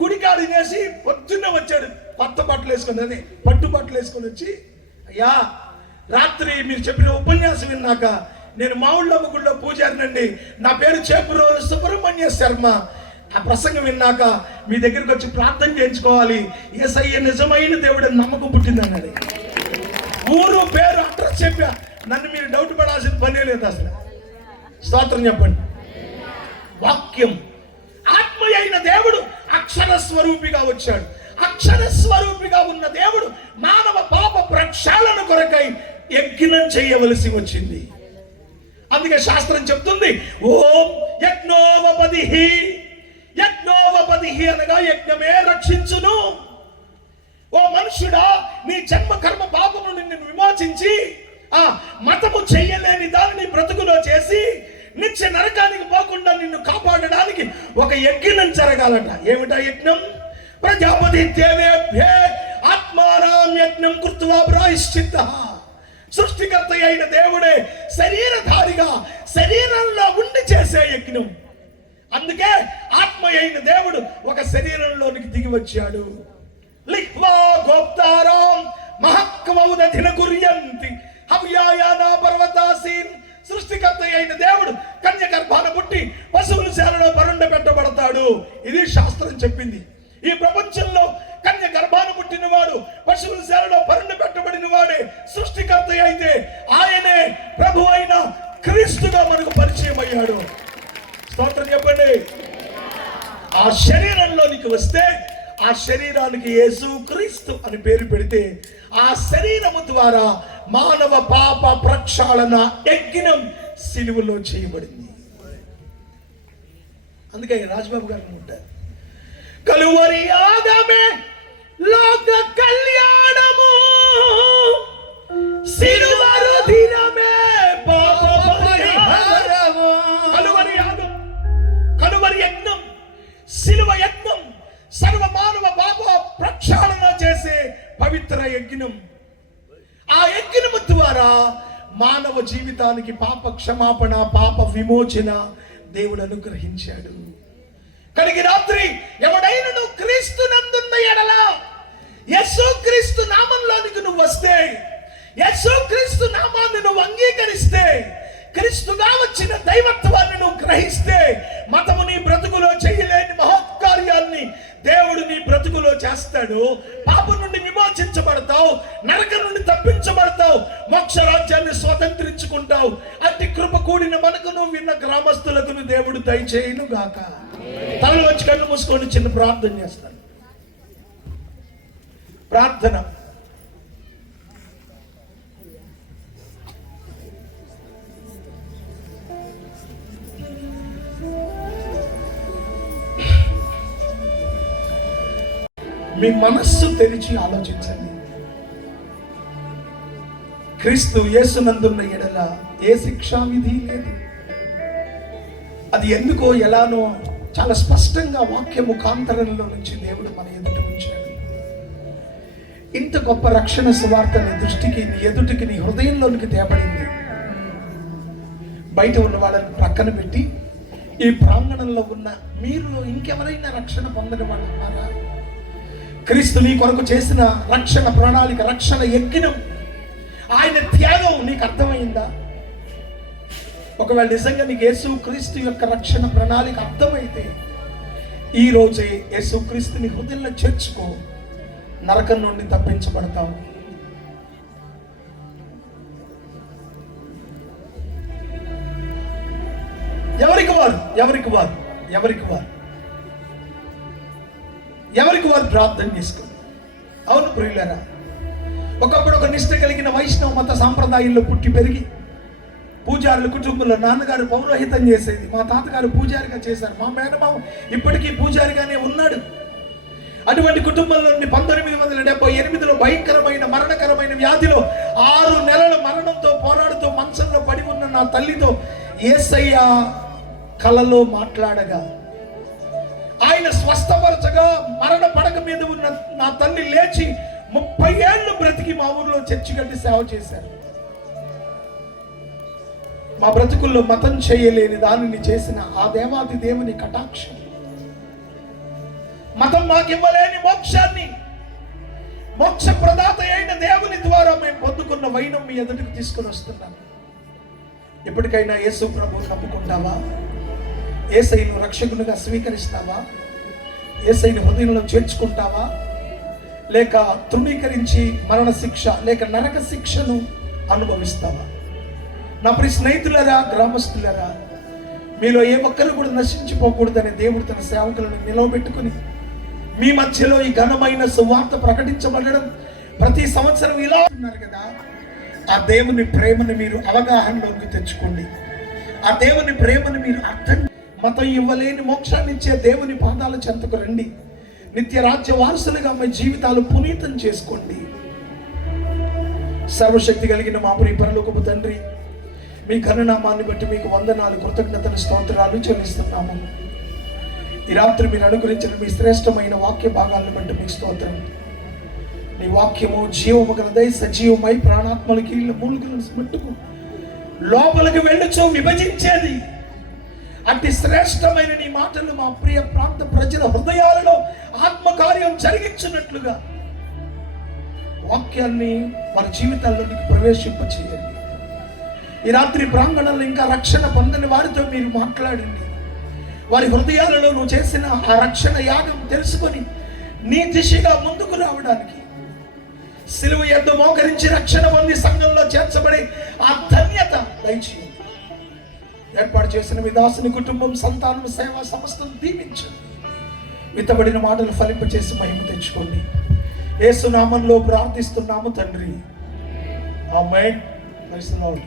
గుడికాడు తినేసి పొద్దున్న వచ్చాడు. కొత్త బట్టలు వేసుకుని, పట్టు బట్టలు వేసుకొని వచ్చి, అయ్యా రాత్రి మీరు చెప్పిన ఉపన్యాసం విన్నాక నేను మావుళ్ళమ్మ గుళ్ళో పూజారినండి, నా పేరు చేపురోడు సుబ్రహ్మణ్య శర్మ, ఆ ప్రసంగం విన్నాక మీ దగ్గరికి వచ్చి ప్రార్థన చేయించుకోవాలి, యేసయ్య నిజమైన దేవుడు నమ్మకం పుట్టిందన్నాడు. ఊరు పేరు అడ్రస్ చెప్పా, నన్ను మీరు డౌట్ పడాల్సిన పనే లేదు అసలు. స్తోత్రం చెప్పండి. వాక్యం ఆత్మ అయిన దేవుడు అక్షర స్వరూపిగా వచ్చాడు. అక్షర స్వరూపిగా ఉన్న దేవుడు మానవ పాప ప్రక్షాళన కొరకై యజ్ఞం చేయవలసి వచ్చింది. అందుకే శాస్త్రం చెప్తుంది, ఓం యజ్ఞోపదిహి. యజ్ఞోపదిహి అనగా యజ్ఞమే రక్షించును. ఓ మనుషుడా, నీ జన్మ కర్మ పాపము నిన్ను విమోచించి ఆ మతము చెయ్యలేని దాన్ని బ్రతుకులో చేసి నిత్య నరకానికి పోకుండా నిన్ను కాపాడడానికి ఒక యజ్ఞం జరగాలట. ఏమిటా యజ్ఞం? ప్రజాపతి దేవేభ్యే ఆత్మారాం యజ్ఞం కృత్వా ప్రాయశ్చిత్తః. సృష్టికర్త అయిన దేవుడే శరీరధారిగా శరీరంలో ఉండి చేసే యజ్ఞం. అందుకే ఆత్మ అయిన దేవుడు ఒక శరీరంలోనికి దిగి వచ్చాడు. లిఖ్వా గోప్తారాం మహత్కమౌదధిన కుర్యంతి హవ్యాయానా పర్వతాసీన్. సృష్టికర్త అయిన దేవుడు కన్య గర్భాన పుట్టి పశువుల శాలలో పరుండ పెట్టబడతాడు. ఇది శాస్త్రం చెప్పింది. ఈ ప్రపంచంలో కన్య గర్భాన పుట్టిన వాడు, పశువుల శాలలో పరుండ పెట్టబడిన వాడే సృష్టికర్త అయితే ఆయనే ప్రభు అయిన క్రీస్తుగా మనకు పరిచయం అయ్యాడు. స్తోత్రం చెప్పండి. ఆ శరీరంలోనికి వస్తే ఆ శరీరానికి యేసు క్రీస్తు అని పేరు పెడితే ఆ శరీరము ద్వారా మానవ పాప ప్రక్షాళన యజ్ఞం సిలువలో చేయబడింది. అందుకే రాజబాబు గారు ఉంటారు, కలువరి యాగమే లోక కళ్యాణము, సిలువ రుధిరమే పాప పరిహారము. కలువరి యాగం, కలువరి యజ్ఞం, సిలువ యజ్ఞం సర్వ మానవ పాప ప్రక్షాళన చేసే పవిత్ర యజ్ఞం. ఆ యజ్ఞము ద్వారా మానవ జీవితానికి పాప క్షమాపణ, పాప విమోచన దేవుడు అనుగ్రహించాడు. కనుక రాత్రి ఎవడైనా క్రీస్తు నందున్న ఎడల, యేసు క్రీస్తు నామంలోనికి నువ్వు వస్తే, యేసు క్రీస్తు నామాన్ని నువ్వు అంగీకరిస్తే, క్రీస్తుగా వచ్చిన దైవత్వాన్ని నువ్వు గ్రహిస్తే, మతము నీ బ్రతుకులో చేయలేని మహత్కార్యాన్ని దేవుడు నీ బ్రతుకులో చేస్తాడు. పాపం నుండి విమోచించబడతావు, నరకం నుండి తప్పించబడతావు, మోక్ష రాజ్యాన్ని స్వతంత్రించుకుంటావు. అట్టి కృప కూడిన మనకును విన్న గ్రామస్తులకు దేవుడు దయచేయును గాక. తలలో వచ్చి కళ్ళు మూసుకొని చిన్న ప్రార్థన చేస్తాను. ప్రార్థన. మీ మనస్సు తెరిచి ఆలోచించండి. క్రీస్తు యేసునందున్న ఎడల ఏ శిక్షా విధి లేదు. అది ఎందుకో ఎలానో చాలా స్పష్టంగా వాక్య ముఖాంతరంలో నుంచి దేవుడు మన ఎదుట ఉంచాడు. ఇంత గొప్ప రక్షణ సువార్త నీ దృష్టికి, నీ ఎదుటికి, నీ హృదయంలోనికి తేబడింది. బయట ఉన్న వాళ్ళని ప్రక్కన పెట్టి ఈ ప్రాంగణంలో ఉన్న మీరు ఇంకెవరైనా రక్షణ పొందని వాళ్ళు ఉన్నారా? క్రీస్తు నీ కొరకు చేసిన రక్షణ ప్రణాళిక, రక్షణ యజ్ఞం, ఆయన త్యాగం నీకు అర్థమైందా? ఒకవేళ నిజంగా నీకు యేసుక్రీస్తు యొక్క రక్షణ ప్రణాళిక అర్థమైతే ఈ రోజే యేసుక్రీస్తుని హృదయంలో చేర్చుకో, నరకం నుండి తప్పించబడతావు. ఎవరికి వారు ప్రార్థన చేసుకోండి. అవును ప్రియులారా, ఒకప్పుడు ఒక నిష్ట కలిగిన వైష్ణవ మత సాంప్రదాయంలో పుట్టి పెరిగి పూజారుల కుటుంబంలో నాన్నగారు పౌరోహితం చేసేది, మా తాతగారు పూజారిగా చేశారు, మా మేనమామ ఇప్పటికీ పూజారిగానే ఉన్నాడు. అటువంటి కుటుంబంలో నుండి 1978లో భయంకరమైన మరణకరమైన వ్యాధిలో 6 నెలల మరణంతో పోరాడుతూ మంచంలో పడి ఉన్న నా తల్లితో యేసయ్య కలలో మాట్లాడగా, ఆయన స్వస్థపరచగా మరణ పడక మీద ఉన్న నా తల్లి లేచి 30 ఏళ్ళు బ్రతికి మా ఊర్లో చర్చి కట్టి సేవ చేశారు. మా బ్రతుకుల్లో మతం చేయలేని దానిని చేసిన ఆ దేవాది దేవుని కటాక్షం, మతం మాకివ్వలేని మోక్షాన్ని మోక్ష ప్రదాత అయిన దేవుని ద్వారా మేము పొందుకున్న వైనం మీ ఎదుటికి తీసుకుని వస్తున్నాం. ఎప్పటికైనా యేసు ప్రభువుని నమ్ముకుంటావా? యేసయ్యను రక్షకునిగా స్వీకరిస్తావా? యేసయ్యను హృదయంలో చేర్చుకుంటావా? లేక తృణీకరించి మరణ శిక్ష లేక నరక శిక్షను అనుభవిస్తావా? నా ప్రియ స్నేహితులరా, గ్రామస్తులరా, మీలో ఏ ఒక్కరు కూడా నశించిపోకూడదని దేవుడు తన సేవకులను నిలవబెట్టుకుని మీ మధ్యలో ఈ ఘనమైన సువార్త ప్రకటించబడడం ప్రతి సంవత్సరం ఇలా ఉన్నారు కదా. ఆ దేవుని ప్రేమను మీరు అవగాహనలోకి తెచ్చుకోండి. ఆ దేవుని ప్రేమను మీరు అర్థం, మతం ఇవ్వలేని మోక్షాన్ని ఇచ్చే దేవుని పాదాల చెంతకు రండి. నిత్య రాజ్య వారసులుగా మీ జీవితాలు పునీతం చేసుకోండి. సర్వశక్తి కలిగిన మా ప్రియ పరలోకపు తండ్రి, మీ ఘననామాన్ని బట్టి మీకు వందనాలు, కృతజ్ఞతలు, స్తోత్రాలు చెల్లిస్తున్నాము. ఈ రాత్రి మీరు అనుగ్రహించిన మీ శ్రేష్టమైన వాక్య భాగాలను బట్టి మీకు స్తోత్రం. నీ వాక్యము జీవము గలదై సజీవమై ప్రాణాత్మలకి మూలుగులను మట్టుకు లోపలికి వెళ్ళుచు విభజించేది. అట్టి శ్రేష్టమైన నీ మాటలు మా ప్రియ ప్రాంత ప్రజల హృదయాలలో ఆత్మకార్యం జరిగించినట్లుగా వాక్యాన్ని వారి జీవితాల్లోనికి ప్రవేశింపచేయండి. ఈ రాత్రి ప్రాంగణంలో ఇంకా రక్షణ పొందని వారితో మీరు మాట్లాడండి. వారి హృదయాలలో నువ్వు చేసిన ఆ రక్షణ యాగం తెలుసుకొని నీ దిశగా ముందుకు రావడానికి, సిలువ యొద్ద మోకరించి రక్షణ పొంది సంఘంలో చేర్చబడి ఆ ధన్యత దయచేయండి. ఏర్పాటు చేసిన మీ దాసుని కుటుంబం, సంతానం, సేవ సమస్తం దీవించు. విత్తబడిన మాటలు ఫలింపచేసి మహిమ తెచ్చుకోండి. యేసు నామంలో ప్రార్థిస్తున్నాము తండ్రి, ఆమేన్. Praise the lord.